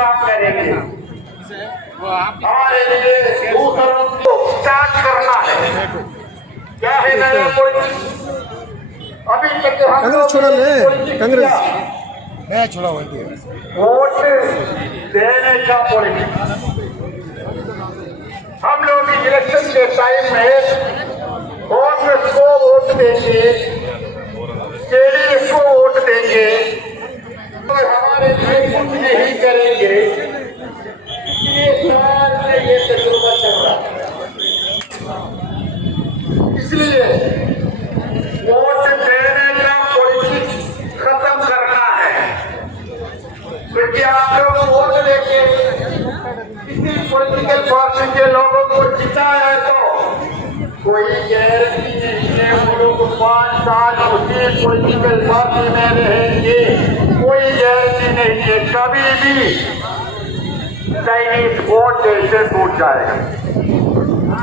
काम करेंगे हमारे लिए दूसरों को स्टार्ट करना है। क्या है नया पॉलिटिक्स? अभी तक हम लोग छोड़ा ले कांग्रेस नया छोड़ा हुआ है वोट देने का पॉलिटिक्स। हम लोग इलेक्शन के टाइम में कांग्रेस को वोट देंगे, जेडीएस को वोट देंगे, तो हमारे लिए कुछ नहीं करेंगे। ये साल में ये तजुर्बा चल रहा है, इसलिए वोट देने का पॉलिटिक्स खत्म करना है। क्योंकि आप लोग वोट लेके किसी पॉलिटिकल पार्टी के लोगों को जिताया तो कोई गारंटी नहीं है वो लोग 5 साल उसी पॉलिटिकल पार्टी में रहेंगे। कोई गारंटी नहीं है, कभी भी चाइनीज वोट जैसे टूट जाएगा।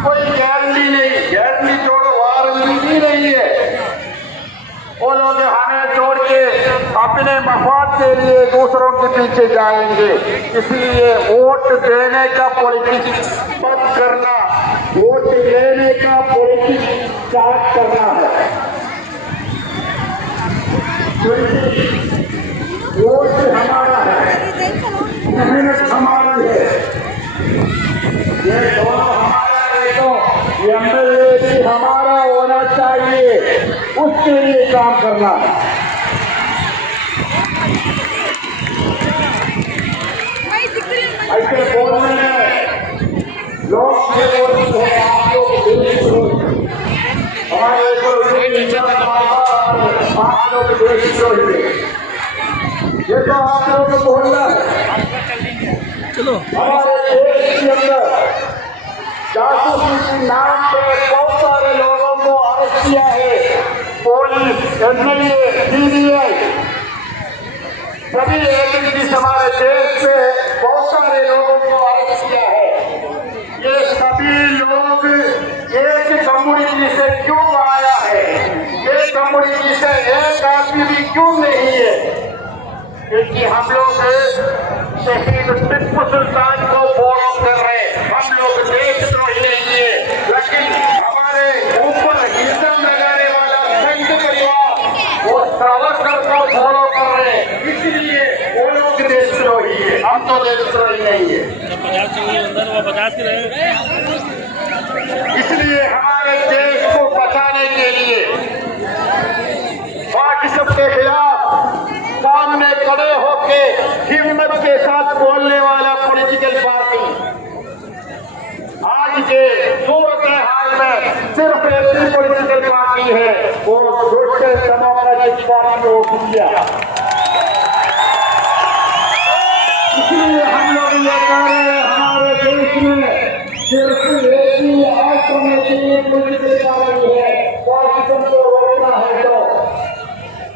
कोई गारंटी नहीं, गारंटी छोड़ो वारंटी भी नहीं है। वो लोग हमें छोड़ के अपने मफाद के लिए दूसरों के पीछे जाएंगे। इसलिए वोट देने का पॉलिटिक्स बंद करना, वोट लेने का पॉलिटिक्स स्टार्ट करना है। वोट हमारा है, मेहनत हमारी है, ये दोनों हमारा है तो एमएलए भी हमारा होना चाहिए, उसके लिए काम करना है। ऐसे बोलने में लोग ये बोलते हैं आप लोग हमारे आप लोग देशद्रोही, ये तो आप लोगों को बोलना है। चलो हमारे देश के अंदर जासूसी के नाम पे बहुत सारे लोगों को अरेस्ट किया है। पुलिस, एमएलए, सीबीआई, सभी एजेंसी हमारे देश से बहुत सारे लोगों को अरेस्ट किया है। ये सभी लोग एक कम्युनिटी से क्यों आया है? ये कम्युनिटी से एक आदमी भी क्यों नहीं है? क्योंकि हम लोग शहीद टिप्पू सुल्तान को फॉलो कर रहे हैं। हम लोग देशद्रोही नहीं है, लेकिन हमारे ऊपर इल्जाम लगाने वाला संघ परिवार वो सावरकर को फॉलो कर रहे हैं, इसलिए वो लोग देशद्रोही है, हम तो देशद्रोही नहीं है। इसलिए हमारे देश को बचाने के लिए पाकिस्तान के खिलाफ सामने खड़े होके हिम्मत के साथ बोलने वाला पॉलिटिकल पार्टी आज के सूरत हाल में सिर्फ एक ही पॉलिटिकल पार्टी है, वो social democratic party of India. इसलिए हम लोग ये कह रहे हैं हमारे देश में सिर्फ एक ही अल्टरनेटिव पॉलिटिकल पार्टी है। पाकिस्तान को रोकना है तो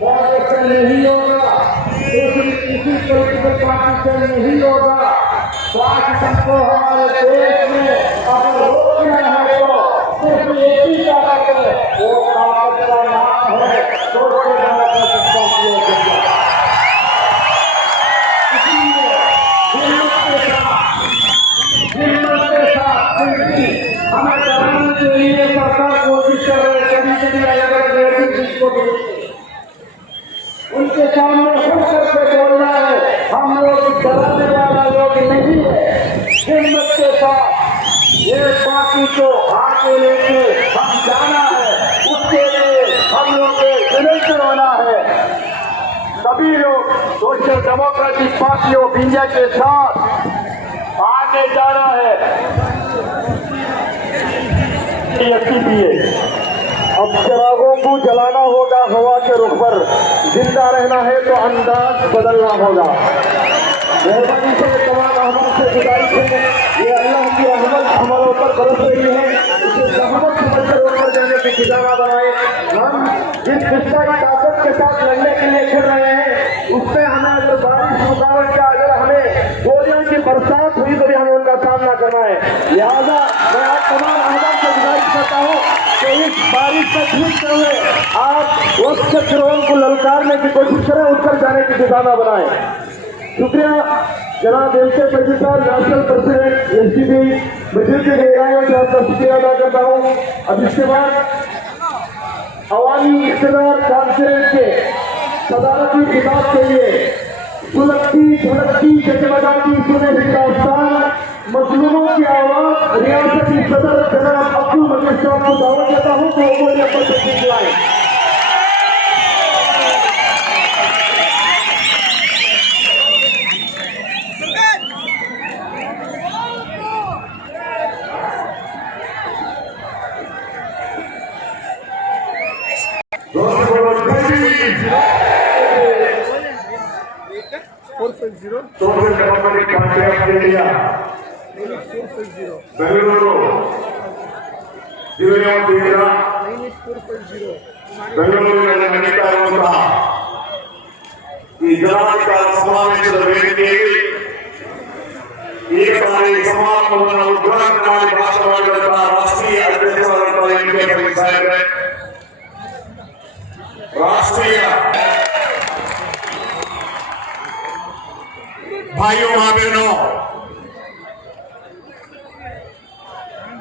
कांग्रेस से नहीं होगा, किसी पॉलिटिकल पार्टी से नहीं होगा। पाकिस्तान को हमारे देश में अगर रोकना है तो सिर्फ एक ही ताकत है, वो ताकत का नाम है social democratic party of India. इसलिए हिम्मत के साथ हमें डराने के लिए सरकार कोशिश कर रहे हैं। कभी अगर उनके सामने खुद करके बोलना है, हम लोग डराने वाला लोग नहीं है। हिम्मत के साथ ये पार्टी को आगे लेके हम जाना है, उसके लिए हम लोग को विनम्र होना है। सभी लोग social democratic party of India के साथ आगे जाना है। अब चिरागों को जलाना होगा हवा के रुख पर, जिंदा रहना है तो अंदाज बदलना होगा। मेहरबानी से तमाम अहमद से गुजारिश है, ये अल्लाह की रहमत हमारे ऊपर बरस रही है, इसे रहमत समझकर ऊपर जाने की खिजाना बनाए। हम जिस हिस्सा की ताकत के साथ लड़ने के लिए खेल रहे हैं, उसमें हमें अगर बारिश रुकावट का अगर हमें गोलियों की बरसात हुई तो भी हमें उनका सामना करना है। लिहाजा मैं आप तमाम अहमद से गुजारिश करता हूँ कि इस बारिश से छूटते हुए आप वक्त से फिरौन को ललकारने की कोशिश करें, उत्तर जाने की ठिकाना बनाएं। शुक्रिया जनाब एलके पजी साहब, नेशनल प्रेसिडेंट एनसीपी मस्जिद के निगरानियों से आपका शुक्रिया अदा करता हूँ। अब इसके बाद अवामी इख्तियार कॉन्फ्रेंस के सदारती खिताब के लिए सुलगती जगमगाती सुने हिंदुस्तान मजलूमों की आवाज रियासती सदर जनाब अब्दुल मजीद साहब को दावत देता हूँ कि वो अपनी तस्वीर लाए। ಬೆಂಗಳೂರು ಬೆಂಗಳೂರಿನಲ್ಲಿ ನಡೀತಾ ಇರುವಂತಹ ಈ ಜನಾಧಿಕಾರ ಸಮಾವೇಶದ ವೇದಿಕೆಯಲ್ಲಿ ಈಗ ತಾನೇ ಸಮಾರಂಭವನ್ನು ಉದ್ಘಾಟನೆ ಮಾಡಿ ಭಾಷಣವಾಗಿರುವಂತಹ ರಾಷ್ಟ್ರೀಯ ಅಧ್ಯಕ್ಷರಾದಂತಹ ಎಂ.ಕೆ. ಪಾಟೀಲ್ ಸಾಹೇಬ್ರೆ, राष्ट्रीय भाइयों माँ बहनों,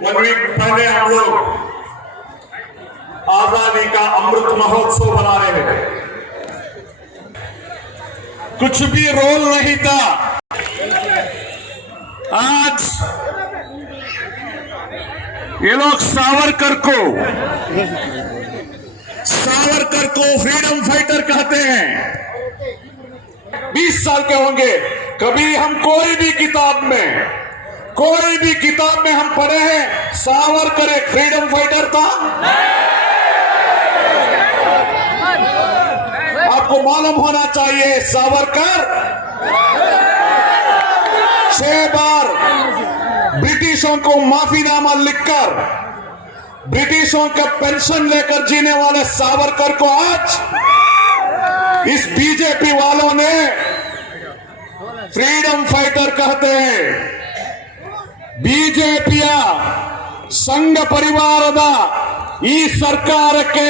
1 वीक पहले हम लोग आजादी का अमृत महोत्सव मना रहे हैं। कुछ भी रोल नहीं था। आज ये लोग सावरकर को फ्रीडम फाइटर कहते हैं। 20 साल के होंगे, कभी हम कोई भी किताब में हम पढ़े हैं सावरकर एक फ्रीडम फाइटर था? आपको मालूम होना चाहिए सावरकर 6 बार ब्रिटिशों को माफीनामा लिखकर ब्रिटिशों का पेंशन लेकर जीने वाले सावरकर को आज इस बीजेपी वालों ने फ्रीडम फाइटर कहते हैं। ಬಿಜೆಪಿಯ ಸಂಘ ಪರಿವಾರದ ಈ ಸರ್ಕಾರಕ್ಕೆ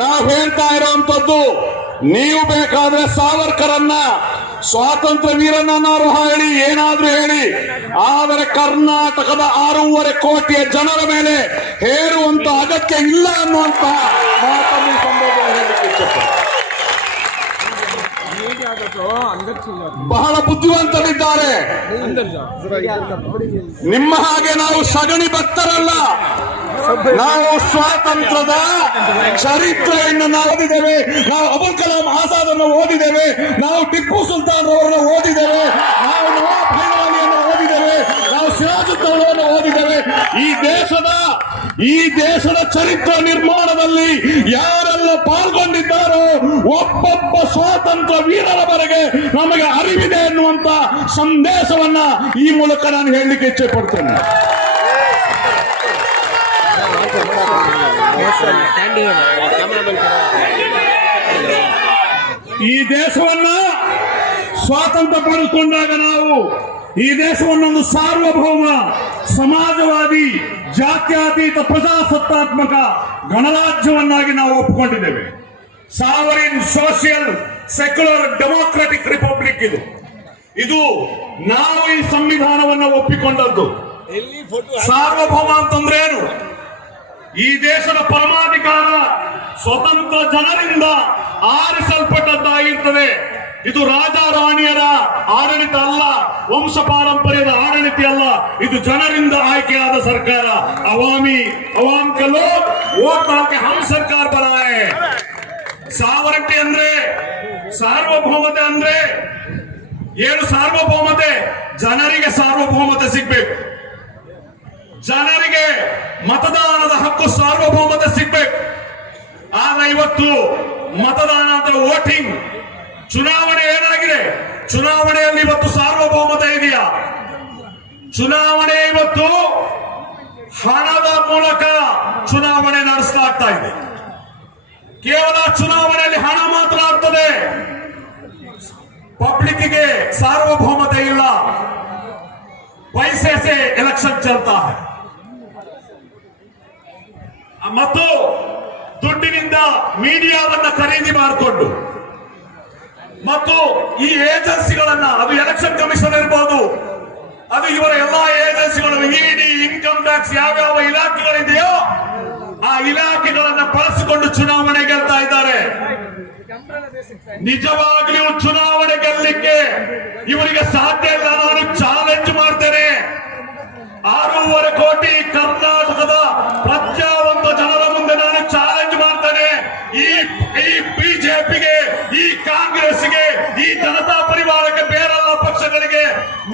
ನಾವು ಹೇಳ್ತಾ ಇರುವಂತದ್ದು, ನೀವು ಬೇಕಾದ್ರೆ ಸಾವರ್ಕರನ್ನ ಸ್ವಾತಂತ್ರ್ಯ ವೀರನನ್ನಾರು ಹೇಳಿ, ಏನಾದ್ರೂ ಹೇಳಿ, ಆದರೆ ಕರ್ನಾಟಕದ 6.5 ಕೋಟಿಯ ಜನರ ಮೇಲೆ ಹೇರುವಂತ ಅಗತ್ಯ ಇಲ್ಲ ಅನ್ನುವಂತ ಮಾತನ್ನು ಈ ಸಂದರ್ಭದಲ್ಲಿ ಹೇಳಲಿಕ್ಕೆ ಇಚ್ಛೆಪಡ್ತೀನಿ. ಬಹಳ ಬುದ್ಧಿವಂತರಿದ್ದಾರೆ. ನಿಮ್ಮ ಹಾಗೆ ನಾವು ಸಗಣಿ ಭಕ್ತರಲ್ಲ. ನಾವು ಸ್ವಾತಂತ್ರ್ಯದ ಚರಿತ್ರೆಯನ್ನು ನಾವು ಓದಿದ್ದೇವೆ. ನಾವು ಅಬುಲ್ ಕಲಾಂ ಆಜಾದ್ ಅನ್ನು ಓದಿದ್ದೇವೆ. ನಾವು ಟಿಪ್ಪು ಸುಲ್ತಾನ್ ಅವರನ್ನು ಓದಿದ್ದೇವೆ. ನಾವು ನವಾಬ್ ಹೈದರಾಲಿಯನ್ನು ಓದಿದ್ದೇವೆ. ನಾವು ಸಿರಾಜುದ್ದೌಲವನ್ನು ಓದಿದ್ದೇವೆ. ಈ ದೇಶದ ಚರಿತ್ರೆ ನಿರ್ಮಾಣದಲ್ಲಿ ಯಾರೆಲ್ಲ ಪಾಲ್ಗೊಂಡಿದ್ದಾರೋ ಒಬ್ಬೊಬ್ಬ ಸ್ವಾತಂತ್ರ್ಯ ವೀರರವರೆಗೆ ನಮಗೆ ಅರಿವಿದೆ ಎನ್ನುವಂತ ಸಂದೇಶವನ್ನ ಈ ಮೂಲಕ ನಾನು ಹೇಳಲಿಕ್ಕೆ ಇಚ್ಛೆ ಪಡ್ತೇನೆ. ಈ ದೇಶವನ್ನ ಸ್ವಾತಂತ್ರ್ಯ ಪಡೆದುಕೊಂಡಾಗ ನಾವು ಈ ದೇಶವನ್ನೊಂದು ಸಾರ್ವಭೌಮ ಸಮಾಜವಾದಿ ಜಾತ್ಯತೀತ ಪ್ರಜಾಸತ್ತಾತ್ಮಕ ಗಣರಾಜ್ಯವನ್ನಾಗಿ ನಾವು ಒಪ್ಪಿಕೊಂಡಿದ್ದೇವೆ. Sovereign social secular democratic republic ಇದು ನಾವು ಈ ಸಂವಿಧಾನವನ್ನು ಒಪ್ಪಿಕೊಂಡದ್ದು. ಸಾರ್ವಭೌಮ ಅಂತಂದ್ರೆ ಏನು? ಈ ದೇಶದ ಪರಮಾಧಿಕಾರ ಸ್ವತಂತ್ರ ಜನರಿಂದ ಆರಿಸಲ್ಪಟ್ಟದ್ದಾಗಿರ್ತದೆ. ಇದು ರಾಜ ರಾಣಿಯರ ಆಡಳಿತ ಅಲ್ಲ, ವಂಶ ಪಾರಂಪರ್ಯದ ಆಡಳಿತ ಅಲ್ಲ. ಇದು ಜನರಿಂದ ಆಯ್ಕೆಯಾದ ಸರ್ಕಾರ. ಅವಾಮ್ ಕೆ ಲೋಗ್ ವೋಟ್ ಹಾಕಿ ಹಮ್ ಸರ್ಕಾರ ಬನಾಯೆ. ಸಾವರ್ಟಿ ಅಂದ್ರೆ ಸಾರ್ವಭೌಮತೆ ಅಂದ್ರೆ ಏನು? ಸಾರ್ವಭೌಮತೆ ಜನರಿಗೆ ಸಾರ್ವಭೌಮತೆ ಸಿಗ್ಬೇಕು. ಜನರಿಗೆ ಮತದಾನದ ಹಕ್ಕು ಸಾರ್ವಭೌಮತೆ ಸಿಗ್ಬೇಕು. ಆಗ ಇವತ್ತು ಮತದಾನ ಅಂತ ವೋಟಿಂಗ್, ಚುನಾವಣೆ ಏನಾಗಿದೆ? ಚುನಾವಣೆಯಲ್ಲಿ ಇವತ್ತು ಸಾರ್ವಭೌಮತೆ ಇದೆಯಾ? ಚುನಾವಣೆ ಇವತ್ತು ಹಣದ ಮೂಲಕ ಚುನಾವಣೆ ನಡೆಸಲಾಗ್ತಾ ಇದೆ. ಕೇವಲ ಚುನಾವಣೆಯಲ್ಲಿ ಹಣ ಮಾತ್ರ ಆಗ್ತದೆ. ಪಬ್ಲಿಕ್ಗೆ ಸಾರ್ವಭೌಮತೆ ಇಲ್ಲ. पैसे से इलेक्शन चलता है ಮತ್ತು ದುಡ್ಡಿನಿಂದ ಮೀಡಿಯಾವನ್ನ ಖರೀದಿ ಮಾಡಿಕೊಂಡು ಮತ್ತು ಈ ಏಜೆನ್ಸಿಗಳನ್ನ ಅದು ಎಲೆಕ್ಷನ್ ಕಮಿಷನ್ ಇರಬಹುದು, ಅದು ಇವರ ಎಲ್ಲಾ ಏಜೆನ್ಸಿಗಳು ಇಡಿ, ಇನ್ಕಮ್ ಟ್ಯಾಕ್ಸ್, ಯಾವ್ಯಾವ ಇಲಾಖೆಗಳಿದೆಯೋ ಆ ಇಲಾಖೆಗಳನ್ನ ಬಳಸಿಕೊಂಡು ಚುನಾವಣೆ ಗೆಲ್ತಾ ಇದ್ದಾರೆ. ನಿಜವಾಗ್ಲೂ ಚುನಾವಣೆ ಗೆಲ್ಲಲಿಕ್ಕೆ ಇವರಿಗೆ ಸಾಧ್ಯ ಇಲ್ಲ. ನಾನು ಚಾಲೆಂಜ್ ಮಾಡ್ತೇನೆ, 6.5 ಕೋಟಿ ಕರ್ನಾಟಕದ ಪ್ರಜ್ಞಾವಂತ ಜನರ ಮುಂದೆ ನಾನು ಚಾಲೆಂಜ್ ಮಾಡ್ತೇನೆ. ಈ ಬಿಜೆಪಿಗೆ, ಈ ಕಾಂಗ್ರೆಸ್ಗೆ, ಈ ಜನತಾ ಪರಿವಾರಕ್ಕೆ, ಬೇರೆಲ್ಲ ಪಕ್ಷಗಳಿಗೆ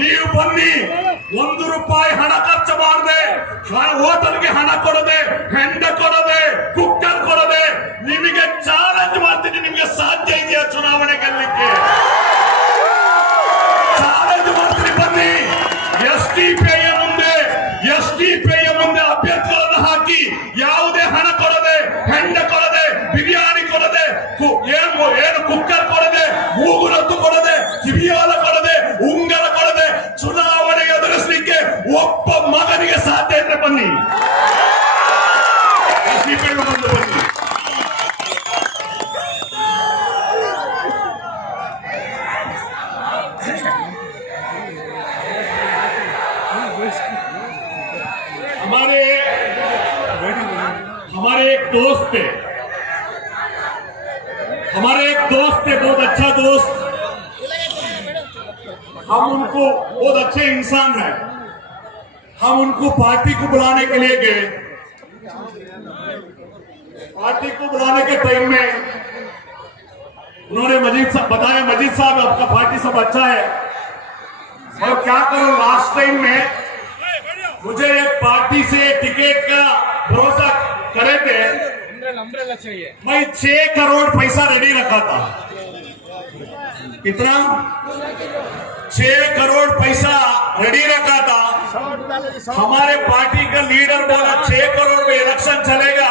ನೀವು ಬನ್ನಿ, ₹1 ಹಣ ಖರ್ಚು ಮಾಡದೆ, ಹೋಟೆಲ್ಗೆ ಹಣ ಕೊಡದೆ, ಹೆಂಡ ಕೊಡದೆ, ಕುಕ್ಕರ್ ಕೊಡದೆ ನಿಮಗೆ ಚಾಲೆಂಜ್ ಮಾಡ್ತೀನಿ. ನಿಮಗೆ ಸಾಧ್ಯ ಇದೆಯಾ ಚುನಾವಣೆ ಗೆಲ್ಲಲಿಕ್ಕೆ? ಚಾಲೆಂಜ್ ಮಾಡ್ತೀನಿ, ಬನ್ನಿ. ಎಸ್ಡಿಪಿಐ ಮುಂದೆ ಅಭ್ಯರ್ಥಿಗಳನ್ನು ಹಾಕಿ ಯಾವುದೇ ಹಣ ಕೊಡದೆ, ಹೆಂಡ ಕೊಡದೆ, ಬಿರಿಯಾನಿ ಕೊಡದೆ, ಏನು ಕುಕ್ಕರ್ ಕೊಡದೆ, ಮೂಗುರತ್ತು ಕೊಡದೆ, ಕಿವಿಯೋಲ ಕೊಡದೆ, ಉಂಗರ ಕೊಡದೆ ಚುನಾವಣೆ ಎದುರಿಸಲಿಕ್ಕೆ ಒಬ್ಬ ಮಗನಿಗೆ ಸಾಧ್ಯ ಇದ್ರೆ ಬನ್ನಿ. ಎಸ್ಡಿಪಿಐ ಮುಂದೆ ಬನ್ನಿ. हमारे एक दोस्त थे, बहुत अच्छा दोस्त, हम उनको बहुत अच्छे इंसान हैं, हम उनको पार्टी को बुलाने के लिए गए। पार्टी को बुलाने के टाइम में उन्होंने मजीद साहब आपका पार्टी सब अच्छा है, और क्या करूं, लास्ट टाइम में मुझे एक पार्टी से टिकट का भरोसा करे थे, मैं 6 करोड़ पैसा रेडी रखा था। कितना? 6 करोड़ पैसा रेडी रखा था। हमारे पार्टी का लीडर बोला 6 करोड़ में इलेक्शन चलेगा,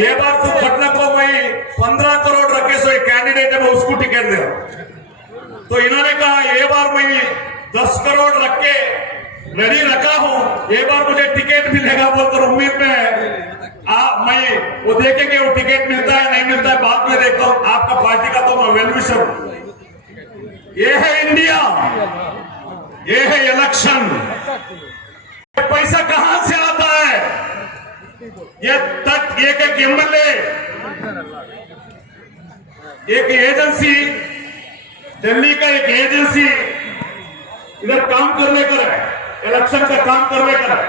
ये बार तो घटना को मैं 15 करोड़ रखे सो एक कैंडिडेट है, मैं उसको टिकट दे। तो इन्होंने कहा ये बार मैं 10 करोड़ रख के रेडी रखा हूं, ये बार मुझे टिकट मिलेगा बोलकर उम्मीद में मैं वो देखेंगे वो टिकट मिलता है नहीं मिलता है, बाद में देखता हूं। आपका पार्टी का तो मैं वेल विशर हूं। ये है इंडिया, ये है इलेक्शन। पैसा कहां से आता है? ये तक एक एमएलए, एक एजेंसी, दिल्ली का एक एजेंसी इधर काम करने का है, इलेक्शन का काम करने का है।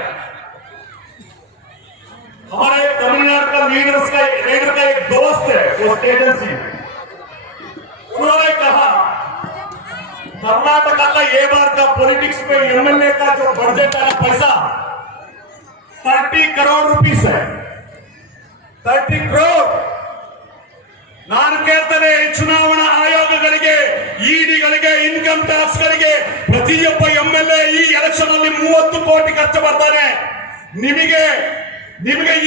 हमारे तमिलनाडु का लीडर का एक दोस्त है उस एजेंसी, उन्होंने कहा कर्नाटका का ये बार का पॉलिटिक्स में एमएलए का जो बजट है पैसा 30 करोड़ रुपीस है, 30 करोड़। ನಾನು ಕೇಳ್ತೇನೆ, ಚುನಾವಣಾ ಆಯೋಗಗಳಿಗೆ, ಇಡಿಗಳಿಗೆ, ಇನ್ಕಮ್ ಟ್ಯಾಕ್ಸ್ ಗಳಿಗೆ ಪ್ರತಿಯೊಬ್ಬ ಎಂಎಲ್ಎ ಈ ಎಲೆಕ್ಷನ್ ಅಲ್ಲಿ 30 ಕೋಟಿ ಖರ್ಚು ಮಾಡ್ತಾರೆ. ನಿಮಗೆ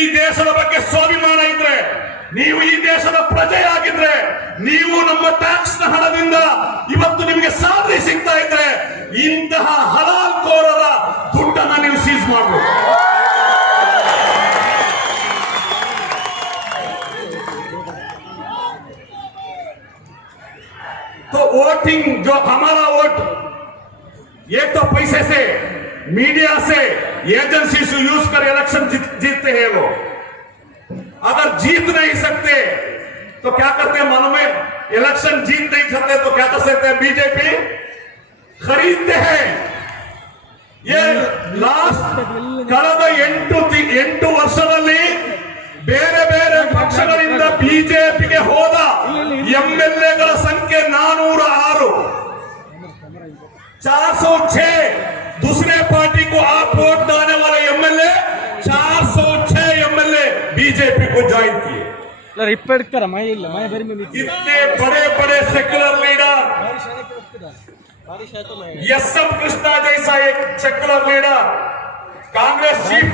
ಈ ದೇಶದ ಬಗ್ಗೆ ಸ್ವಾಭಿಮಾನ ಇದ್ರೆ, ನೀವು ಈ ದೇಶದ ಪ್ರಜೆಯಾಗಿದ್ರೆ, ನೀವು ನಮ್ಮ ಟ್ಯಾಕ್ಸ್ ನ ಹಣದಿಂದ ಇವತ್ತು ನಿಮಗೆ ಸ್ಯಾಲರಿ ಸಿಗ್ತಾ ಇದ್ರೆ, ಇಂತಹ ಹಲಾಲ್ ಕೋರರ ದುಡ್ಡನ್ನ ನೀವು ಸೀಸ್ ಮಾಡಬೇಕು. तो वोटिंग जो हमारा वोट एक तो पैसे से, मीडिया से, एजेंसी से यूज कर इलेक्शन जीतते हैं वो। अगर जीत नहीं सकते तो क्या करते हैं मालूम है? इलेक्शन जीत नहीं सकते तो क्या कर सकते हैं? बीजेपी खरीदते हैं। ये लास्ट कಳೆದ 8 ವರ್ಷದಲ್ಲಿ ಬೇರೆ ಬೇರೆ ಪಕ್ಷಗಳಿಂದ ಬಿಜೆಪಿಗೆ ಹೋದ ಎಂಎಲ್ಎಗಳ ಸಂಖ್ಯೆ 406, 406। दूसरे पार्टी को आप वोट डालने वाले एमएलए 406 एमएलए बीजेपी को ज्वाइन किए। इतने बड़े बड़े सेक्युलर लीडर, एस.एम. कृष्णा जैसा एक secular leader Congress chief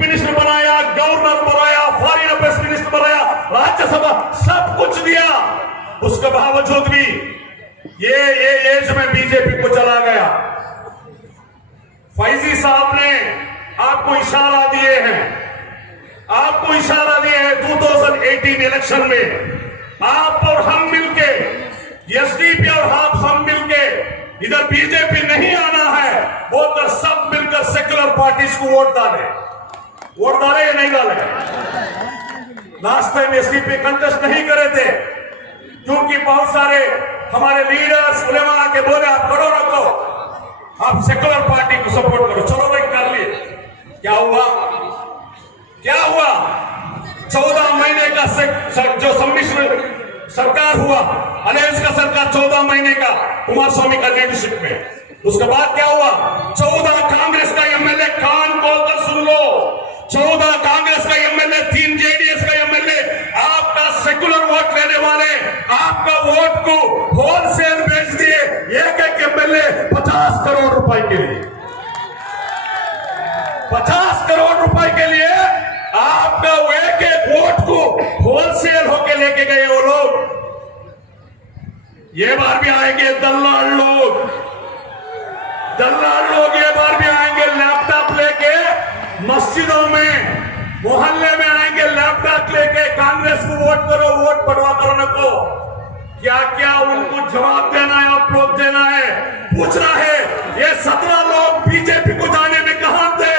minister बनाया, गवर्नर बनाया, फॉरेन अफेयर्स मिनिस्टर बनाया, राज्यसभा सब कुछ दिया। उसके बावजूद भी ये एज में बीजेपी को चला गया। फैजी साहब ने आपको इशारा दिए हैं 2018 इलेक्शन में आप और हम मिलके, एसडीपी और आप हम मिलके, इधर बीजेपी नहीं आना है, वो तो सब मिलकर सेक्युलर पार्टीज को वोट डाले या नहीं डाले। लास्ट टाइम एसडीपी कंटेस्ट नहीं करे थे क्योंकि बहुत सारे हमारे लीडर्स उलेमा के बोले आप करो रखो, आप सेक्युलर पार्टी को सपोर्ट करो। चलो भाई कर लिए। क्या हुआ? 14 महीने का जो सम्मिश्र सरकार हुआ, अलायंस का सरकार 14 महीने का कुमार स्वामी का लीडरशिप में। उसके बाद क्या हुआ? 14 कांग्रेस का एमएलए, कान खोलकर सुन लो, 14 कांग्रेस का एमएलए, 3 जेडीएस का एमएलए, आपका सेकुलर वोट लेने वाले आपका वोट को होलसेल बेच दिए। एक एमएलए 50 करोड़ रुपए के लिए, 50 करोड़ रुपए के लिए आपका एक वोट को होलसेल होके लेके गए वो लोग। ये बार भी आएंगे दल्लाल लोग ये बार भी आएंगे लैपटॉप लेके, मस्जिदों में मोहल्ले में आएंगे लैपटॉप लेके, कांग्रेस को वोट करो, वोट बढ़वा करो न को। क्या क्या उनको जवाब देना है, आप लोग देना है, पूछना है। ये 17 लोग बीजेपी को जाने में कहां थे?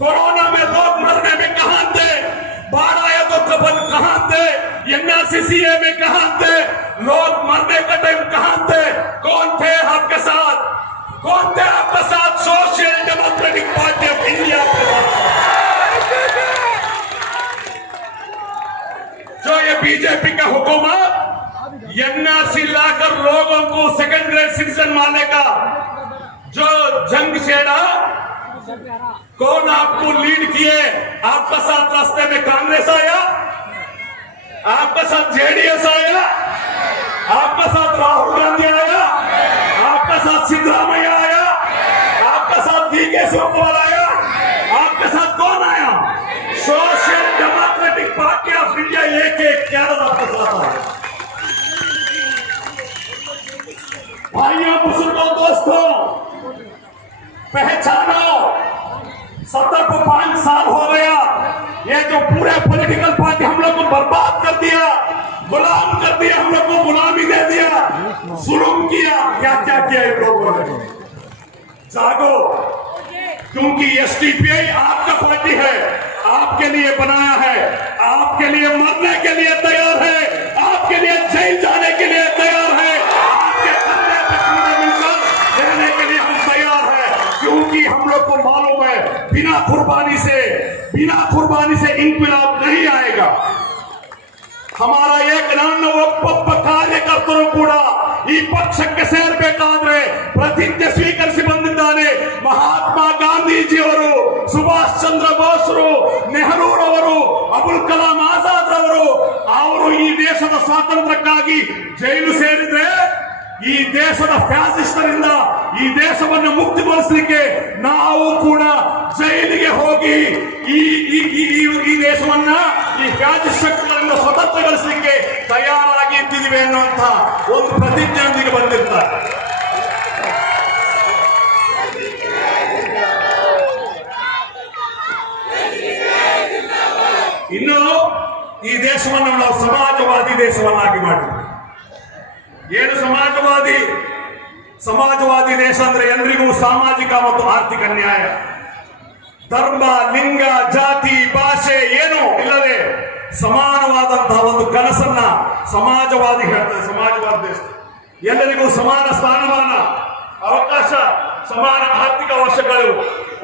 कोरोना में लोग मरने में कहां थे? बाढ़ आया तो कफन कहां थे? एनआरसीसीए में कहां थे? लोग मरने का टाइम कहां थे? कौन थे आपके साथ? कौन थे आपके साथ? Social democratic party of India के साथ। जो ये बीजेपी का हुकूमत एनआरसी लाकर लोगों को सेकंड ग्रेड सिटीजन मानने का जो जंग छेड़ा, कौन आपको लीड किए? आपका साथ रास्ते में कांग्रेस आया, आपका साथ जेडीएस आया, आपका साथ राहुल गांधी आया, आपका साथ सिद्धरामैया आया, आपका साथ डीके शिवकुमार आया, आपके साथ कौन आया? Social democratic party of India एक कैडर आपके साथ आया। भाइयों बुजुर्गों दोस्तों, पहचानो 70 को 5 साल हो गया। ये जो पूरे पॉलिटिकल पार्टी हम लोग को बर्बाद कर दिया, गुलाम कर दिया, हम लोग को गुलामी दे दिया, जुल्म किया। क्या क्या किया इन लोगों ने? जागो, क्योंकि एसडीपीआई आपका पार्टी है, आपके लिए बनाया है, आपके लिए मरने के लिए तैयार है, आपके लिए जेल जाने के लिए तैयार है, आपके कंधे पे कंधे मिलकर रहने के लिए हम तैयार है। क्योंकि हम लोग को मालूम है बिना कुर्बानी से इंकलाब नहीं आएगा। हमारा एक नान्न ಒಬ್ಬೊಬ್ಬ ಕಾರ್ಯಕರ್ತರು ಕೂಡ ಈ ಪಕ್ಷಕ್ಕೆ ಸೇರಬೇಕಾದ್ರೆ ಪ್ರತಿಜ್ಞೆ ಸ್ವೀಕರಿಸಿ ಬಂದಿದ್ದಾರೆ. ಮಹಾತ್ಮ ಗಾಂಧೀಜಿಯವರು, ಸುಭಾಷ್ ಚಂದ್ರ ಬೋಸ್ರು, ನೆಹರೂರವರು, ಅಬುಲ್ ಕಲಾಂ ಆಜಾದ್ ಅವರು ಈ ದೇಶದ ಸ್ವಾತಂತ್ರ್ಯಕ್ಕಾಗಿ ಜೈಲು ಸೇರಿದ್ರೆ, ಈ ದೇಶದ ಫ್ಯಾಸಿಸ್ಟರಿಂದ ಈ ದೇಶವನ್ನು ಮುಕ್ತಿಗೊಳಿಸಲಿಕ್ಕೆ ನಾವು ಕೂಡ ಜೈಲಿಗೆ ಹೋಗಿ ಈ ದೇಶವನ್ನ ಈ ಫ್ಯಾಸಿಸ್ಟ್ ಶಕ್ತಿಗಳಿಂದ ಸ್ವತಂತ್ರಗೊಳಿಸಲಿಕ್ಕೆ ತಯಾರಾಗಿ ಇದ್ದೀವಿ ಅನ್ನುವಂತ ಒಂದು ಪ್ರತಿಜ್ಞೆಯೊಂದಿಗೆ ಬಂದಿರ್ತಾರೆ. ಇನ್ನು ಈ ದೇಶವನ್ನು ನಾವು ಸಮಾಜವಾದಿ ದೇಶವನ್ನಾಗಿ ಮಾಡಿದ್ವಿ. ಏನು ಸಮಾಜವಾದಿ ದೇಶ ಅಂದ್ರೆ ಎಲ್ರಿಗೂ ಸಾಮಾಜಿಕ ಮತ್ತು ಆರ್ಥಿಕ ನ್ಯಾಯ, ಧರ್ಮ, ಲಿಂಗ, ಜಾತಿ, ಭಾಷೆ ಏನೂ ಇಲ್ಲದೆ ಸಮಾನವಾದಂತಹ ಒಂದು ಕನಸನ್ನ ಸಮಾಜವಾದಿ ಹೇಳ್ತಾರೆ. ಸಮಾಜವಾದಿ ದೇಶ ಎಲ್ಲರಿಗೂ ಸಮಾನ ಸ್ಥಾನಮಾನ, ಅವಕಾಶ, ಸಮಾನ ಆರ್ಥಿಕ ಅವಶ್ಯಕಗಳು,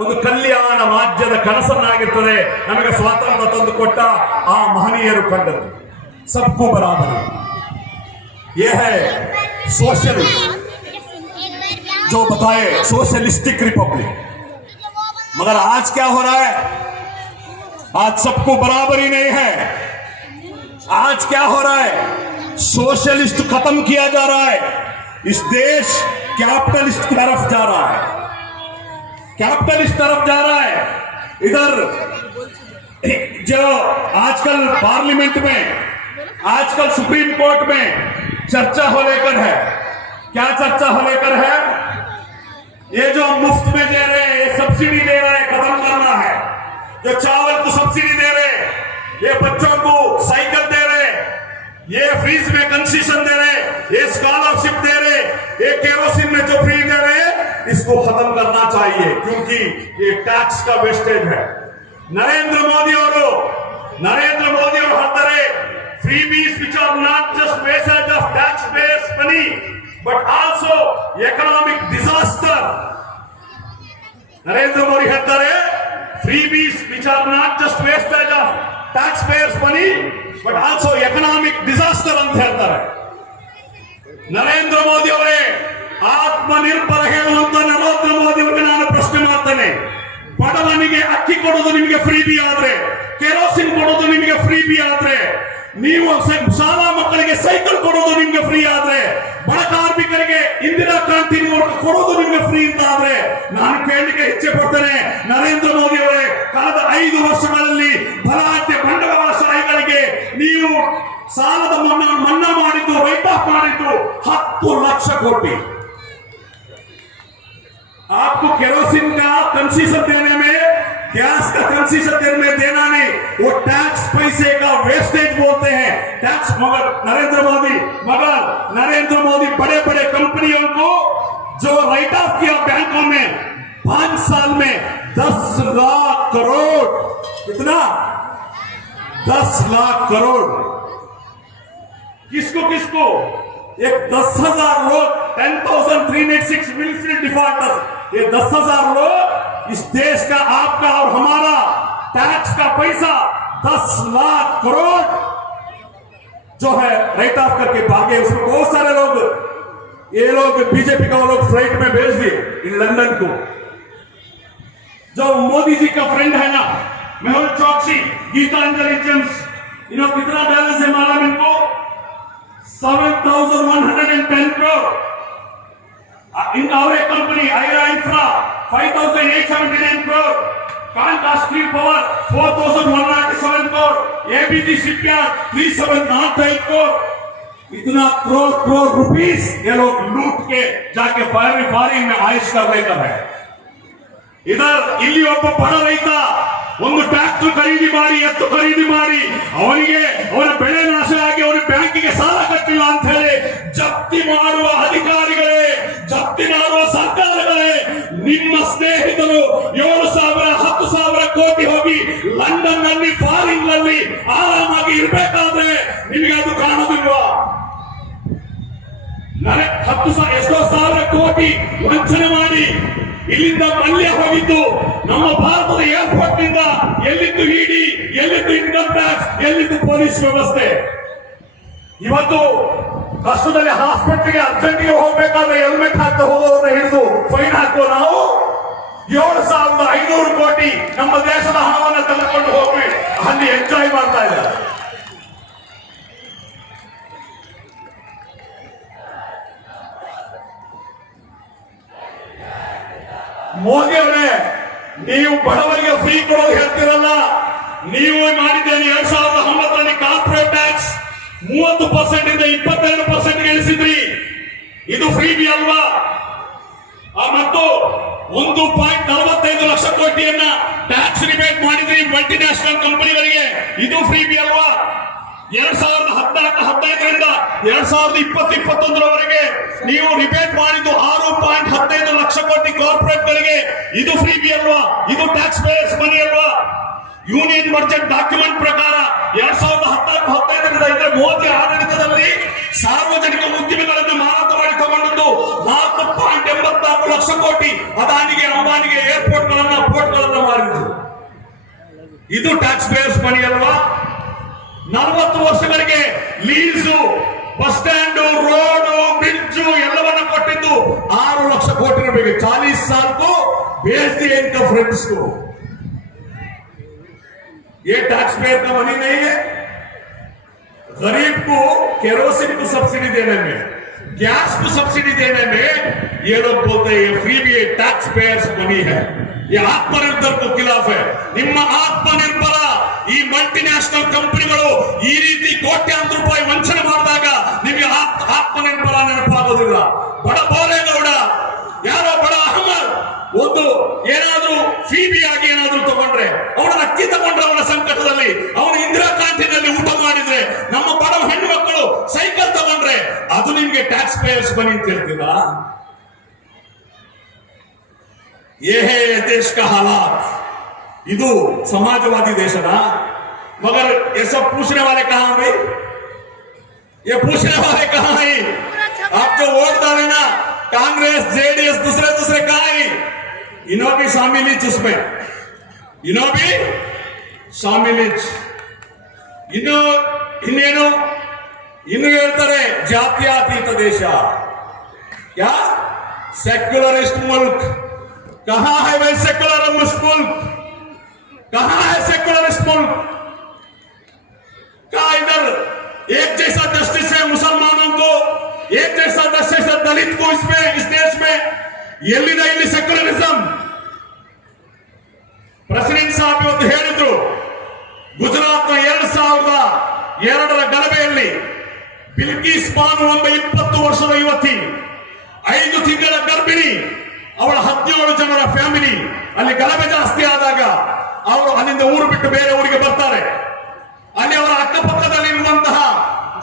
ಒಂದು ಕಲ್ಯಾಣ ರಾಜ್ಯದ ಕನಸನ್ನಾಗಿರ್ತದೆ. ನಮಗೆ ಸ್ವಾತಂತ್ರ್ಯ ತಂದು ಕೊಟ್ಟ ಆ ಮಹನೀಯರು ಕಂಡರು ಸಬ್ಕೂ ಬರಾಬರಿ. ये है सोशलिस्ट, जो बताए सोशलिस्टिक रिपब्लिक। मगर आज क्या हो रहा है? आज सबको बराबरी नहीं है। आज क्या हो रहा है? सोशलिस्ट खत्म किया जा रहा है। इस देश कैपिटलिस्ट की तरफ जा रहा है, कैपिटलिस्ट तरफ जा रहा है। इधर जो आजकल पार्लियामेंट में, आजकल सुप्रीम कोर्ट में चर्चा हो लेकर है। क्या चर्चा हो लेकर है? ये जो मुफ्त में दे रहे हैं, ये सब्सिडी दे रहे हैं, खत्म करना है। जो चावल को सब्सिडी दे रहे हैं, ये बच्चों को साइकिल दे रहे हैं, ये फ्रीज में कंसेशन दे रहे, ये स्कॉलरशिप दे रहे, ये केरोसिन में जो फ्री दे रहे, इसको खत्म करना चाहिए क्योंकि ये टैक्स का वेस्टेज है। नरेंद्र मोदी और ಹೇಳ್ತಾರೆ freebies which are not just wastage of taxpayers money but also economic disaster. Narendra Modi ಹೇಳ್ತಾರೆ freebies which are not just wastage of taxpayers money but also economic disaster ಅಂತ ಹೇಳ್ತಾರೆ. ನರೇಂದ್ರ ಮೋದಿ ಅವರೇ, ಆತ್ಮನಿರ್ಭರ ಹೇಳುವಂತ ನರೇಂದ್ರ ಮೋದಿ ಅವರಿಗೆ ನಾನು ಪ್ರಶ್ನೆ ಮಾಡ್ತೇನೆ. ಬಡವನಿಗೆ ಅಕ್ಕಿ ಕೊಡೋದು ನಿಮಗೆ ಫ್ರೀಬಿ ಆದ್ರೆ, ಕೆರೋಸಿನ್ ಕೊಡೋದು ನಿಮಗೆ ಫ್ರೀಬಿ ಆದ್ರೆ, ನೀವು ಶಾಲಾ ಮಕ್ಕಳಿಗೆ ಸೈಕಲ್ ಕೊಡೋದು ನಿಮ್ಗೆ ಫ್ರೀ ಆದ್ರೆ, ಬಡ ಕಾರ್ಮಿಕರಿಗೆ ಇಂದಿರಾ ಕ್ರಾಂತಿ ಕೊಡೋದು ನಿಮ್ಗೆ ಫ್ರೀ ಅಂತ ಆದ್ರೆ, ನಾನು ಕೇಳಲಿಕ್ಕೆ ಇಚ್ಛೆ ಪಡ್ತೇನೆ, ನರೇಂದ್ರ ಮೋದಿ ಅವರೇ, ಕಳೆದ 5 ವರ್ಷಗಳಲ್ಲಿ ಬಲಾಢ್ಯ ಬಂಡವಾಳಶಾಹಿಗಳಿಗೆ ನೀವು ಸಾಲದ ಮನ್ನಾ ಮಾಡಿದ್ದು, ರೈಟ್ ಆಫ್ ಮಾಡಿದ್ದು 10 ಲಕ್ಷ ಕೋಟಿ. आपको केरोसिन का कंसेशन देने में, गैस का कंसेशन देने में देना नहीं, वो टैक्स पैसे का वेस्टेज बोलते हैं टैक्स। मगर नरेंद्र मोदी बड़े बड़े कंपनियों को जो राइट ऑफ किया बैंकों में 5 साल में 10 लाख करोड़, कितना 10 लाख करोड़ किसको एक 10,000 लोग 10,386 मिलिट्री डिफॉल्टर्स, ये 10,000 लोग इस देश का, आपका और हमारा टैक्स का पैसा 10 लाख करोड़ जो है राइट ऑफ करके भागे। उसमें बहुत सारे लोग, ये लोग बीजेपी का लोग फ्लाइट में भेज दिए इन लंदन को। जो मोदी जी का फ्रेंड है ना, मेहुल चौकसी, गीतांजलि जेम्स, इन्होंने कितना बैलेंस है मालूम इनको? 7,110 crore. In our company, IRA Infra, 5,879 crore. Kanka Steel Power, 4,197 crore. ABG Shipyard, 3,709 crore. इतना करोड़ रुपीस ये लोग लूट के जाके फॉरेन में आयश कर लेकर है। इधर ಇಲ್ಲಿ ಒಬ್ಬ ಬಡ ರೈತ ಒಂದು ಟ್ರ್ಯಾಕ್ಟರ್ ಖರೀದಿ ಮಾಡಿ, ಎತ್ತು ಖರೀದಿ ಮಾಡಿ, ಅವನಿಗೆ ಅವರ ಬೆಳೆ ನಾಶ ಆಗಿ ಅವರ ಬ್ಯಾಂಕಿಗೆ ಸಾಲ ಕಟ್ಟಿಲ್ಲ ಅಂತ ಹೇಳಿ ಜಪ್ತಿ ಮಾಡುವ ಅಧಿಕಾರಿಗಳೇ, ಜಪ್ತಿ ಮಾಡುವ ಸರ್ಕಾರಗಳೇ, ನಿಮ್ಮ ಸ್ನೇಹಿತರು 7,000 10,000 ಕೋಟಿ ಹೋಗಿ ಲಂಡನ್ ನಲ್ಲಿ, ಫಾರಿನ್ ನಲ್ಲಿ ಆರಾಮಾಗಿ ಇರಬೇಕಾದ್ರೆ ನಿಮಗೆ ಅದು ಕಾಣೋದಿಲ್ವಾ? 10,000 ಎಷ್ಟೋ ಸಾವಿರ ಕೋಟಿ ವಂಚನೆ ಮಾಡಿ ಇಲ್ಲಿಂದ ಮಲ್ಯ ಹೋಗಿದ್ದು ನಮ್ಮ ಭಾರತದ ಏರ್ಪೋರ್ಟ್ ನಿಂದ ಎಲ್ಲಿದ್ದು ಇಡಿ, ಎಲ್ಲಿದ್ದು ಇನ್ಕಮ್ ಟ್ಯಾಕ್ಸ್, ಎಲ್ಲಿದ್ದು ಪೊಲೀಸ್ ವ್ಯವಸ್ಥೆ. ಇವತ್ತು ಕಷ್ಟದಲ್ಲಿ ಹಾಸ್ಪಿಟಲ್ಗೆ ಅರ್ಜೆಂಟ್ಗೆ ಹೋಗ್ಬೇಕಾದ್ರೆ ಹೆಲ್ಮೆಟ್ ಹಾಕ್ತಾ ಹೋಗೋರನ್ನ ಹಿಡಿದು ಫೈನ್ ಹಾಕೋ ನಾವು 7,500 ಕೋಟಿ ನಮ್ಮ ದೇಶದ ಹಣವನ್ನು ತೆಗೆದುಕೊಂಡು ಹೋಗಿ ಅಲ್ಲಿ ಎಂಜಾಯ್ ಮಾಡ್ತಾ ಇದ್ದಾರೆ. ಮೋದಿ ಅವರೇ, ನೀವು ಬಡವರಿಗೆ ಫ್ರೀ ಕೊಡೋದು ಹೇಳ್ತಿರಲ್ಲ, ನೀವು ಮಾಡಿದ್ದೇನೆ 2009ರಲ್ಲಿ ಕಾರ್ಪೊರೇಟ್ ಟ್ಯಾಕ್ಸ್ 30% ಇಂದ 22% ಇಳಿಸಿದ್ರಿ. ಇದು ಫ್ರೀಬಿ ಅಲ್ವಾ? ಮತ್ತು 1.45 ಲಕ್ಷ ಕೋಟಿಯನ್ನ ಟ್ಯಾಕ್ಸ್ ರಿಬೇಟ್ ಮಾಡಿದ್ರಿ ಮಲ್ಟಿನ್ಯಾಷನಲ್ ಕಂಪನಿಗಳಿಗೆ. ಇದು ಫ್ರೀಬಿ ಅಲ್ವಾ? 2014-15ರಿಂದ 2020-21ರವರೆಗೆ ನೀವು ರಿಬೇಟ್ ಮಾಡಿದ್ದು 6.15 ಲಕ್ಷ ಕೋಟಿ ಕಾರ್ಪೊರೇಟ್ ಗಳಿಗೆ. ಇದು ಫ್ರೀಬಿ ಅಲ್ವಾ? ಇದು ಟ್ಯಾಕ್ಸ್ ಪೇಯರ್ಸ್ ಮನಿ ಅಲ್ವಾ? ಯೂನಿಯನ್ ಬಜೆಟ್ ಡಾಕ್ಯುಮೆಂಟ್ ಪ್ರಕಾರ 2014-15ರಿಂದ ಇದ್ರೆ ಮೋದಿ ಆಡಳಿತದಲ್ಲಿ ಸಾರ್ವಜನಿಕ ಉದ್ಯಮಿಗಳನ್ನು ಮಾರಾಟ ಮಾಡಿ ತಗೊಂಡದ್ದು 4.84 ಲಕ್ಷ ಕೋಟಿ ಅದಾನಿಗೆ, ಅಂಬಾನಿಗೆ ಏರ್ಪೋರ್ಟ್ ಗಳನ್ನ, ಪೋರ್ಟ್ ಗಳನ್ನ ಮಾರಿದ್ರು. ಇದು ಟ್ಯಾಕ್ಸ್ ಪೇಯರ್ಸ್ ಮನಿ ಅಲ್ವಾ? 40 ವರ್ಷಗಳಿಗೆ lease, bus stand, road, bridge ಎಲ್ಲವನ್ನ ಕೊಟ್ಟಿದ್ದು 6 ಲಕ್ಷ ಕೋಟಿ ರೂಪಾಯಿಗೆ. 40 साल को बेच दिए इनका फ्रेंड्स को. ये टैक्स पेयर का मनी नहीं है. गरीब को केरोसिन को सब्सिडी देने में, गैस को सब्सिडी देने में ये लोग बोलते हैं ये फ्री भी टैक्स पेयर्स मनी है. ये आत्मनिर्भर को खिलाफ है. ನಿಮ್ಮ ಆತ್ಮನಿರ್ಭರ ಈ ಮಲ್ಟಿನ್ಯಾಷನಲ್ ಕಂಪನಿಗಳು ಈ ರೀತಿ ಕೋಟ್ಯಾಂತರ ರೂಪಾಯಿ ವಂಚನೆ ಮಾಡಿದಾಗ ನಿಮಗೆ ಆತ್ಮನಿರ್ಭರ ನೆನಪಾಗೋದಿಲ್ಲ. ಬಡ ಬೋರೇಗೌಡ, ಯಾರೋ ಬಡ ಅಹಮದ್ ಒಂದು ಏನಾದ್ರೂ ಫೀಬಿ ಆಗಿ ಏನಾದ್ರೂ ತಗೊಂಡ್ರೆ, ಅವನ ಅಕ್ಕಿ ತಗೊಂಡ್ರೆ ಅವನ ಸಂಕಟದಲ್ಲಿ, ಅವನು ಇಂದಿರಾ ಕ್ರಾಂತಿನಲ್ಲಿ ಊಟ ಮಾಡಿದ್ರೆ, ನಮ್ಮ ಬಡ ಹೆಣ್ಣು ಮಕ್ಕಳು ಜಮೀನ್ಗೆ ಟ್ಯಾಕ್ಸ್ ಪೇಯರ್ಸ್ ಬನ್ನಿ ಅಂತ ಹೇಳ್ತೀರಾ? ये है देश का हालात। इधु समाजवादी देश ना, मगर ये सब पूछने वाले कहां भाई? ये पूछने वाले कहां है? आप जो वोट डाले ना कांग्रेस जेडीएस दूसरे कहां है? इन्हों भी शामिल है उसमें, इन्हों भी शामिल है। ಇನ್ನೇನು ಇನ್ನು ಹೇಳ್ತಾರೆ ಜಾತ್ಯತೀತ ದೇಶ, क्या सेक्युलरिस्ट मुल्क। कहां है भाई सेक्युलर मुल्क? कहां है सेक्युलरिस्ट मुल्क? क्या इधर एक जैसा जस्टिस है मुसलमानों को, एक जैसा जस्टिस है दलित को इसमें, इस देश में? ಎಲ್ಲಿದೆ ಇಲ್ಲಿ ಸೆಕ್ಯುಲರಿಸಂ? ಪ್ರೆಸಿಡೆಂಟ್ ಸಾಹೇಬ್ ಇವತ್ತು ಹೇಳಿದ್ರು, ಗುಜರಾತ್ನ 2002ರ ಗಲಭೆಯಲ್ಲಿ ಬಿಲ್ಕಿಸ್ ಬಾನು ಎಂಬ 20 ವರ್ಷದ ಯುವತಿ, 5 ತಿಂಗಳ ಗರ್ಭಿಣಿ, ಅವಳ 17 ಜನರ ಫ್ಯಾಮಿಲಿ ಅಲ್ಲಿ ಗಲಭೆ ಜಾಸ್ತಿ ಆದಾಗ ಅವರು ಅಲ್ಲಿಂದ ಊರು ಬಿಟ್ಟು ಬೇರೆ ಊರಿಗೆ ಬರ್ತಾರೆ. ಅಲ್ಲಿ ಅವರ ಅಕ್ಕಪಕ್ಕದಲ್ಲಿರುವಂತಹ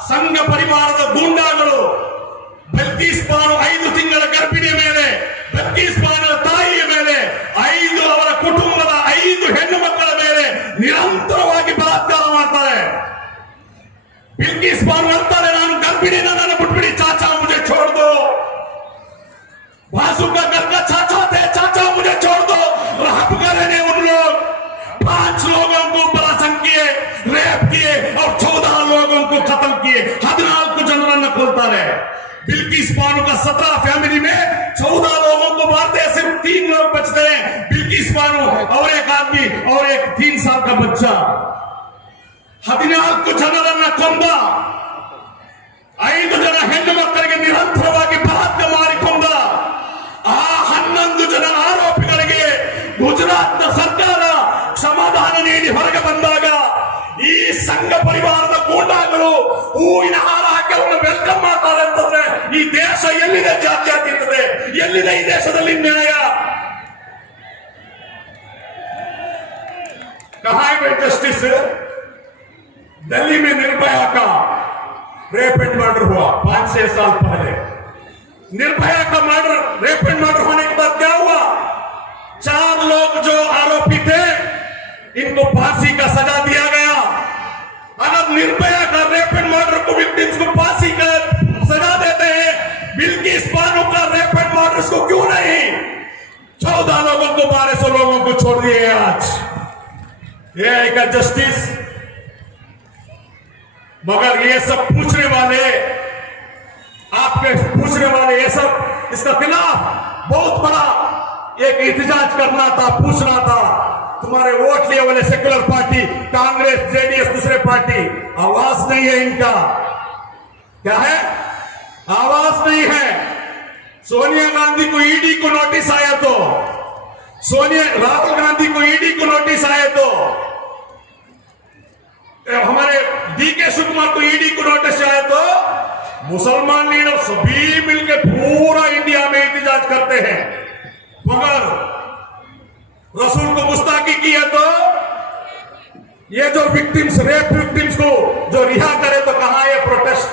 ಸಂಘ ಪರಿವಾರದ ಗೂಂಡಾಗಳು ಬಿಲ್ಕಿಸ್ ಬಾನು 5 ತಿಂಗಳ ಗರ್ಭಿಣಿಯ ಮೇಲೆ, ಬಿಲ್ಕಿಸ್ ಬಾನುವ ತಾಯಿಯ ಮೇಲೆ, 5 ಅವರ ಕುಟುಂಬದ 5 ಹೆಣ್ಣು ಮಕ್ಕಳ ಮೇಲೆ ನಿರಂತರವಾಗಿ ಬಲಾತ್ಕಾರ ಮಾಡ್ತಾರೆ. बिल्किस बानो अंತಾರೆ, ನಾನು ಗರ್ಭಿಣಿ, ನನ್ನ ಬಿಟ್ಬಿಡಿ चाचा, मुझे छोड़ दो। बाजू का घर का चाचा थे, चाचा मुझे छोड़ दो। राहब करे ने उन लोग 5 लोगों को बलात्कार किए, रेप किए और 14 लोगों को कत्ल किए, 14 ಜನರನ್ನು ಕೊಲ್ತಾರೆ। बिल्किस बानो का 17 फैमिली में 14 लोगों को मारते हैं, सिर्फ 3 लोग बचते हैं, बिल्किस बानो और एक आदमी और एक 3 साल का बच्चा। 14 ಜನರನ್ನ ಕೊಂದ, 5 ಜನ ಹೆಣ್ಣು ಮಕ್ಕಳಿಗೆ ನಿರಂತರವಾಗಿ ಬಲಾತ್ಕಾರ ಮಾಡಿಕೊಂಡ ಆ 11 ಜನ ಆರೋಪಿಗಳಿಗೆ ಗುಜರಾತ್ನ ಸರ್ಕಾರ ಸಮಾಧಾನ ನೀಡಿ ಹೊರಗೆ ಬಂದಾಗ ಈ ಸಂಘ ಪರಿವಾರದ ಗೂಂಡಾಗಳು ಹೂವಿನ ಹಾರ ಹಾಕಿ ಅವರನ್ನು ವೆಲ್ಕಮ್ ಮಾಡ್ತಾರೆ ಅಂತಂದ್ರೆ ಈ ದೇಶ ಎಲ್ಲಿದೆ ಜಾತ್ಯತೀತತೆ? ಎಲ್ಲಿದೆ ಈ ದೇಶದಲ್ಲಿ ನ್ಯಾಯ? कहां है जस्टिस? दिल्ली में निर्भया का रेप एंड मर्डर हुआ 5-6 साल पहले। निर्भया का मर्डर, रेप एंड मर्डर होने के बाद क्या हुआ? 4 लोग जो आरोपी थे इनको फांसी का सजा दिया गया। अगर निर्भया का रेप एंड मर्डर को विक्टिम्स को फांसी का सजा देते हैं, बिल्किस बानो का रेप एंड मर्डर को क्यों नहीं? 14 लोगों को, 1200 लोगों को छोड़ दिए आज। ये है का जस्टिस? मगर ये सब पूछने वाले, आपके पूछने वाले, ये सब इसका खिलाफ बहुत बड़ा एक एहतजाज करना था, पूछना था। तुम्हारे वोट लिए वाले सेक्युलर पार्टी कांग्रेस जेडीएस दूसरे पार्टी, आवाज नहीं है इनका। क्या है? आवाज नहीं है। सोनिया गांधी को ईडी को नोटिस आया तो, राहुल गांधी को ईडी को नोटिस आया तो, हमारे डीके शिवकुमार को ईडी को नोटिस आया तो, मुसलमान लीडर सभी मिलकर पूरा इंडिया में एहतजाज करते हैं। मगर रसूल को गुस्ताखी किया तो ये जो विक्टिम्स, रेप विक्टिम्स को जो रिहा करे तो कहां है प्रोटेस्ट?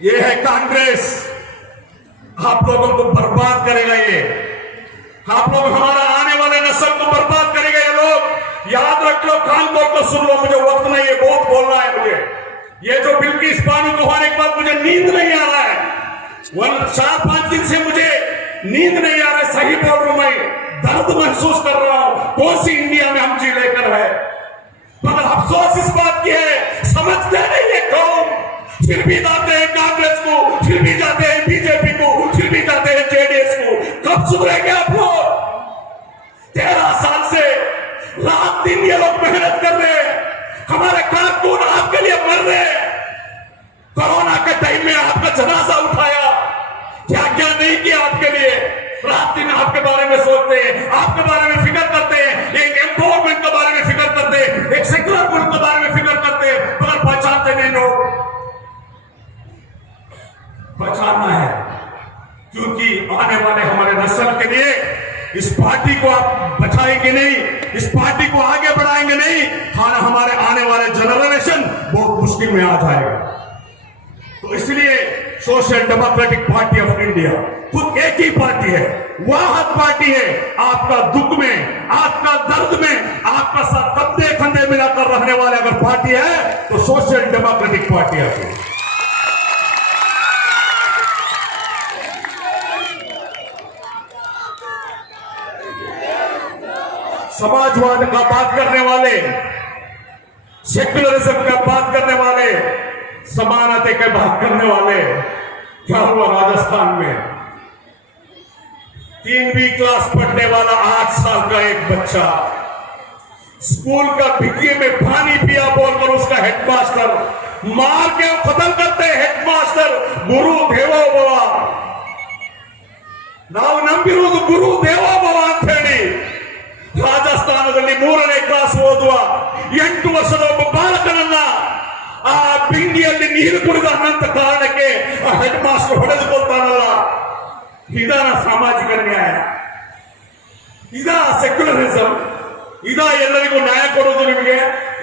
ये है कांग्रेस। आप लोगों को बर्बाद करेगा ये, आप लोग हमारा आने वाले नस्ल को बर्बाद करेगा ये लोग। याद रख लो, कान खोल कर सुन लो, मुझे वक्त नहीं है, बहुत बोलना है मुझे। ये जो बिल्किस बानो को होने के बाद मुझे नींद नहीं आ रहा है, 4-5 दिन से मुझे नींद नहीं आ रहा है, सही बोल रहा हूं मैं, दर्द महसूस कर रहा हूं। कौन सी इंडिया में हम जी लेकर है? मगर अफसोस इस बात की है, समझते नहीं ये कौन, फिर भी जाते हैं कांग्रेस को, फिर भी जाते हैं बीजेपी को, फिर भी जाते हैं जेडीएस को। कब सुधरेंगे आप लोग? 13 साल से रात दिन ये लोग मेहनत कर रहे हैं, हमारे कारकुन आपके लिए मर रहे हैं। कोरोना के टाइम में आपका जनाजा उठाया, क्या क्या नहीं किया आपके लिए? रात दिन आपके बारे में सोचते हैं, आपके बारे में फिक्र करते हैं, एक एम्पावरमेंट के बारे में फिक्र करते हैं, एक सेक्युलर मुल्क के बारे में फिक्र करते हैं, मगर पहचानते नहीं लोग। पहचानना है, क्योंकि आने वाले हमारे नस्ल के लिए इस पार्टी को आप बचाएंगे नहीं, इस पार्टी को आगे बढ़ाएंगे नहीं, खाना हमारे आने वाले जनरेशन बहुत मुश्किल में आ जाएगा। तो इसलिए social democratic party of India खुद एक ही पार्टी है, वाहद पार्टी है। आपका दुख में, आपका दर्द में, आपका साथ कंधे कंधे मिलाकर रहने वाले अगर पार्टी है तो सोशल डेमोक्रेटिक पार्टी है। समाजवाद का बात करने वाले, सेक्युलरिज्म का बात करने वाले, समानता के बात करने वाले, क्या हुआ राजस्थान में 3वीं क्लास पढ़ने वाला 8 साल का एक बच्चा स्कूल का भिग्गे में पानी पिया बोलकर उसका हेडमास्टर मार के कत्ल करते। हेडमास्टर गुरु देवो भव, ನಾವು ನಂಬಿರುವುದು ಗುರು ದೇವೋ ಭವ ಅಂತ ಹೇಳಿ ರಾಜಸ್ಥಾನದಲ್ಲಿ 3ನೇ ಕ್ಲಾಸ್ ಓದುವ 8 ವರ್ಷದ ಒಬ್ಬ ಬಾಲಕನನ್ನ ಆ ಬಿಂದಿಯಲ್ಲಿ ನೀರು ಕುಡಿದ ಅನ್ನಂತ ಕಾರಣಕ್ಕೆ ಆ ಹೆಡ್ ಮಾಸ್ಟರ್ ಹೊಡೆದುಕೊಳ್ತಾನಲ್ಲ, ಇದಾನ ಸಾಮಾಜಿಕ ನ್ಯಾಯ? ಇದಾ ಸೆಕ್ಯುಲರಿಸಂ? ಇದಾ ಎಲ್ಲರಿಗೂ ನ್ಯಾಯ ಕೊಡುವುದು ನಿಮಗೆ?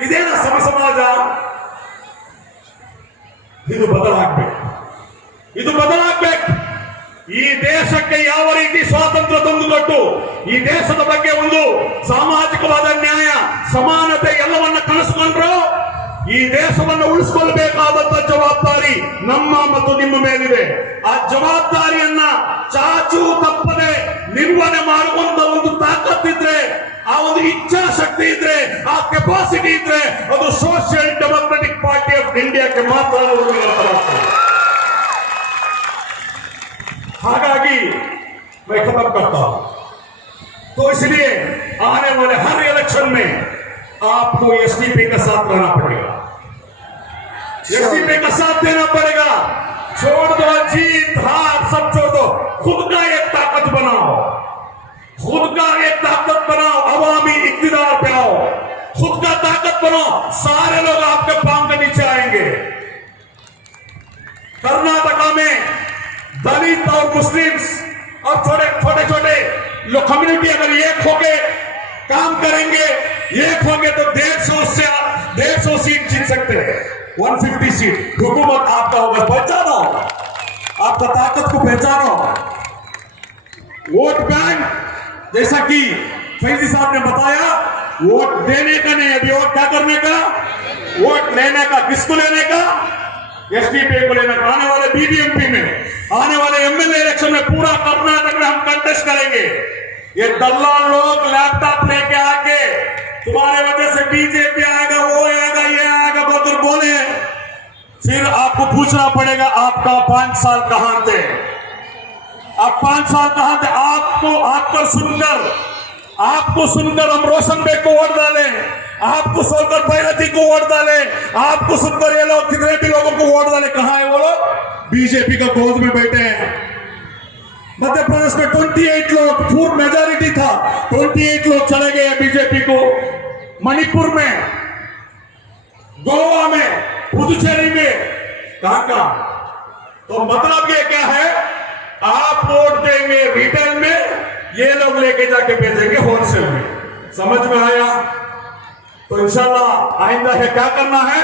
ಇದೇನ ಸಮಾಜ? ಇದು ಬದಲಾಗಬೇಕು, ಇದು ಬದಲಾಗಬೇಕು. ಈ ದೇಶಕ್ಕೆ ಯಾವ ರೀತಿ ಸ್ವಾತಂತ್ರ್ಯ ತಂದುಕೊಟ್ಟು ಈ ದೇಶದ ಬಗ್ಗೆ ಒಂದು ಸಾಮಾಜಿಕವಾದ ನ್ಯಾಯ, ಸಮಾನತೆ ಎಲ್ಲವನ್ನ ಕನಸುಕೊಂಡ್ರು ಈ ದೇಶವನ್ನು ಉಳಿಸಿಕೊಳ್ಳಬೇಕಾದಂತ ಜವಾಬ್ದಾರಿ ನಮ್ಮ ಮತ್ತು ನಿಮ್ಮ ಮೇಲಿದೆ. ಆ ಜವಾಬ್ದಾರಿಯನ್ನ ಚಾಚು ತಪ್ಪದೆ ನಿರ್ವಹಣೆ ಮಾಡುವಂತ ಒಂದು ತಾಕತ್ತಿದ್ರೆ, ಆ ಒಂದು ಇಚ್ಛಾಶಕ್ತಿ ಇದ್ರೆ, ಆ ಕೆಪಾಸಿಟಿ ಇದ್ರೆ ಅದು ಸೋಷಿಯಲ್ ಡೆಮೋಕ್ರೆಟಿಕ್ ಪಾರ್ಟಿ ಆಫ್ ಇಂಡಿಯಾಕ್ಕೆ ಮಾತ್ರ हालांकि मैं खत्म करता हूं। तो इसलिए आने वाले हर इलेक्शन में आपको एसडीपी का साथ रहना पड़ेगा, एसडीपी का साथ देना पड़ेगा। छोड़ दो जीत हार सब छोड़ दो, खुद का एक ताकत बनाओ, खुद का एक ताकत बनाओ, अवामी इक्तिदार पे आओ, खुद का ताकत बनाओ, सारे लोग आपके पांव के नीचे आएंगे। कर्नाटका में दलित और मुस्लिम्स और छोटे छोटे लोग कम्युनिटी अगर एक होके काम करेंगे, एक होंगे तो 150 सीट जीत सकते हैं, 150 सीट। हुकूमत आपका होगा, पहचानो, आपका ताकत को पहचानो। वोट बैंक जैसा कि फैजी साहब ने बताया, वोट देने का नहीं, अभी वोट क्या करने का, वोट लेने का। किसको लेने का? एसडीपी को लेना। आने वाले बीबीएमपी में, आने वाले एमएलए इलेक्शन में पूरा कर्नाटक में हम कंटेस्ट करेंगे। ये दल्लाल लोग लैपटॉप लेके आके तुम्हारे वजह से बीजेपी आएगा, वो आएगा, ये आएगा बोलकर बोले, फिर आपको पूछना पड़ेगा आपका 5 साल कहां थे, आप 5 साल कहां थे? आपको सुनकर हम रोशन बेग को वोट डाले, आपको सुनकर भैरती को वोट डाले, आपको सुनकर ये लोग कितने भी लोगों को वोट डाले। कहां है वो लोग? बीजेपी का गोद में बैठे हैं। मध्य प्रदेश में 28 लोग, फुल मेजॉरिटी था, 28 लोग चले गए बीजेपी को। मणिपुर में, गोवा में, पुदुचेरी में, कहां? तो मतलब ये क्या है? आप वोट देंगे रिटेल में, ये लोग लेके जाके बेचेंगे होलसेल में। समझ में आया? तो इंशाल्लाह आइंदा है क्या करना है,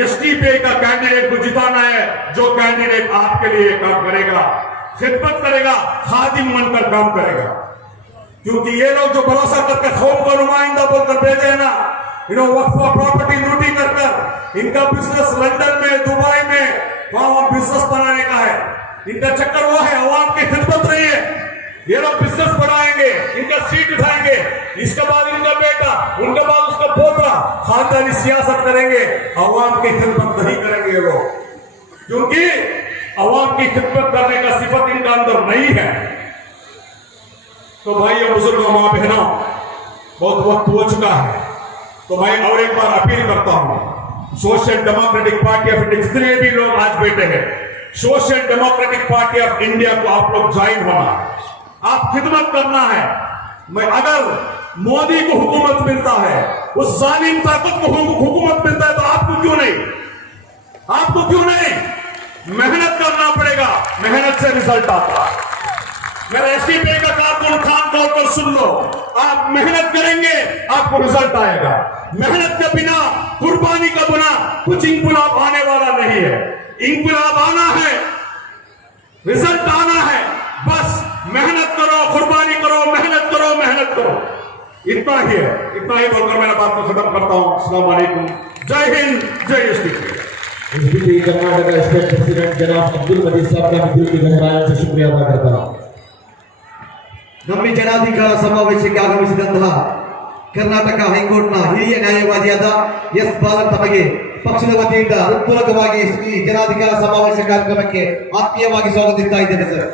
एसडीपी का कैंडिडेट को जिताना है। जो कैंडिडेट आपके लिए काम करेगा, खिदमत करेगा, खादिम बनकर काम करेगा। क्योंकि ये लोग जो भरोसा करके कौम का नुमाइंदा बोलकर भेजे हैं ना, वक्फ प्रॉपर्टी लूटी कर इनका बिजनेस लंदन में, दुबई में, वहां बिजनेस बनाने का है। इनका चक्कर वो है, अवाम की खिदमत नहीं है। ये लोग बिजनेस बढ़ाएंगे, इनका सीट उठाएंगे, इसके बाद इनका बेटा, उनके बाद उसका पोता, खानदानी सियासत करेंगे, अवाम की खिदमत नहीं करेंगे ये लोग। क्योंकि अवाम की खिदमत करने का सिफत इनका अंदर नहीं है। तो भाई बुजुर्गों, मां बहनों, बहुत वक्त हो चुका है। तो मैं और एक बार अपील करता हूं, social democratic party of India जितने भी लोग आज बैठे हैं, social democratic party of India को आप लोग ज्वाइन होना, आप खिदमत करना है। मैं अगर मोदी को हुकूमत मिलता है, उस जालिम ताकत को हुकूमत मिलता है, तो आपको क्यों नहीं? आपको क्यों नहीं? मेहनत करना पड़ेगा, मेहनत से रिजल्ट आता है। मेरा एसडीपी का कारकुन खान को सुन लो, आप मेहनत करेंगे आपको रिजल्ट आएगा। मेहनत के बिना, कुर्बानी का बिना कुछ इनकलाब आने वाला नहीं है। इंकलाब आना है, रिजल्ट आना है। बस मेहनत करो, कुर्बानी करो, मेहनत करो, मेहनत करो। इतना ही है, इतना ही बोलकर मैं बात को खत्म करता हूं। अस्सलाम वालेकुम, जय हिंद, जय SDP. SDP Karnataka state president जनाब अब्दुल मजीद साहब का दिल की गहराइयों से शुक्रिया अदा करता हूं। ನಮ್ಮ ಜನಾಧಿಕಾರ ಸಮಾವೇಶಕ್ಕೆ ಆಗಮಿಸಿದಂತಹ ಕರ್ನಾಟಕ ಹೈಕೋರ್ಟ್ನ ಹಿರಿಯ ನ್ಯಾಯವಾದಿಯಾದ ಎಸ್ ಬಾಲನ್ ತಮಗೆ ಪಕ್ಷದ ವತಿಯಿಂದ ಹೃತ್ಪೂರ್ವಕವಾಗಿ ಈ ಜನಾಧಿಕಾರ ಸಮಾವೇಶ ಕಾರ್ಯಕ್ರಮಕ್ಕೆ ಆತ್ಮೀಯವಾಗಿ ಸ್ವಾಗತಿಸ್ತಾ ಇದ್ದೇನೆ ಸರ್।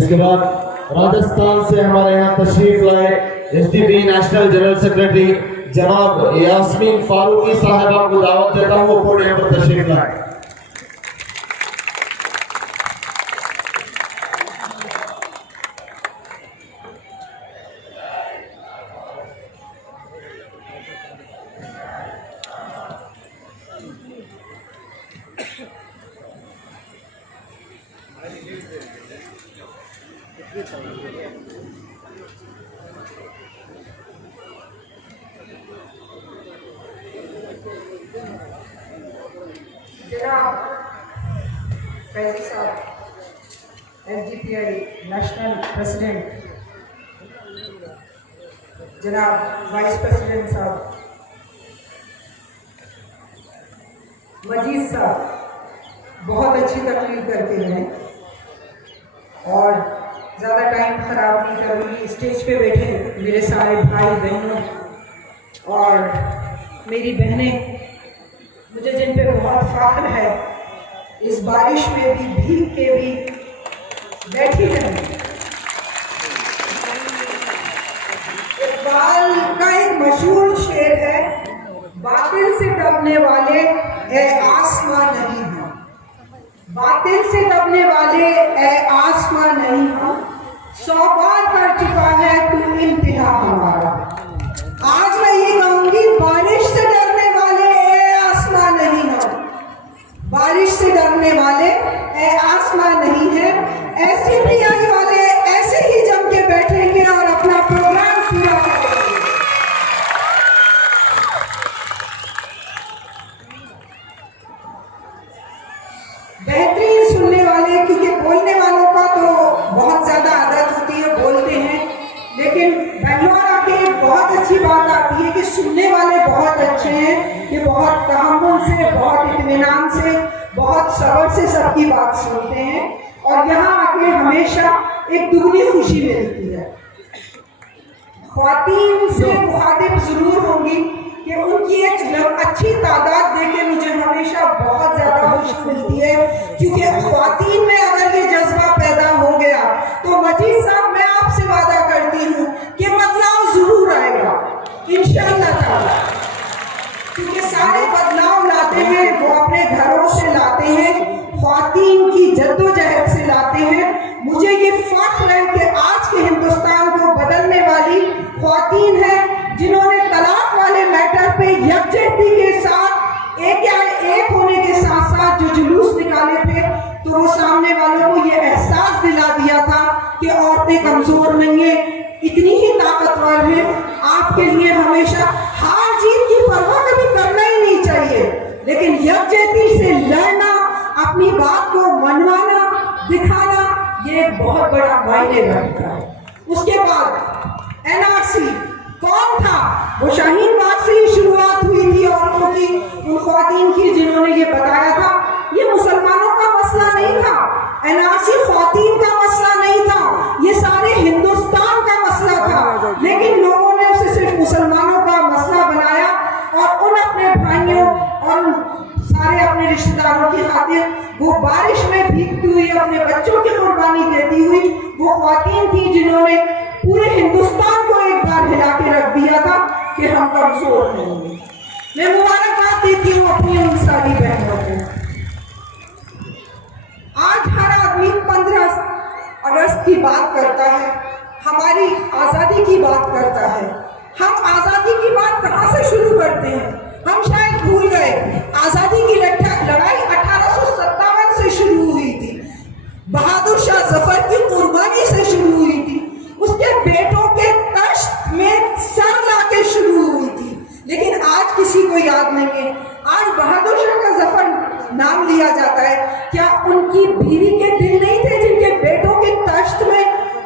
इसके बाद राजस्थान से हमारे यहाँ तशरीफ लाए एसडीपी नेशनल जनरल सेक्रेटरी जनाब यास्मीन फारूकी साहबा को दावत देता हूँ, पोडियम पर तशरीफ लाए। जनाब फैजी साहब एसडीपीआई नेशनल प्रेसिडेंट, जनाब वाइस प्रेसिडेंट साहब मजीद साहब बहुत अच्छी तकरीर करते हैं और ज़्यादा टाइम ख़राब नहीं करूँगी। स्टेज पे बैठे मेरे सारे भाई बहनों और मेरी बहनें, मुझे जिन पे बहुत फ़ख्र है, इस बारिश में भी भीग के भी बैठी रही। इकबाल का एक मशहूर शेर है, बातिल से दबने वाले ए आसमां नहीं हो, बातिल से दबने वाले ए आसमां नहीं हो, 100 बार कर चुका है तू इंतहा हमारा। आज मैं ये कहूंगी, बारिश से डरने वाले ए आसमां नहीं हो, बारिश से डरने वाले ए आसमां नहीं है। एसडीपीआई वाले ऐसे ही जम के बैठेंगे और अपना प्रोग्राम पूरा करेंगे। बेहतरीन सुनने वाले, क्योंकि बोलने वालों का तो बहुत ज्यादा आदत होती है, बोलते हैं, लेकिन बेंगलोर आके बहुत अच्छी बात आती है कि सुनने वाले बहुत अच्छे हैं, कि बहुत तहम्मुल से, बहुत इत्मीनान से, बहुत सब्र से सबकी बात सुनते हैं और यहाँ आके हमेशा एक दुगनी खुशी मिलती है। ख्वातीन से मुखातिब जरूर होंगी कि उनकी एक अच्छी तादाद देके मुझे हमेशा बहुत ज्यादा खुशी मिलती है, क्योंकि ख्वातीन में अगर ये जज्बा पैदा हो गया तो मजीद साहब मैं आपसे वादा करती हूँ कि बदलाव जरूर आएगा इंशाअल्लाह ताला, क्योंकि सारे बदलाव लाते हैं वो अपने घरों से लाते हैं, ख्वातीन की जद्दोजहद से लाते हैं। मुझे ये फख्र है कि आज के हिंदुस्तान को बदलने वाली ख्वातीन है, जिन्होंने तलाक वाले मैटर पे यकजहती के साथ एक होने के साथ साथ जो जुलूस निकाले थे, तो वो सामने वालों को ये एहसास दिला दिया था कि औरतें कमजोर नहीं है, इतनी ही ताकतवर है। आपके लिए हमेशा हार जीत की परवाह कभी करना ही नहीं चाहिए, लेकिन यकजहती से लड़ना, अपनी बात को मनवाना, दिखाना, ये एक बहुत बड़ा मायने रखता है। उसके बाद एनआरसी कौन था? वो शाहीन बाग से ही शुरुआत हुई थी औरतों की, उन ख्वातीन की, जिन्होंने ये बताया था ये मुसलमानों का मसला नहीं था, एनआरसी ख्वातीन का मसला नहीं था, ये सारे हिंदुस्तान का मसला था, लेकिन लोगों ने उसे सिर्फ मुसलमानों का मसला बनाया और उन अपने भाइयों और सारे अपने रिश्तेदारों की खातिर वो बारिश में भीगती हुई, अपने बच्चों की कुर्बानी देती हुई वो ख्वातीन थी, जिन्होंने पूरे हिंदुस्तान को एक बार हिला के रख दिया था कि हम कमजोर नहीं हैं। मैं मुबारकबाद देती हूँ अपनी उन सारी बहनों को। आज हर आदमी 15 अगस्त की बात करता है, हमारी आज़ादी की बात करता है। हम आज़ादी की बात कहाँ से शुरू करते हैं? हम शायद भूल गए, आज़ादी की लड़ाई 1857 से शुरू हुई थी, बहादुर शाह जफर की कुर्बानी से शुरू हुई थी, उसके बेटों के तश्त में सर लाके शुरू हुई थी, लेकिन आज किसी को याद नहीं है। आज बहादुर शाह का जफर नाम उनकी बीवी के दिल नहीं थे जिनके बेटों के तश्त में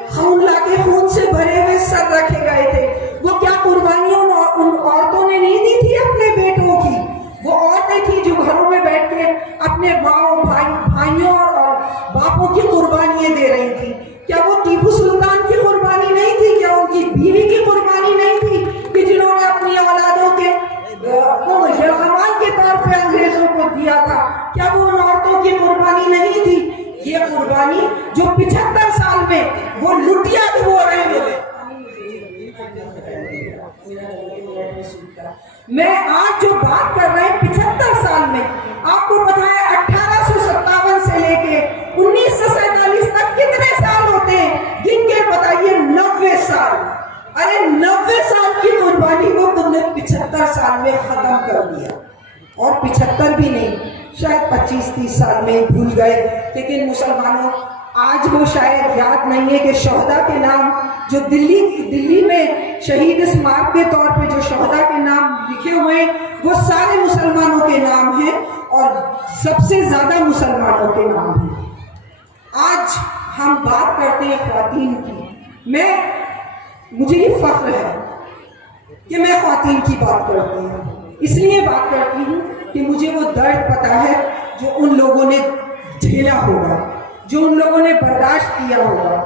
खून लाके खून से भरे हुए सर रखे गए थे? वो क्या कुर्बानियां उन औरतों ने नहीं दी थी अपने बेटों की? वो औरतें थी जो घरों में बैठ के अपने भाइयों और बापों की कुर्बानियां दे रही थी। क्या वो टीपू सुल्तान की कुर्बानी नहीं थी? क्या उनकी बीवी की कुर्बानी नहीं थी कि जिन्होंने अपनी औलादों के यरगमाल के तौर पे अंग्रेजों को दिया था? क्या वो उन औरतों की कुर्बानी नहीं थी? ये कुर्बानी जो 75 साल में वो लुटिया डुबो रहे हैं। मैं आज जो बात कर रहे हैं 75 साल में, आपको पता है 1857 से लेके 1947 तक कितने साल होते हैं? गिन के बताइए। 90 साल। अरे 90 साल की कुर्बानी को तुमने 75 साल में खत्म कर दिया। और 75 भी नहीं, शायद 25-30 साल में भूल गए। लेकिन मुसलमानों, आज वो शायद याद नहीं है कि शोहदा के नाम जो दिल्ली में शहीद स्मारक के तौर पे जो शोहदा के नाम लिखे हुए हैं वो सारे मुसलमानों के नाम हैं और सबसे ज्यादा मुसलमानों के नाम हैं। आज हम बात करते हैं ख्वातीन की। मुझे ये फख्र है कि मैं ख्वातीन की बात करती हूँ। इसलिए बात करती हूँ कि मुझे वो दर्द पता है जो उन लोगों ने झेला होगा, जो उन लोगों ने बर्दाश्त किया होगा।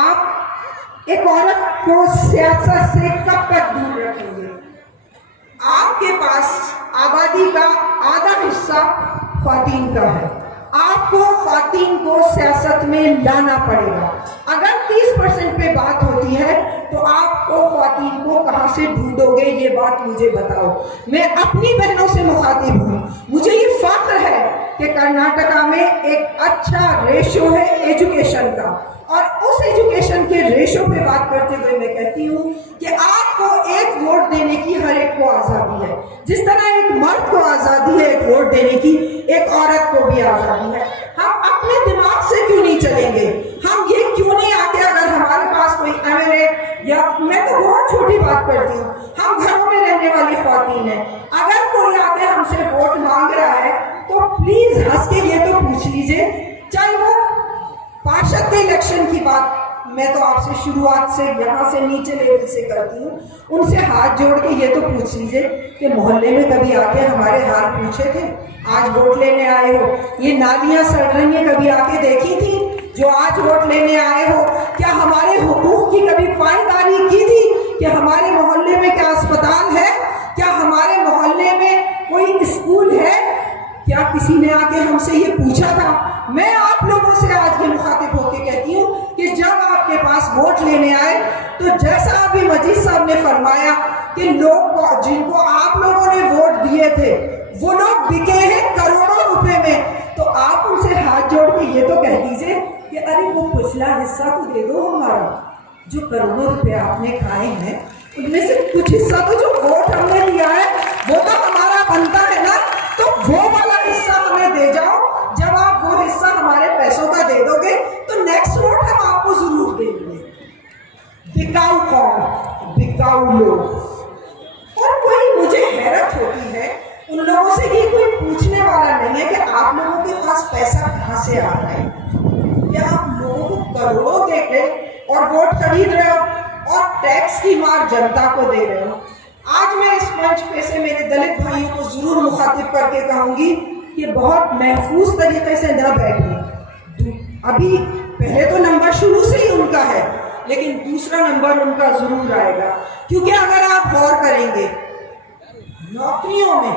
आप एक औरत को सियासत से कब तक दूर रखेंगे? आपके पास आबादी का आधा हिस्सा ख्वातीन का है। आपको ख्वातीन को सियासत में लाना पड़ेगा। अगर 30% पे बात होती है तो आपको ख्वातीन को कहां से ढूंढोगे? ये बात मुझे बताओ। मैं अपनी बहनों से मुखातिब हूँ। मुझे ये फख्र है कि कर्नाटका में एक अच्छा रेशो है एजुकेशन का, और उस एजुकेशन के रेशो पे बात करते हुए मैं कहती हूँ कि आपको एक वोट देने की हर एक को आज़ादी है। जिस तरह एक मर्द को आज़ादी है एक वोट देने की, एक औरत को भी आज़ादी है। हम अपने दिमाग से क्यों नहीं चलेंगे? हम ये क्यों नहीं आते? अगर हमारे पास कोई एमएलए, या मैं तो बहुत छोटी बात करती हूँ, हम घरों में रहने वाली ख्वातीन है, अगर कोई आके हमसे वोट मांग रहा है तो प्लीज हंस के ये तो पूछ लीजिए, चाहे वो पार्षद के इलेक्शन की बात मैं तो आपसे शुरुआत से यहाँ से नीचे लेवल से करती हूँ, उनसे हाथ जोड़ के ये तो पूछ लीजिए कि मोहल्ले में कभी आके हमारे हाल पूछे थे? आज वोट लेने आए हो, ये नालियां सड़ रही हैं, कभी आके देखी थी जो आज वोट लेने आए हो? क्या हमारे हुकूक की कभी पायदारी की थी कि हमारे मोहल्ले में क्या अस्पताल है? क्या हमारे मोहल्ले में कोई स्कूल है? क्या किसी ने आके हमसे ये पूछा था? मैं आप लोगों से आज ये मुखातिब होकर कहती हूँ कि जब आपके पास वोट लेने आए तो जैसा अभी मजीद साहब ने फरमाया कि लोग जिनको आप लोगों ने वोट दिए थे वो लोग बिके हैं करोड़ों रुपए में, तो आप उनसे हाथ जोड़ के ये तो कह दीजिए कि अरे वो पिछला हिस्सा तो दे दो हमारा, जो करोड़ों रुपए आपने खाए हैं उनमें से कुछ हिस्सा तो जो वोट हमने दिया है वो तो हमारा बनता है ना, तो वो वाला हिस्सा हमें दे जाओ। जब आप वो हिस्सा हमारे पैसों का दे दोगे तो नेक्स्ट वोट हम आपको जरूर देंगे। बिकाऊ कौन? बिकाऊ लोग। और कोई मुझे हैरत होती है उन लोगों से, ये कोई पूछने वाला नहीं है कि आप लोगों के पास पैसा कहाँ से आ रहा है, क्या आप लोगों को करोड़ों देके और वोट खरीद रहे हो और टैक्स की मार जनता को दे रहे हो। आज मैं इस मंच पे से मेरे दलित भाइयों को जरूर मुखातिब करके कहूंगी कि बहुत महफूज तरीके से न बैठे। अभी पहले तो नंबर शुरू से ही उनका है, लेकिन दूसरा नंबर उनका जरूर आएगा, क्योंकि अगर आप गौर करेंगे नौकरियों में,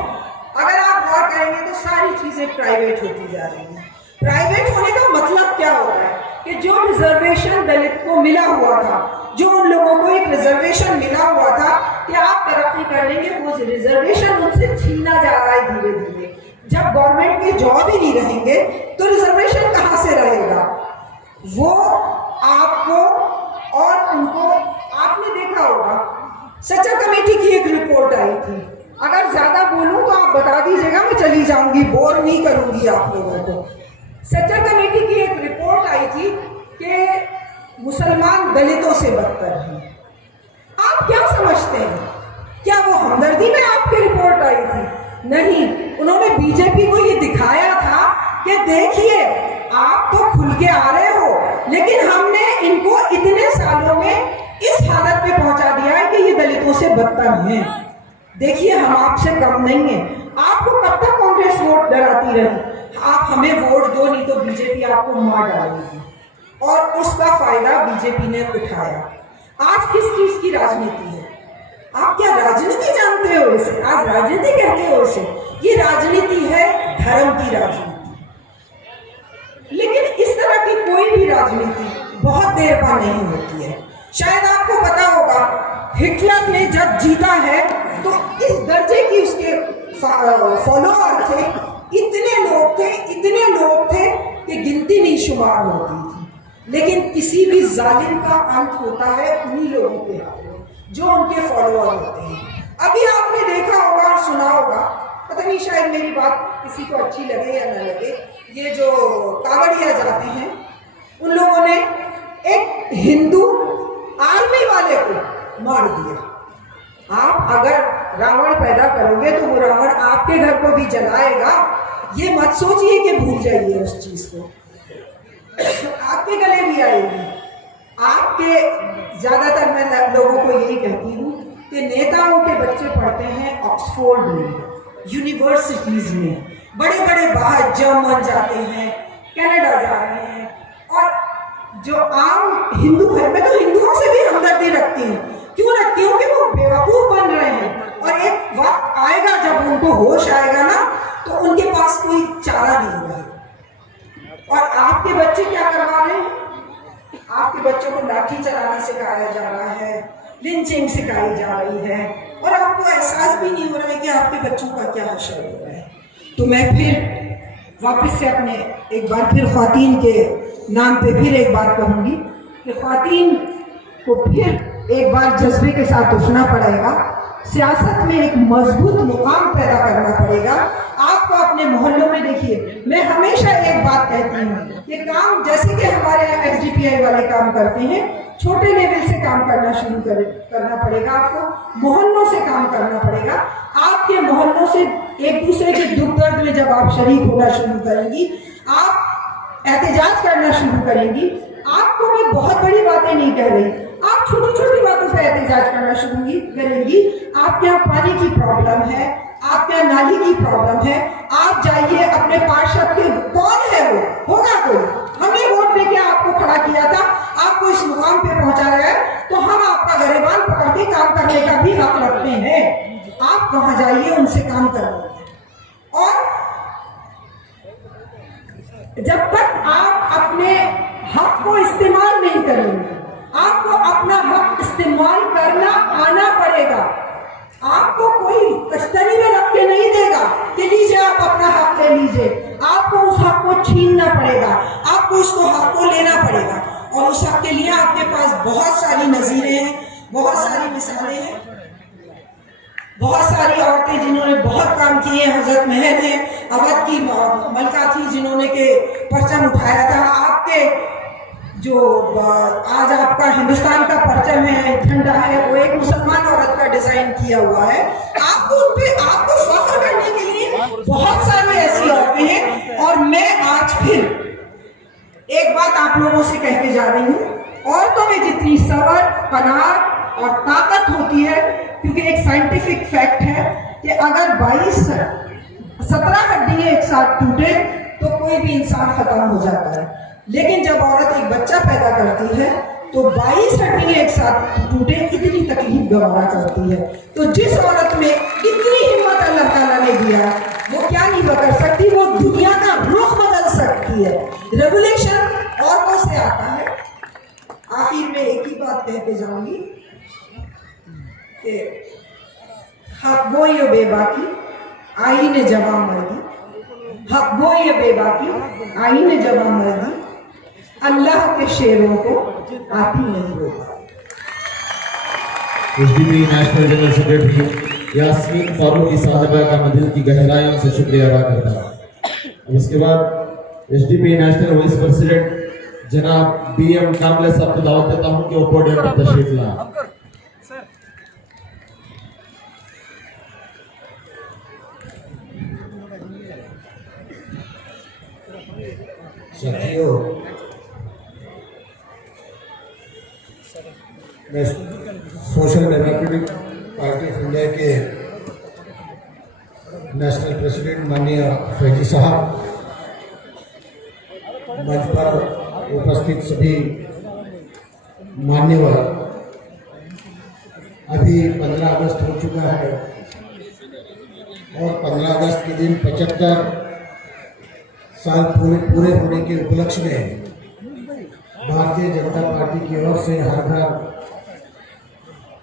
अगर आप गौर करेंगे तो सारी चीजें प्राइवेट होती जा रही हैं। प्राइवेट होने का मतलब क्या होता है कि जो रिजर्वेशन दलित को मिला हुआ था, जो उन लोगों को एक रिजर्वेशन मिला हुआ था कि आप तरक्की कर लेंगे, वो रिजर्वेशन उनसे छीना जा रहा है धीरे धीरे। जब गवर्नमेंट के जॉब ही नहीं रहेंगे तो रिजर्वेशन कहाँ से रहेगा? वो आपको और उनको, आपने देखा होगा सच्चा कमेटी की एक रिपोर्ट आई थी, अगर ज्यादा बोलूं तो आप बता दीजिएगा, मैं चली जाऊंगी, बोर नहीं करूंगी आप लोगों को। सच्चा कमेटी की एक रिपोर्ट आई थी कि मुसलमान दलितों से बदतर हैं। आप क्या समझते हैं? क्या वो हमदर्दी में आपकी रिपोर्ट आई थी? नहीं, उन्होंने बीजेपी को ये दिखाया था कि देखिए आप तो खुल के आ रहे हो, लेकिन हमने इनको इतने सालों में इस हालत पे पहुंचा दिया है कि ये दलितों से बदतर हैं। देखिए हम आपसे कम नहीं है। आपको कब तक कांग्रेस वोट डराती रही? आप हमें वोट दो, नहीं तो बीजेपी आपको मार डालेगी। और उसका फायदा बीजेपी ने उठाया। आज किस चीज की राजनीति है? आप क्या राजनीति जानते हो इसे? आज राजनीति कहते हो इसे? ये राजनीति है धर्म की राजनीति। लेकिन इस तरह की कोई भी राजनीति बहुत देर बाद नहीं होती है। शायद आपको पता होगा हिटलर ने जब जीता है तो इस दर्जे की उसके फॉलोअर थे, इतने लोग थे कि गिनती नहीं शुमार होती थी। लेकिन किसी भी जालिम का अंत होता है उन्हीं लोगों के हाथों जो उनके फॉलोअर होते हैं। अभी आपने देखा होगा और सुना होगा, पता नहीं शायद मेरी बात किसी को अच्छी लगे या ना लगे, ये जो कांवड़िया जाते हैं उन लोगों ने एक हिंदू आर्मी वाले को मार दिया। आप अगर रावण पैदा करोगे तो वो रावण आपके घर को भी जलाएगा। ये मत सोचिए कि भूल जाइए उस चीज को, आपके गले भी आएगी। आपके ज्यादातर मैं लोगों को यही कहती हूँ कि नेताओं के बच्चे पढ़ते हैं ऑक्सफोर्ड में, यूनिवर्सिटीज में, बड़े बड़े बाहर जर्मन जाते हैं, कनाडा जा रहे हैं। और जो आम हिंदू है, मैं तो हिंदुओं से भी हमदर्दी रखती हूँ। क्यों रखती हूँ? कि वो बेवकूफ बन रहे हैं और एक वक्त आएगा जब उनको होश आएगा ना तो उनके पास कोई चारा नहीं होगा। और आपके बच्चे क्या करवा रहे हैं? आपके बच्चों को लाठी चलाना सिखाया जा रहा है, लिंचिंग सिखाई जा रही है, और आपको एहसास भी नहीं हो रहा है कि आपके बच्चों का क्या हशर हो रहा है। तो मैं फिर वापस से अपने एक बार फिर ख्वातीन के नाम पे फिर एक बात कहूँगी कि ख्वातीन को फिर एक बार जज्बे के साथ उठना पड़ेगा। सियासत में एक मजबूत मुकाम पैदा करना पड़ेगा। आपको अपने मोहल्लों में देखिए, मैं हमेशा एक बात कहती हूँ कि काम जैसे कि हमारे एसडीपीआई वाले काम करते हैं, छोटे लेवल से काम करना शुरू करना पड़ेगा। आपको मोहल्लों से काम करना पड़ेगा। आपके मोहल्लों से एक दूसरे के दुख दर्द में जब आप शरीक होना शुरू करेंगी, आप एहतजाज करना शुरू करेंगी। आपको मैं बहुत बड़ी बातें नहीं कह रही, आप छोटी छोटी बातों पर एहतजाज करना शुरू करेंगी। आपके यहाँ पानी की प्रॉब्लम है, आपके यहाँ नाली की प्रॉब्लम है, आप जाइए अपने पार्षद के, कौन है वो, होगा कोई, हमने वोट देके आपको खड़ा किया था, आपको इस मुकाम पे पहुंचाया है, तो हम आपका गरेबान पकड़ के काम करने का भी हक रखते हैं। आप वहां जाइए, उनसे काम करवाइए। और जब तक आप अपने हक को इस्तेमाल नहीं करेंगे, आपको अपना हक इस्तेमाल करना आना पड़ेगा। आपको कोई कश्तरी में रख के नहीं देगा कि लीजिए आप अपना हक ले लीजिए। आपको उस हक को छीनना पड़ेगा, आपको उसको हक को लेना पड़ेगा। और उस हक के लिए आपके पास बहुत सारी नजीरें हैं, बहुत सारी मिसालें हैं, बहुत सारी औरतें जिन्होंने बहुत काम किए। हजरत महल है, अवध की मलका थी जिन्होंने के परचम उठाया था। आपके जो आज आपका हिंदुस्तान का परचम है, झंडा है, वो एक मुसलमान औरत का डिजाइन किया हुआ है। आपको उन पे आपको फख्र करने के लिए बहुत सारी ऐसी औरतें हैं। और मैं आज फिर एक बात आप लोगों से कह के जा रही हूँ, औरतों में जितनी सबर, पनाह और ताकत होती है, क्योंकि एक साइंटिफिक फैक्ट है कि अगर 17 हड्डियां एक साथ टूटे तो कोई भी इंसान खत्म हो जाता है। लेकिन जब औरत एक बच्चा पैदा करती है तो 22 हड्डियां एक साथ टूटे, इतनी तकलीफ गवारा करती है। तो जिस औरत में इतनी हिम्मत अल्लाह ताला ने दिया, वो क्या नहीं कर सकती, वो दुनिया का रुख बदल सकती है। रेवोल्यूशन औरतों से आता है। आखिर में एक ही बात कहते जाऊंगी कि हक गोई बेबाकी आईने जवां मर्दी, हक गोई बेबाकी आईने जवां मर्दी, अल्लाह के शेरों को आती नहीं होगा। SDP national general secretary Yasmin Farooqui साहिबा का मैं दिल की गहराइयों से शुक्रिया अदा करता हूँ। इसके बाद एसडीपी नेशनल वाइस प्रेसिडेंट जनाब बीएम कामले साहब को दावत देता हूँ कि वो पोडियम पर तशरीफ लाएं। साथियों, मैं social democratic party of India के नेशनल प्रेसिडेंट माननीय फैजी साहब, मंच पर उपस्थित सभी मान्यवर, अभी 15 अगस्त हो चुका है और 15 अगस्त के दिन 75 साल पूरे होने के उपलक्ष्य में भारतीय जनता पार्टी की ओर से हर घर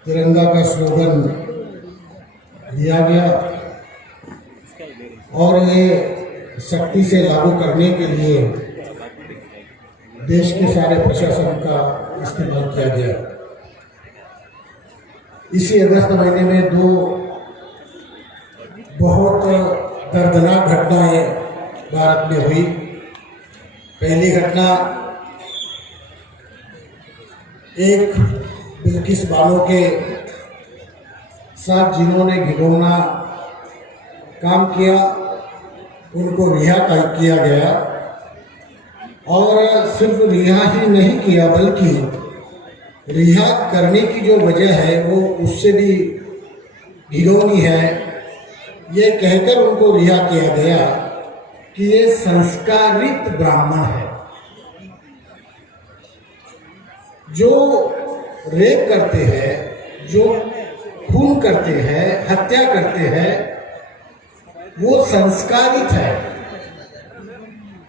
तिरंगा का स्लोगन दिया गया और ये सख्ती से लागू करने के लिए देश के सारे प्रशासन का इस्तेमाल किया गया। इसी अगस्त महीने में 2 बहुत दर्दनाक घटनाएं भारत में हुई। पहली घटना एक बिल्किस बानो के साथ जिन्होंने घिनौना काम किया, उनको रिहा किया गया और सिर्फ रिहा ही नहीं किया बल्कि रिहा करने की जो वजह है वो उससे भी घिनौनी है। ये कहकर उनको रिहा किया गया कि ये संस्कारित ब्राह्मण है। जो रेप करते हैं, जो खून करते हैं, हत्या करते हैं, वो संस्कारित है।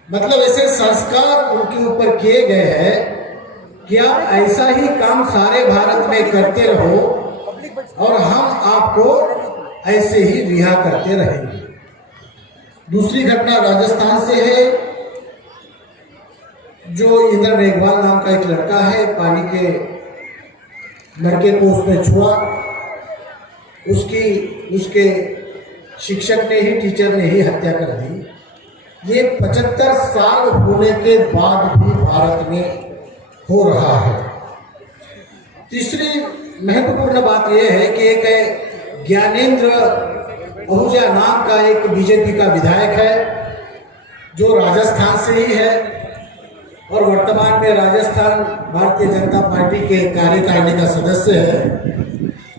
मतलब ऐसे संस्कार उनके ऊपर किए गए हैं कि आप ऐसा ही काम सारे भारत में करते रहो और हम आपको ऐसे ही रिहा करते रहेंगे। दूसरी घटना राजस्थान से है। जो इंद्र मेघवाल नाम का एक लड़का है, पानी के लड़के को उसने छुआ, उसके शिक्षक ने ही, टीचर ने ही हत्या कर दी। ये 75 साल होने के बाद भी भारत में हो रहा है। तीसरी महत्वपूर्ण बात यह है कि एक ज्ञानेंद्र आहूजा नाम का एक बीजेपी का विधायक है जो राजस्थान से ही है और वर्तमान में राजस्थान भारतीय जनता पार्टी के कार्यकारिणी का सदस्य है।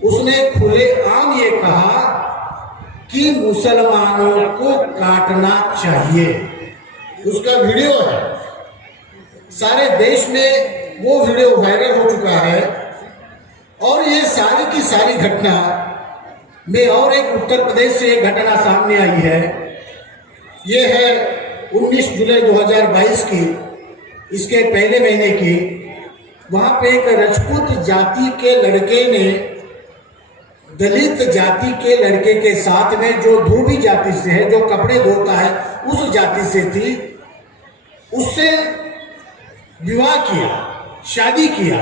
उसने खुलेआम ये कहा कि मुसलमानों को काटना चाहिए। उसका वीडियो है, सारे देश में वो वीडियो वायरल हो चुका है। और ये सारी की सारी घटना में और एक उत्तर प्रदेश से एक घटना सामने आई है। ये है 19 जुलाई 2022 की, इसके पहले महीने की। वहां पे एक राजपूत जाति के लड़के ने दलित जाति के लड़के के साथ में, जो धोबी जाति से है, जो कपड़े धोता है, उस जाति से थी, उससे विवाह किया, शादी किया।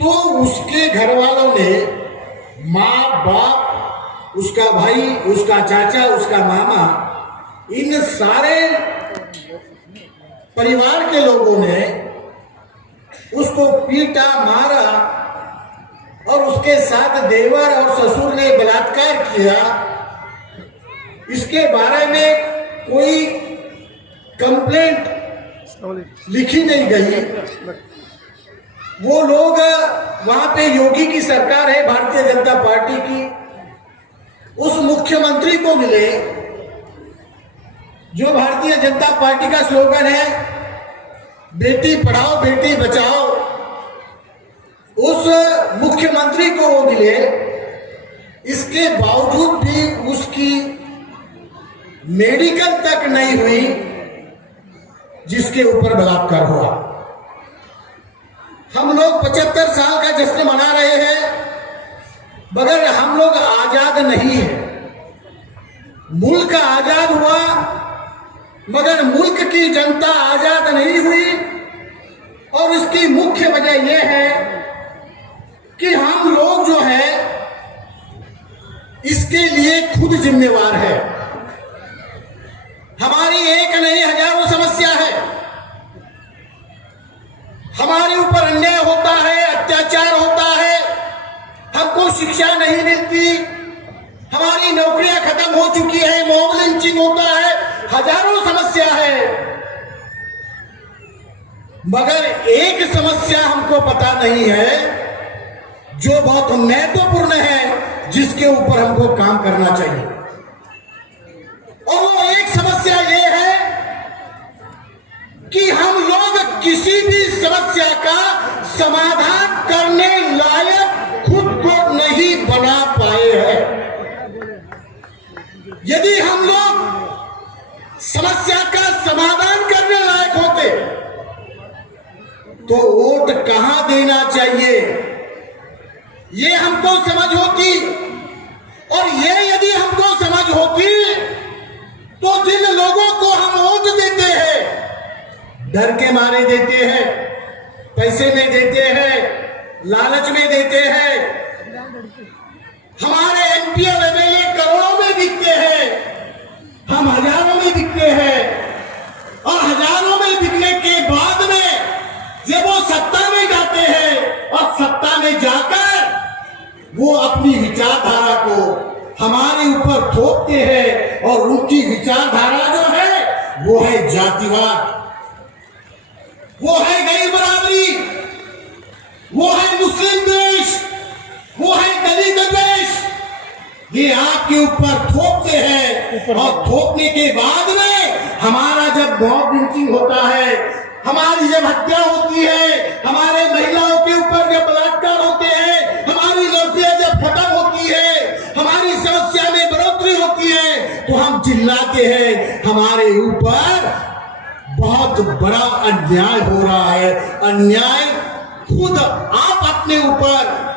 तो उसके घर वालों ने, माँ बाप, उसका भाई, उसका चाचा, उसका मामा, इन सारे परिवार के लोगों ने उसको पीटा, मारा और उसके साथ देवर और ससुर ने बलात्कार किया। इसके बारे में कोई कंप्लेंट लिखी नहीं गई। वो लोग वहां पे योगी की सरकार है, भारतीय जनता पार्टी की, उस मुख्यमंत्री को मिले जो भारतीय जनता पार्टी का स्लोगन है बेटी पढ़ाओ बेटी बचाओ। उस मुख्यमंत्री को वो मिले, इसके बावजूद भी उसकी मेडिकल तक नहीं हुई जिसके ऊपर बलात्कार हुआ। हम लोग 75 साल का जश्न मना रहे हैं, मगर हम लोग आजाद नहीं है। मुल्क आजाद हुआ मगर मुल्क की जनता आजाद नहीं हुई। और इसकी मुख्य वजह यह है कि हम लोग जो है इसके लिए खुद जिम्मेवार है। हमारी एक नहीं हजारों समस्या है। हमारे ऊपर अन्याय होता है, अत्याचार होता है, हमको शिक्षा नहीं मिलती, हमारी नौकरियां खत्म हो चुकी है, मॉब लिंचिंग होता है, हजारों समस्या है। मगर एक समस्या हमको पता नहीं है जो बहुत महत्वपूर्ण है, जिसके ऊपर हमको काम करना चाहिए। और वो एक समस्या ये है कि हम लोग किसी भी समस्या का समाधान करने लायक खुद को नहीं बना पाए हैं। यदि हम लोग समस्या का समाधान करने लायक होते तो वोट कहां देना चाहिए, ये हमको समझ होती। और ये यदि हमको समझ होती तो जिन लोगों को हम वोट देते हैं, डर के मारे देते हैं, पैसे में देते हैं, लालच में देते हैं, हमारे एमपी और एमएलए करोड़ों में बिकते हैं, हम हजारों में बिकते हैं। और हजारों में बिकने के बाद में जब वो सत्ता में जाते हैं और सत्ता में जाकर वो अपनी विचारधारा को हमारे ऊपर थोपते हैं, और उनकी विचारधारा जो है वो है जातिवाद, वो है गैर बराबरी, वो है मुस्लिम द्वेष, वो है दलित द्वेष। ये आपके ऊपर थोपते हैं और थोपने के बाद में हमारा जब मॉब लिंचिंग होता है, हमारी जब हत्या होती है, हमारे महिलाओं के ऊपर जब बलात्कार होते हैं, हमारी नौकरियां जब खत्म होती है, हमारी समस्या में बढ़ोतरी होती है, तो हम चिल्लाते हैं हमारे ऊपर बहुत बड़ा अन्याय हो रहा है। अन्याय खुद आप अपने ऊपर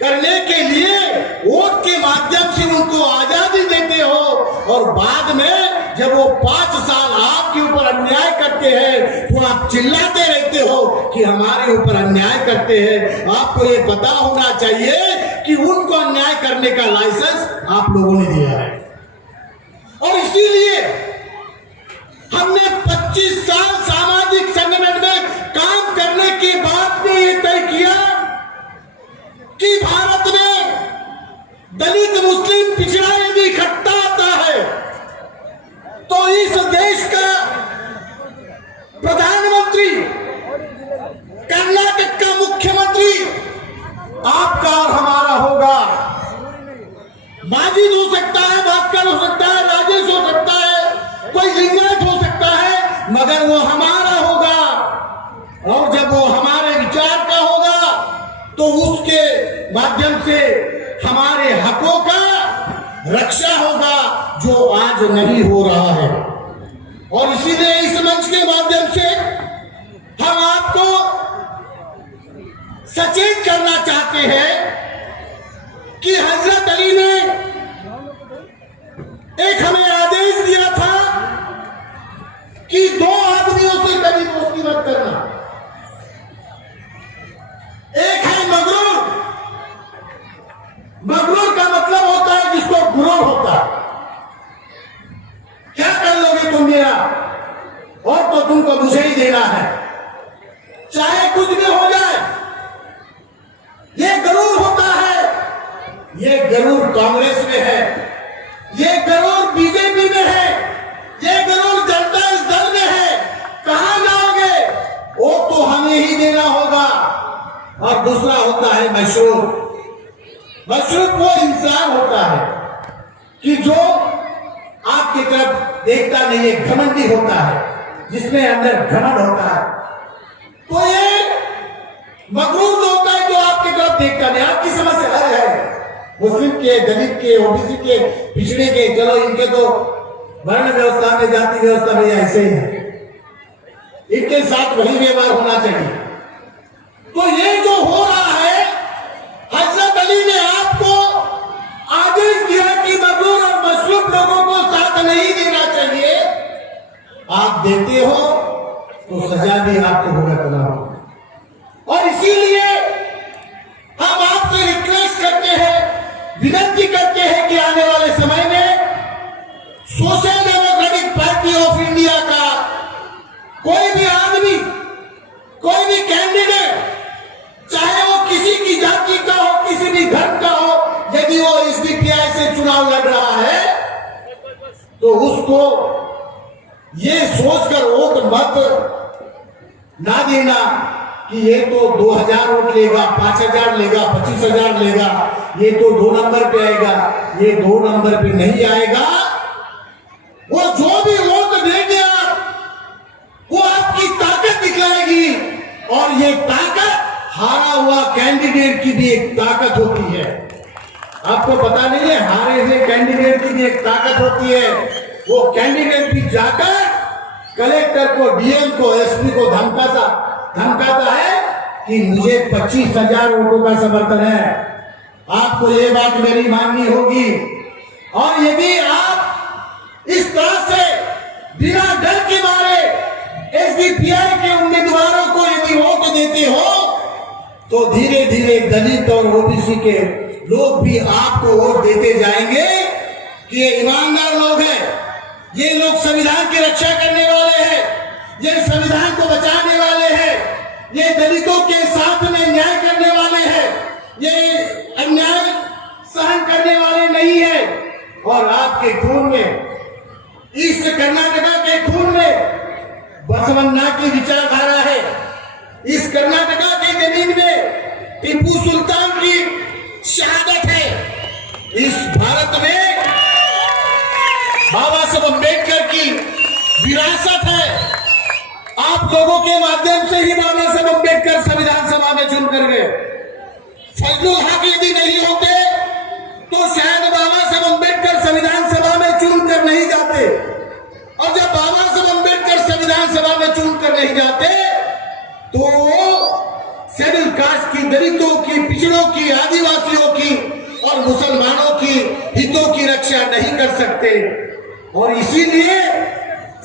करने के लिए वोट के माध्यम से उनको आजादी देते हो, और बाद में जब वो 5 साल आपके ऊपर अन्याय करते हैं तो आप चिल्लाते रहते हो कि हमारे ऊपर अन्याय करते हैं। आपको ये पता होना चाहिए कि उनको अन्याय करने का लाइसेंस आप लोगों ने दिया है। और इसीलिए हमने 25 साल सामाजिक संगठन में काम करने के बाद में ये तय किया कि भारत में दलित मुस्लिम पिछड़ा यदि इकट्ठा आता है तो इस देश का प्रधानमंत्री, कर्नाटक का मुख्यमंत्री आपका और हमारा होगा। माजिद हो सकता है, भास्कर हो सकता है, राजेश हो सकता है, कोई लिंगायत हो सकता है, मगर वो हमारा होगा। और जब वो हमारे विचार का होगा तो उसके माध्यम से हमारे हकों का रक्षा होगा, जो आज नहीं हो रहा है। और इसीलिए इस मंच के माध्यम से हम आपको सचेत करना चाहते हैं कि हजरत अली ने एक हमें आदेश दिया था कि 2 आदमियों से कभी दोस्ती मत करना। एक है मगरूर। मगरूर का मतलब होता है जिसको गुरूर होता है, क्या कर लोगे तुम मेरा, और तो तुमको मुझे ही देना है, चाहे कुछ भी हो जाए। ये गरूर होता है। ये गरूर कांग्रेस में है, ये गरूर बीजेपी में है, ये गरूर जनता इस दल में है। कहां जाओगे, वो तो हमें ही देना होगा। और दूसरा होता है मशरूक। मशरूक वो इंसान होता है कि जो आपकी तरफ देखता नहीं है, घमंडी होता है, जिसमें अंदर घमंड होता है। तो ये मगरूर होता है जो आपकी तरफ देखता नहीं। आपकी समस्या है मुस्लिम के, दलित के, ओबीसी के, पिछड़े के, चलो इनके तो वर्ण व्यवस्था में, जाति व्यवस्था में ऐसे ही है, इनके साथ वही व्यवहार होना चाहिए। तो ये जो हो रहा है, हजरत अली ने आपको आदेश दिया कि मगरूर और मशरूक लोगों को साथ नहीं देना चाहिए। आप देते हो तो सजा भी आपको भुगतना होगा। और इसीलिए हम आपसे रिक्वेस्ट करते हैं, विनती करते हैं कि आने वाले समय में social democratic party of India का कोई भी आदमी, कोई भी कैंडिडेट, चाहे वो किसी की जाति का हो, किसी भी धर्म का हो, यदि वो एसडीपीआई से चुनाव लड़ रहा है तो उसको ये सोचकर वोट मत ना देना कि ये तो 2000 वोट लेगा, 5000 लेगा, 25,000 लेगा, ये तो 2 नंबर पे आएगा, ये 2 नंबर पे नहीं आएगा। वो जो भी वोट देंगे वो आपकी ताकत दिखलाएगी, और ये ताकत हारा हुआ कैंडिडेट की भी एक ताकत होती है। आपको पता नहीं है, हारे हुए कैंडिडेट की भी एक ताकत होती है। वो कैंडिडेट भी जाकर कलेक्टर को, डीएम को, एसपी को धमकाता है कि मुझे 25,000 वोटों का समर्थन है। आपको ये बात मेरी माननी होगी। और यदि आप इस तरह से बिना डर के मारे एसडीपीआई के उम्मीदवारों को यदि वोट देते हो तो धीरे धीरे दलित और ओबीसी के लोग भी आपको वोट देते जाएंगे कि ये ईमानदार लोग हैं, ये लोग संविधान की रक्षा करने वाले हैं, ये संविधान को बचाने वाले हैं, ये दलितों के साथ में न्याय करने वाले हैं, ये अन्याय सहन करने वाले नहीं है। और आपके खून में, इस कर्नाटका के खून में बसवन्ना की विचारधारा है। इस कर्नाटका की जमीन में टीपू सुल्तान की शहादत है। इस भारत में बाबा साहब अम्बेडकर की विरासत है। आप लोगों के माध्यम से ही बाबा साहब अम्बेडकर संविधान सभा में चुन कर गए। फजलुल हक यदि नहीं होते तो शायद बाबा साहब अम्बेडकर संविधान सभा में चुन कर नहीं जाते। और जब बाबा साहब अम्बेडकर संविधान सभा में चुन कर नहीं जाते तो शेड्यूल कास्ट की, दलितों की, पिछड़ों की, आदिवासियों की और मुसलमानों की हितों की रक्षा नहीं कर सकते। और इसीलिए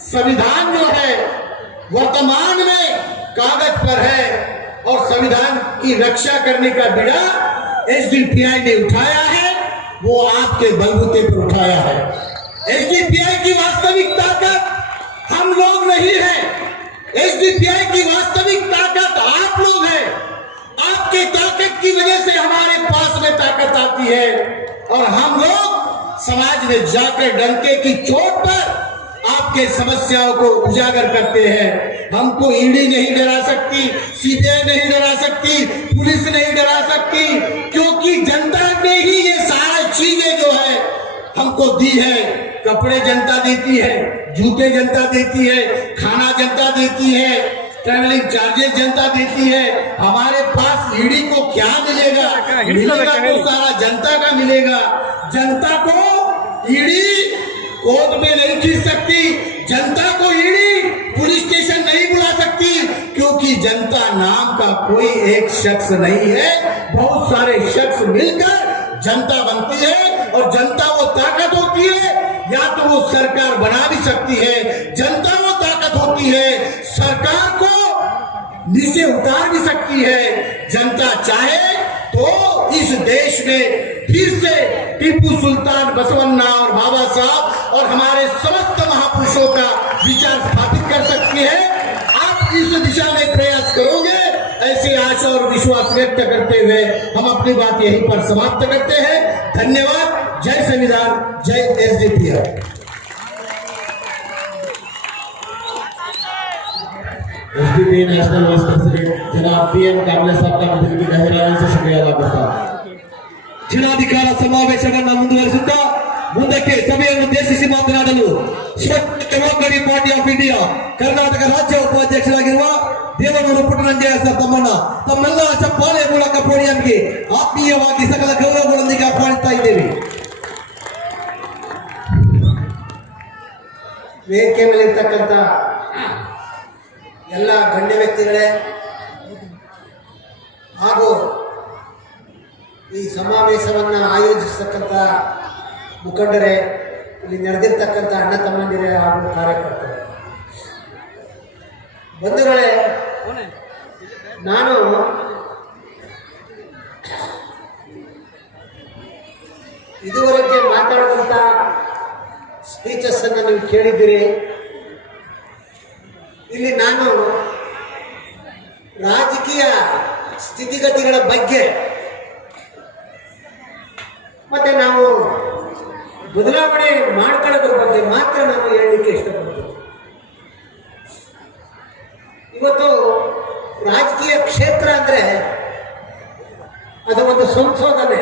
संविधान जो है वर्तमान में कागज पर है, और संविधान की रक्षा करने का बीड़ा एसडीपीआई ने उठाया है, वो आपके बलबूते पर उठाया है। एसडीपीआई की वास्तविक ताकत हम लोग नहीं है, एसडीपीआई की वास्तविक ताकत आप लोग हैं। आपके ताकत की वजह से हमारे पास में ताकत आती है, और हम लोग समाज में जाकर डंके की चोट पर आपके समस्याओं को उजागर करते हैं। हमको ईडी नहीं डरा सकती, सीबीआई नहीं डरा सकती, पुलिस नहीं डरा सकती, क्योंकि जनता ने ही ये सारा चीजें जो है हमको दी है। कपड़े जनता देती है, जूते जनता देती है, खाना जनता देती है, ट्रैवलिंग चार्जेस जनता देती है। हमारे पास ईडी को क्या मिलेगा? मिलेगा तो सारा जनता का मिलेगा। जनता को ईडी कोर्ट में नहीं खींच सकती, जनता को ईडी पुलिस स्टेशन नहीं बुला सकती, क्योंकि जनता नाम का कोई एक शख्स नहीं है, बहुत सारे शख्स मिलकर जनता बनती है। और जनता वो ताकत होती है, या तो वो सरकार बना भी सकती है, जनता वो ताकत होती है, सरकार को नीचे उतार भी सकती है। जनता चाहे तो इस देश में फिर से टीपू सुल्तान, बसवन्ना और बाबा साहब और हमारे समस्त महापुरुषों का विचार स्थापित कर सकती है। आप इस दिशा में प्रयास करोगे, ऐसी आशा और विश्वास व्यक्त करते हुए हम अपनी बात यहीं पर समाप्त करते हैं। धन्यवाद। जय संविधान, जय SDPI. SDP national vice president जनाब पीएम कामले साहब का दिल की गहराई से शुक्रिया अदा करता हूं। ಜಿಲ್ಲಾಧಿಕಾರ ಸಮಾವೇಶವನ್ನು ಮುಂದುವರಿಸುತ್ತಾ ಮುಂದಕ್ಕೆ ಸಭೆಯನ್ನು ಉದ್ದೇಶಿಸಿ ಮಾತನಾಡಲು ಸ್ವಚ್ಛ democratic party of India Karnataka ರಾಜ್ಯ ಉಪಾಧ್ಯಕ್ಷರಾಗಿರುವ ದೇವನೂರು ಪುಟ್ಟರಂಜಯ್ಯ ಸರ್ ತಮ್ಮೆಲ್ಲ ಚಪ್ಪಾಳೆ ಮೂಲಕ ಪೋಡಿಯಂಗೆ ಆತ್ಮೀಯವಾಗಿ ಸಕಲ ಗೌರವಗಳೊಂದಿಗೆ ಆಹ್ವಾನಿಸ್ತಾ ಇದ್ದೇವೆ. ವೇದಿಕೆ ಮೇಲಿರ್ತಕ್ಕಂಥ ಎಲ್ಲ ಗಣ್ಯ ವ್ಯಕ್ತಿಗಳೇ ಹಾಗೂ ಈ ಸಮಾವೇಶವನ್ನು ಆಯೋಜಿಸತಕ್ಕಂಥ ಮುಖಂಡರೇ, ಇಲ್ಲಿ ನಡೆದಿರ್ತಕ್ಕಂಥ ಅಣ್ಣ ತಮ್ಮಂದಿರೇ ಹಾಗೂ ಕಾರ್ಯಕರ್ತರೇ, ಬಂಧುಗಳೇ, ನಾನು ಇದುವರೆಗೆ ಮಾತಾಡಿದಂಥ ಸ್ಪೀಚಸ್ ಅನ್ನು ನೀವು ಕೇಳಿದ್ದೀರಿ. ಇಲ್ಲಿ ನಾನು ರಾಜಕೀಯ ಸ್ಥಿತಿಗತಿಗಳ ಬಗ್ಗೆ ಮತ್ತೆ ನಾವು ಬದಲಾವಣೆ ಮಾಡ್ಕೊಳ್ಳೋದ್ರ ಬಗ್ಗೆ ಮಾತ್ರ ನಾನು ಹೇಳಲಿಕ್ಕೆ ಇಷ್ಟಪಡ್ತೀನಿ. ಇವತ್ತು ರಾಜಕೀಯ ಕ್ಷೇತ್ರ ಅಂದರೆ ಅದು ಒಂದು ಸಂಶೋಧನೆ,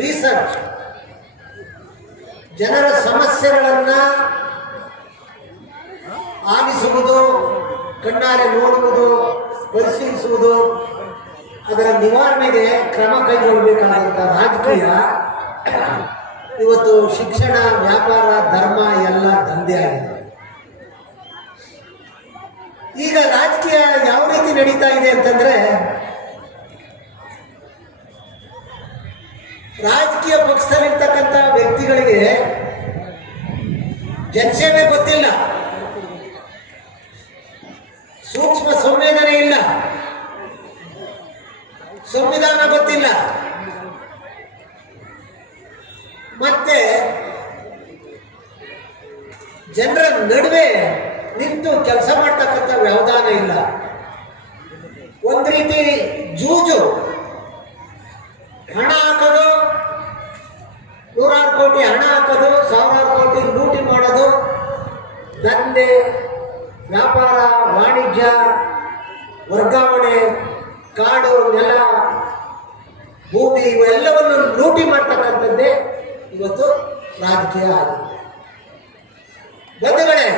ರಿಸರ್ಚ್. ಜನರ ಸಮಸ್ಯೆಗಳನ್ನು ಆಲಿಸುವುದು, ಕಣ್ಣಾರೆ ನೋಡುವುದು, ಪರಿಶೀಲಿಸುವುದು, ಅದರ ನಿವಾರಣೆಗೆ ಕ್ರಮ ಕೈಗೊಳ್ಳಬೇಕಾದಂಥ ರಾಜಕೀಯ ಇವತ್ತು ಶಿಕ್ಷಣ, ವ್ಯಾಪಾರ, ಧರ್ಮ ಎಲ್ಲ ದಂಧೆ ಆಗಿದೆ. ಈಗ ರಾಜಕೀಯ ಯಾವ ರೀತಿ ನಡೀತಾ ಇದೆ ಅಂತಂದ್ರೆ, ರಾಜಕೀಯ ಪಕ್ಷದಲ್ಲಿರ್ತಕ್ಕಂಥ ವ್ಯಕ್ತಿಗಳಿಗೆ ಜನಸೇವೆ ಗೊತ್ತಿಲ್ಲ, ಸೂಕ್ಷ್ಮ ಸಂವೇದನೆ ಇಲ್ಲ, ಸಂವಿಧಾನ ಗೊತ್ತಿಲ್ಲ, ಮತ್ತೆ ಜನರ ನಡುವೆ ನಿಂತು ಕೆಲಸ ಮಾಡ್ತಕ್ಕಂಥ ವ್ಯವಧಾನ ಇಲ್ಲ. ಒಂದು ರೀತಿ ಜೂಜು, ಹಣ ಹಾಕೋದು, 100 ಕೋಟಿ ಹಣ ಹಾಕೋದು, 1000 ಕೋಟಿ ಲೂಟಿ ಮಾಡೋದು, ದಂಧೆ, ವ್ಯಾಪಾರ, ವಾಣಿಜ್ಯ, ವರ್ಗಾವಣೆ, ಕಾಡು, ನೆಲ, ಭೂಮಿ ಇವೆಲ್ಲವನ್ನು ಲೂಟಿ ಮಾಡ್ತಕ್ಕಂಥದ್ದೇ ಇವತ್ತು ರಾಜಕೀಯ ಆಗಿದೆ. ಬಂಧುಗಳೇ,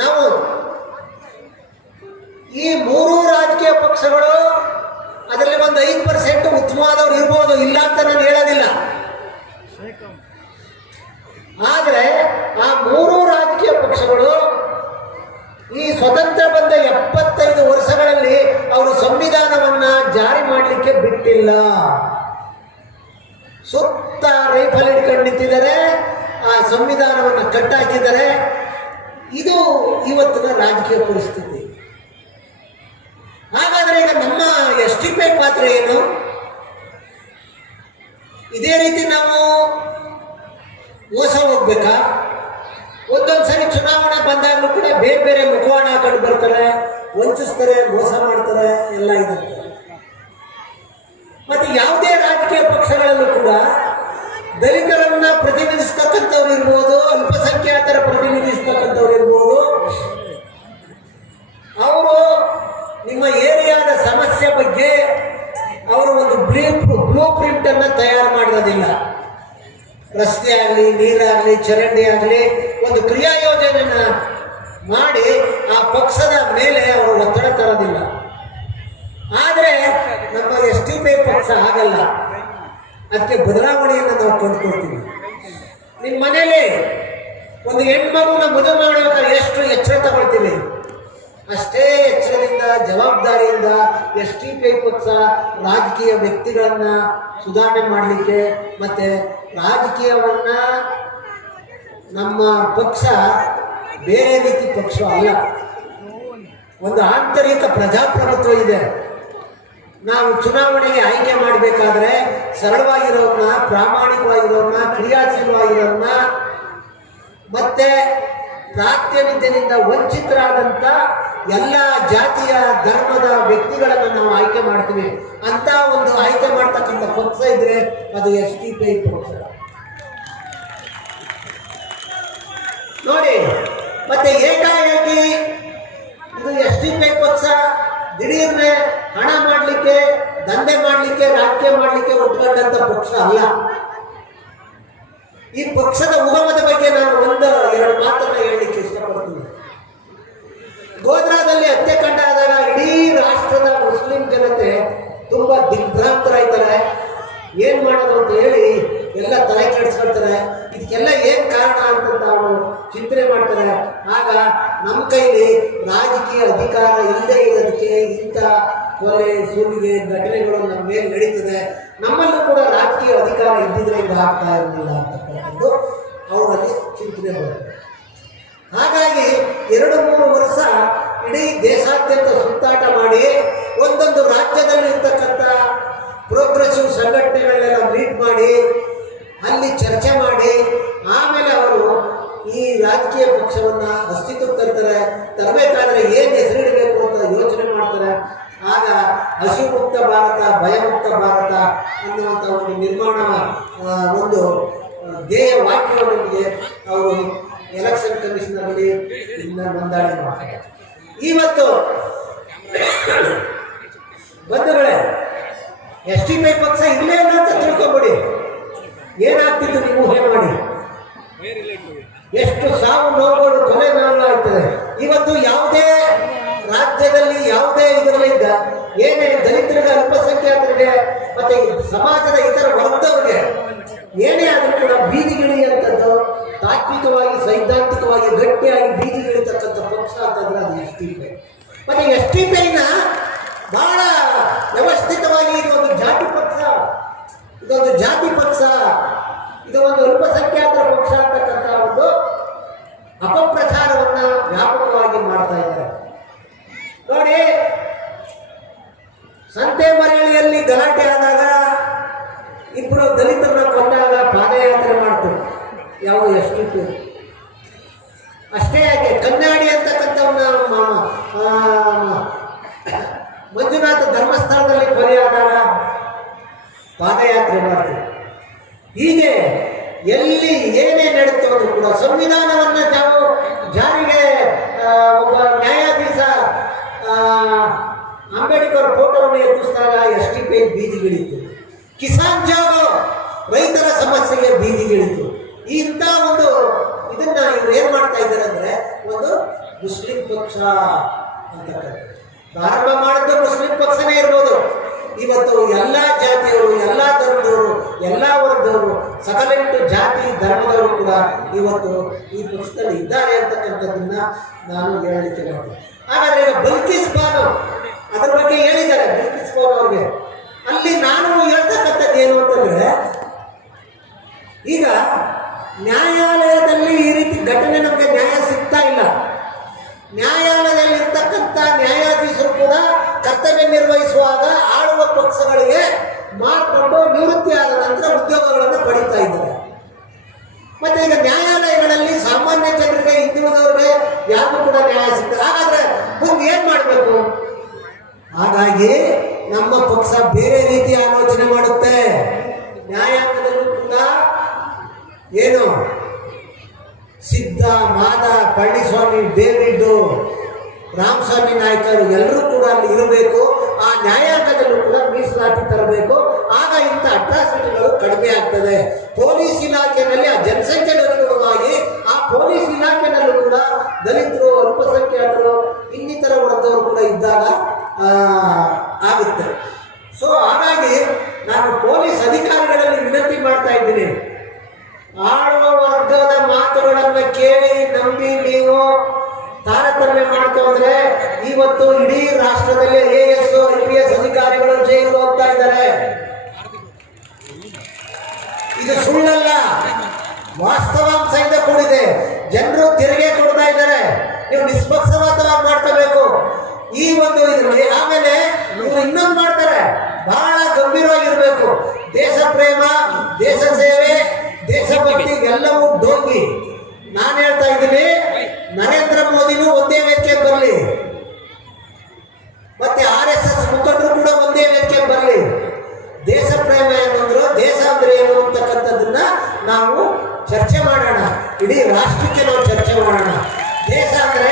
ನಾವು ಈ 3 ರಾಜಕೀಯ ಪಕ್ಷಗಳು ಅದರಲ್ಲಿ ಒಂದು 5% ಉತ್ತಮವಾದವ್ರು ಇರ್ಬೋದು, ಇಲ್ಲ ಅಂತ ನಾನು ಹೇಳೋದಿಲ್ಲ. ಆದರೆ ಆ 3 ರಾಜಕೀಯ ಪಕ್ಷಗಳು ಈ ಸ್ವತಂತ್ರ ಬಂದ 75 ವರ್ಷಗಳಲ್ಲಿ ಅವರು ಸಂವಿಧಾನವನ್ನ ಜಾರಿ ಮಾಡಲಿಕ್ಕೆ ಬಿಟ್ಟಿಲ್ಲ. ಸುತ್ತ ರೈಫಲ್ ಹಿಡ್ಕೊಂಡು ನಿಂತಿದ್ದಾರೆ, ಆ ಸಂವಿಧಾನವನ್ನು ಕಟ್ಟಾಕಿದ್ದಾರೆ. ಇದು ಇವತ್ತಿನ ರಾಜಕೀಯ ಪರಿಸ್ಥಿತಿ. ಹಾಗಾದ್ರೆ ಈಗ ನಮ್ಮ ಎಸ್ಟಿಪಿ ಪಾತ್ರ ಏನು? ಇದೇ ರೀತಿ ನಾವು ಮೋಸ ಹೋಗ್ಬೇಕಾ? ಒಂದೊಂದ್ಸರಿ ಚುನಾವಣೆ ಬಂದಾಗಲೂ ಕೂಡ ಬೇರೆ ಬೇರೆ ಮುಖವಾಡ ಹಾಕೊಂಡು ಬರ್ತಾರೆ, ವಂಚಿಸ್ತಾರೆ, ಮೋಸ ಮಾಡ್ತಾರೆ, ಎಲ್ಲ ಇದೆ. ಮತ್ತೆ ಯಾವುದೇ ರಾಜಕೀಯ ಪಕ್ಷಗಳಲ್ಲೂ ಕೂಡ ದಲಿತರನ್ನ ಪ್ರತಿನಿಧಿಸ್ತಕ್ಕಂಥವ್ರು ಇರ್ಬೋದು, ಅಲ್ಪಸಂಖ್ಯಾತರ ಪ್ರತಿನಿಧಿಸ್ತಕ್ಕಂಥವ್ರು ಇರ್ಬೋದು, ಅವರು ನಿಮ್ಮ ಏರಿಯಾದ ಸಮಸ್ಯೆ ಬಗ್ಗೆ ಅವರು ಒಂದು ಬ್ಲೂ ಪ್ರಿಂಟ್ ಅನ್ನ ತಯಾರು ಮಾಡಿರೋದಿಲ್ಲ. ರಸ್ತೆ ಆಗಲಿ, ನೀರಾಗಲಿ, ಚರಂಡಿ ಆಗಲಿ, ಒಂದು ಕ್ರಿಯಾ ಯೋಜನೆಯನ್ನ ಮಾಡಿ ಆ ಪಕ್ಷದ ಮೇಲೆ ಅವರು ಒತ್ತಡ ತರೋದಿಲ್ಲ. ಆದರೆ ನಮ್ಮ ಎಸ್ಟಿಪಿ ಪಕ್ಷ ಆಗಲ್ಲ. ಅದಕ್ಕೆ ಬದಲಾವಣೆಯನ್ನು ನಾವು ಕೊಂಡ್ಕೊಳ್ತೀವಿ. ನಿಮ್ಮ ಮನೇಲಿ ಒಂದು ಹೆಣ್ಮಗುನ ಮದುವೆ ಮಾಡಬೇಕಾದ್ರೆ ಎಷ್ಟು ಎಚ್ಚರ ತಗೊಳ್ತೀವಿ, ಅಷ್ಟೇ ಎಚ್ಚರದಿಂದ, ಜವಾಬ್ದಾರಿಯಿಂದ ಎಸ್ಟಿಪಿ ಪಕ್ಷ ರಾಜಕೀಯ ವ್ಯಕ್ತಿಗಳನ್ನ ಸುಧಾರಣೆ ಮಾಡಲಿಕ್ಕೆ, ಮತ್ತೆ ರಾಜಕೀಯವನ್ನ ನಮ್ಮ ಪಕ್ಷ ಬೇರೆ ರೀತಿ ಪಕ್ಷ ಅಲ್ಲ, ಒಂದು ಆಂತರಿಕ ಪ್ರಜಾಪ್ರಭುತ್ವ ಇದೆ. ನಾವು ಚುನಾವಣೆಗೆ ಆಯ್ಕೆ ಮಾಡಬೇಕಾದ್ರೆ ಸರಳವಾಗಿರೋನ್ನ, ಪ್ರಾಮಾಣಿಕವಾಗಿರೋನ್ನ, ಕ್ರಿಯಾಶೀಲವಾಗಿರೋನ್ನ, ಮತ್ತೆ ಪ್ರಾತಿನಿಧ್ಯದಿಂದ ವಂಚಿತರಾದಂಥ ಎಲ್ಲ ಜಾತಿಯ, ಧರ್ಮದ ವ್ಯಕ್ತಿಗಳನ್ನು ನಾವು ಆಯ್ಕೆ ಮಾಡ್ತೀವಿ. ಅಂತ ಒಂದು ಆಯ್ಕೆ ಮಾಡ್ತಕ್ಕಂಥ ಪಕ್ಷ ಇದ್ರೆ ಅದು ಎಸ್ಟಿಪಿ ಪಕ್ಷ. ನೋಡಿ, ಮತ್ತೆ ಏಕಾಏಕಿ ಇದು ಎಸ್ಟಿಪಿ ಪಕ್ಷ ದಿಢೀರ್ನೆ ಹಣ ಮಾಡಲಿಕ್ಕೆ, ದಂಧೆ ಮಾಡಲಿಕ್ಕೆ, ರಾಜಕೀಯ ಮಾಡಲಿಕ್ಕೆ ಒಟ್ಕೊಂಡಂತ ಪಕ್ಷ ಅಲ್ಲ. ಈ ಪಕ್ಷದ ಉಗಮದ ಬಗ್ಗೆ ನಾನು 1-2 ಮಾತನ್ನ ಹೇಳಲಿಕ್ಕೆ ಇಷ್ಟಪಡ್ತೀನಿ. ಗೋಧ್ರಾದಲ್ಲಿ ಹತ್ಯಾಕಾಂಡ ಆದಾಗ ಇಡೀ ರಾಷ್ಟ್ರದ ಮುಸ್ಲಿಂ ಜನತೆ ತುಂಬಾ ದಿಗ್ಭ್ರಾಂತರಾಯ್ತಾರೆ. ಏನ್ ಮಾಡೋದು ಅಂತ ಹೇಳಿ ಎಲ್ಲ ತಲೆ ಕೆಡಿಸ್ಕೊಳ್ತಾರೆ. ಇದಕ್ಕೆಲ್ಲ ಏನ್ ಕಾರಣ ಅಂತ ಅವರು ಚಿಂತನೆ ಮಾಡ್ತಾರೆ. ಆಗ ನಮ್ಮ ಕೈಲಿ ರಾಜಕೀಯ ಅಧಿಕಾರ ಇಲ್ಲದೆ ಇರೋದಕ್ಕೆ ಇಂಥ ಕೊಲೆ, ಸುಲಿಗೆ ಘಟನೆಗಳು ನಮ್ಮ ಮೇಲೆ ನಡೀತದೆ. ನಮ್ಮಲ್ಲೂ ಕೂಡ ರಾಜಕೀಯ ಅಧಿಕಾರ ಇದ್ದಿದ್ರೆ ಇದು ಆಗ್ತಾ ಇರಲಿಲ್ಲ ಅಂತಕ್ಕಂಥದ್ದು ಅವರಲ್ಲಿ ಚಿಂತನೆ ಬರುತ್ತೆ. ಹಾಗಾಗಿ 2-3 ವರ್ಷ ಇಡೀ ದೇಶಾದ್ಯಂತ ಸುತ್ತಾಟ ಮಾಡಿ ಒಂದೊಂದು ರಾಜ್ಯದಲ್ಲಿ ಇರ್ತಕ್ಕಂಥ ಪ್ರೋಗ್ರೆಸಿವ್ ಸಂಘಟನೆಗಳನ್ನೆಲ್ಲ ಮೀಟ್ ಮಾಡಿ ಅಲ್ಲಿ ಚರ್ಚೆ ಮಾಡಿ ಆಮೇಲೆ ಅವರು ಈ ರಾಜಕೀಯ ಪಕ್ಷವನ್ನ ಅಸ್ತಿತ್ವಕ್ಕೆ ತರಬೇಕಾದ್ರೆ ಏನು ಹೆಸರಿಡಬೇಕು ಅಂತ ಯೋಚನೆ ಮಾಡ್ತಾರೆ. ಆಗ ಹಸಿಮುಕ್ತ ಭಾರತ, ಭಯಮುಕ್ತ ಭಾರತ ಅನ್ನುವಂಥ ಒಂದು ನಿರ್ಮಾಣ, ಒಂದು ಧ್ಯೇಯ ವಾಕ್ಯವೊಂದಿಗೆ ಅವರು ಎಲೆಕ್ಷನ್ ಕಮಿಷನರಲ್ಲಿ ನೋಂದಣಿ ಮಾಡ್ತಾರೆ. ಇವತ್ತು ಬಂಧುಗಳೇ, STPI ಪಕ್ಷ ಇರಲೇ ಇಲ್ಲ ಅಂತ ತಿಳ್ಕೊಬೇಡಿ. ಏನಾಗ್ತಿತ್ತು ನೀವು ಊಹೆ ಮಾಡಿ. ಎಷ್ಟು ಸಾವು ನೋವುಗಳು ಕೊಲೆ ಆಗ್ತದೆ. ಇವತ್ತು ಯಾವುದೇ ರಾಜ್ಯದಲ್ಲಿ ಯಾವುದೇ ಇದರಲ್ಲಿದ್ದ ಏನೇ ದಲಿತರಿಗೆ, ಅಲ್ಪಸಂಖ್ಯಾತರಿಗೆ ಮತ್ತೆ ಸಮಾಜದ ಇತರ ವರ್ಗದವರಿಗೆ ಏನೇ ಆದರೂ ಕೂಡ ಬೀದಿಗಿಳಿಯಂಥದ್ದು ತಾತ್ವಿಕವಾಗಿ ಸೈದ್ಧಾಂತಿಕವಾಗಿ ಗಟ್ಟಿಯಾಗಿ ಬೀದಿಗಿಳಿತಕ್ಕಂಥ ಪಕ್ಷ ಅಂತಂದ್ರೆ ಅದು STPI. ಮತ್ತೆ STPIನ ಬಹಳ ವ್ಯವಸ್ಥಿತವಾಗಿ ಇದೊಂದು ಜಾತಿ ಪಕ್ಷ, ಇದೊಂದು ಜಾತಿ ಪಕ್ಷ, ಇದು ಒಂದು ಅಲ್ಪಸಂಖ್ಯಾತರ ಪಕ್ಷ ಅಂತಕ್ಕಂಥ ಒಂದು ಅಪಪ್ರಚಾರವನ್ನ ವ್ಯಾಪಕವಾಗಿ ಮಾಡ್ತಾ ಇದ್ದಾರೆ. ನೋಡಿ, ಸಂತೆ ಮರಳಿಯಲ್ಲಿ ಗಲಾಟೆ ಆದಾಗ ಇಬ್ಬರು ದಲಿತರನ್ನ ಕೊಂದಾಗ ಪಾದಯಾತ್ರೆ ಮಾಡ್ತು ಯಾವ STPI. ಅಷ್ಟೇ ಯಾಕೆ ಕನ್ನಡಿ ಅಂತಕ್ಕಂಥವನ್ನ ಮಂಜುನಾಥ ಧರ್ಮಸ್ಥಳದಲ್ಲಿ ಕೊಲೆಯಾದಾಗ ಪಾದಯಾತ್ರೆ ಮಾಡ್ತೀವಿ. ಹೀಗೆ ಎಲ್ಲಿ ಏನೇ ನಡೀತು ಅಂದ್ರೂ ಕೂಡ ಸಂವಿಧಾನವನ್ನು ನಾವು ಜಾರಿಗೆ ಒಬ್ಬ ನ್ಯಾಯಾಧೀಶ ಅಂಬೇಡ್ಕರ್ ಫೋಟೋವನ್ನು ಎತ್ತಿಸಿದಾಗ STPI ಬೀದಿಗಿಳಿತು. ಕಿಸಾನ್ ಜಾಗೋ ರೈತರ ಸಮಸ್ಯೆಗೆ ಬೀದಿಗಿಳಿತು. ಇಂಥ ಒಂದು ಇದನ್ನ ಇವರು ಏನ್ ಮಾಡ್ತಾ ಇದ್ದಾರೆ ಅಂದ್ರೆ ಒಂದು ಮುಸ್ಲಿಂ ಪಕ್ಷ ಅಂತಕ್ಕಂಥ ಪ್ರಾರಂಭ ಮಾಡಿದ್ದು ಮುಸ್ಲಿಂ ಪಕ್ಷನೇ ಇರ್ಬೋದು. ಇವತ್ತು ಎಲ್ಲ ಜಾತಿಯವರು, ಎಲ್ಲ ಧರ್ಮದವರು, ಎಲ್ಲ ವರ್ಗದವರು, ಸಕಲೆಂಟು ಜಾತಿ ಧರ್ಮದವರು ಕೂಡ ಇವತ್ತು ಈ ಪಕ್ಷದಲ್ಲಿ ಇದ್ದಾರೆ ಅಂತಕ್ಕಂಥದ್ದನ್ನ ನಾನು ಹೇಳಲಿಕ್ಕೆ ಮಾಡ್ತೀನಿ. ಹಾಗಾದ್ರೆ ಈಗ ಬಲ್ಕಿಸ್ ಬಾನು ಅದ್ರ ಬಗ್ಗೆ ಹೇಳಿದ್ದಾರೆ. ಬಲ್ಕಿಸ್ ಬಾನು ಅವ್ರಿಗೆ ಅಲ್ಲಿ ನಾನು ಹೇಳ್ತಕ್ಕಂಥದ್ದು ಏನು ಅಂತಂದ್ರೆ, ಈಗ ನ್ಯಾಯಾಲಯದಲ್ಲಿ ಈ ರೀತಿ ಘಟನೆ ನಮಗೆ ನ್ಯಾಯ ಸಿಗ್ತಾ ಇಲ್ಲ. ನ್ಯಾಯಾಲಯದಲ್ಲಿ ಇರ್ತಕ್ಕಂಥ ನ್ಯಾಯಾಧೀಶರು ಕೂಡ ಕರ್ತವ್ಯ ನಿರ್ವಹಿಸುವಾಗ ಆಳುವ ಪಕ್ಷಗಳಿಗೆ ಮಾಡಿಕೊಂಡು ನಿವೃತ್ತಿ ಆದ ನಂತರ ಉದ್ಯೋಗಗಳನ್ನು ಪಡೀತಾ ಇದ್ದಾರೆ. ಮತ್ತೆ ಈಗ ನ್ಯಾಯಾಲಯಗಳಲ್ಲಿ ಸಾಮಾನ್ಯ ಜನರಿಗೆ, ಹಿಂದುಳಿದವರಿಗೆ ಯಾರು ಕೂಡ ನ್ಯಾಯ ಸಿಗ್ತದೆ. ಹಾಗಾದ್ರೆ ಮುಂದೆ ಏನ್ ಮಾಡಬೇಕು? ಹಾಗಾಗಿ ನಮ್ಮ ಪಕ್ಷ ಬೇರೆ ರೀತಿಯ ಆಲೋಚನೆ ಮಾಡುತ್ತೆ. ನ್ಯಾಯಾಂಗದಲ್ಲೂ ಕೂಡ ಏನು ಸಿದ್ಧ, ಮಾದ, ಪಳನಿಸ್ವಾಮಿ, ಡೇವಿಡ್, ರಾಮಸ್ವಾಮಿ ನಾಯ್ಕರು ಎಲ್ಲರೂ ಕೂಡ ಅಲ್ಲಿ ಇರಬೇಕು. ಆ ನ್ಯಾಯಾಂಗದಲ್ಲೂ ಕೂಡ ಮೀಸಲಾತಿ ತರಬೇಕು. ಆಗ ಇಂಥ ಅಟ್ರಾಸಿಟಿಗಳು ಕಡಿಮೆ ಆಗ್ತದೆ. ಪೊಲೀಸ್ ಇಲಾಖೆಯಲ್ಲಿ ಆ ಜನಸಂಖ್ಯೆಗೆ ಅನುಗುಣವಾಗಿ ಆ ಪೊಲೀಸ್ ಇಲಾಖೆನಲ್ಲೂ ಕೂಡ ದಲಿತರು, ಅಲ್ಪಸಂಖ್ಯಾತರು, ಇನ್ನಿತರ ವರ್ಗದವರು ಕೂಡ ಇದ್ದಾಗ ಆಗುತ್ತೆ. ಸೊ ಹಾಗಾಗಿ ನಾನು ಪೊಲೀಸ್ ಅಧಿಕಾರಿಗಳಲ್ಲಿ ವಿನಂತಿ ಮಾಡ್ತಾ ಇದ್ದೀನಿ, ಆಳುವ ವರ್ಗದ ಮಾತುಗಳನ್ನು ಕೇಳಿ ನಂಬಿ ನೀವು ತಾರತಮ್ಯ ಮಾಡ್ತಾ ಹೋದ್ರೆ ಇವತ್ತು ಇಡೀ ರಾಷ್ಟ್ರದಲ್ಲಿ AS, IPS ಅಧಿಕಾರಿಗಳು ಜೈಲು ಹೋಗ್ತಾ ಇದ್ದಾರೆ. ಇದು ಸುಳ್ಳಲ್ಲ, ವಾಸ್ತವಾಂಶದಿಂದ ಕೂಡಿದೆ. ಜನರು ತೆರಿಗೆ ಕೊಡ್ತಾ ಇದ್ದಾರೆ. ನೀವು ನಿಷ್ಪಕ್ಷಪಾತವಾಗಿ ಮಾಡ್ಕೋಬೇಕು ಈ ಒಂದು ಇದರಲ್ಲಿ. ಆಮೇಲೆ ಇವರು ಇನ್ನೊಂದು ಮಾಡ್ತಾರೆ, ಬಹಳ ಗಂಭೀರವಾಗಿರ್ಬೇಕು. ದೇಶ ಪ್ರೇಮ, ದೇಶ ಸೇವೆ, ದೇಶಭಕ್ತಿ ಎಲ್ಲವೂ ಡೋಂಗಿ. ನಾನು ಹೇಳ್ತಾ ಇದ್ದೀನಿ, ನರೇಂದ್ರ ಮೋದಿನೂ ಒಂದೇ ವೇದಿಕೆ ಬರಲಿ, ಮತ್ತೆ RSS ಮುಖಂಡರು ಕೂಡ ಒಂದೇ ವೇದಿಕೆ ಬರಲಿ. ದೇಶ ಪ್ರೇಮ ಏನಂದ್ರು, ದೇಶ ಅಂದ್ರೆ ಏನು ಅಂತಕ್ಕಂಥದ್ದನ್ನ ನಾವು ಚರ್ಚೆ ಮಾಡೋಣ. ಇಡೀ ರಾಷ್ಟ್ರಕ್ಕೆ ನಾವು ಚರ್ಚೆ ಮಾಡೋಣ. ದೇಶ ಅಂದ್ರೆ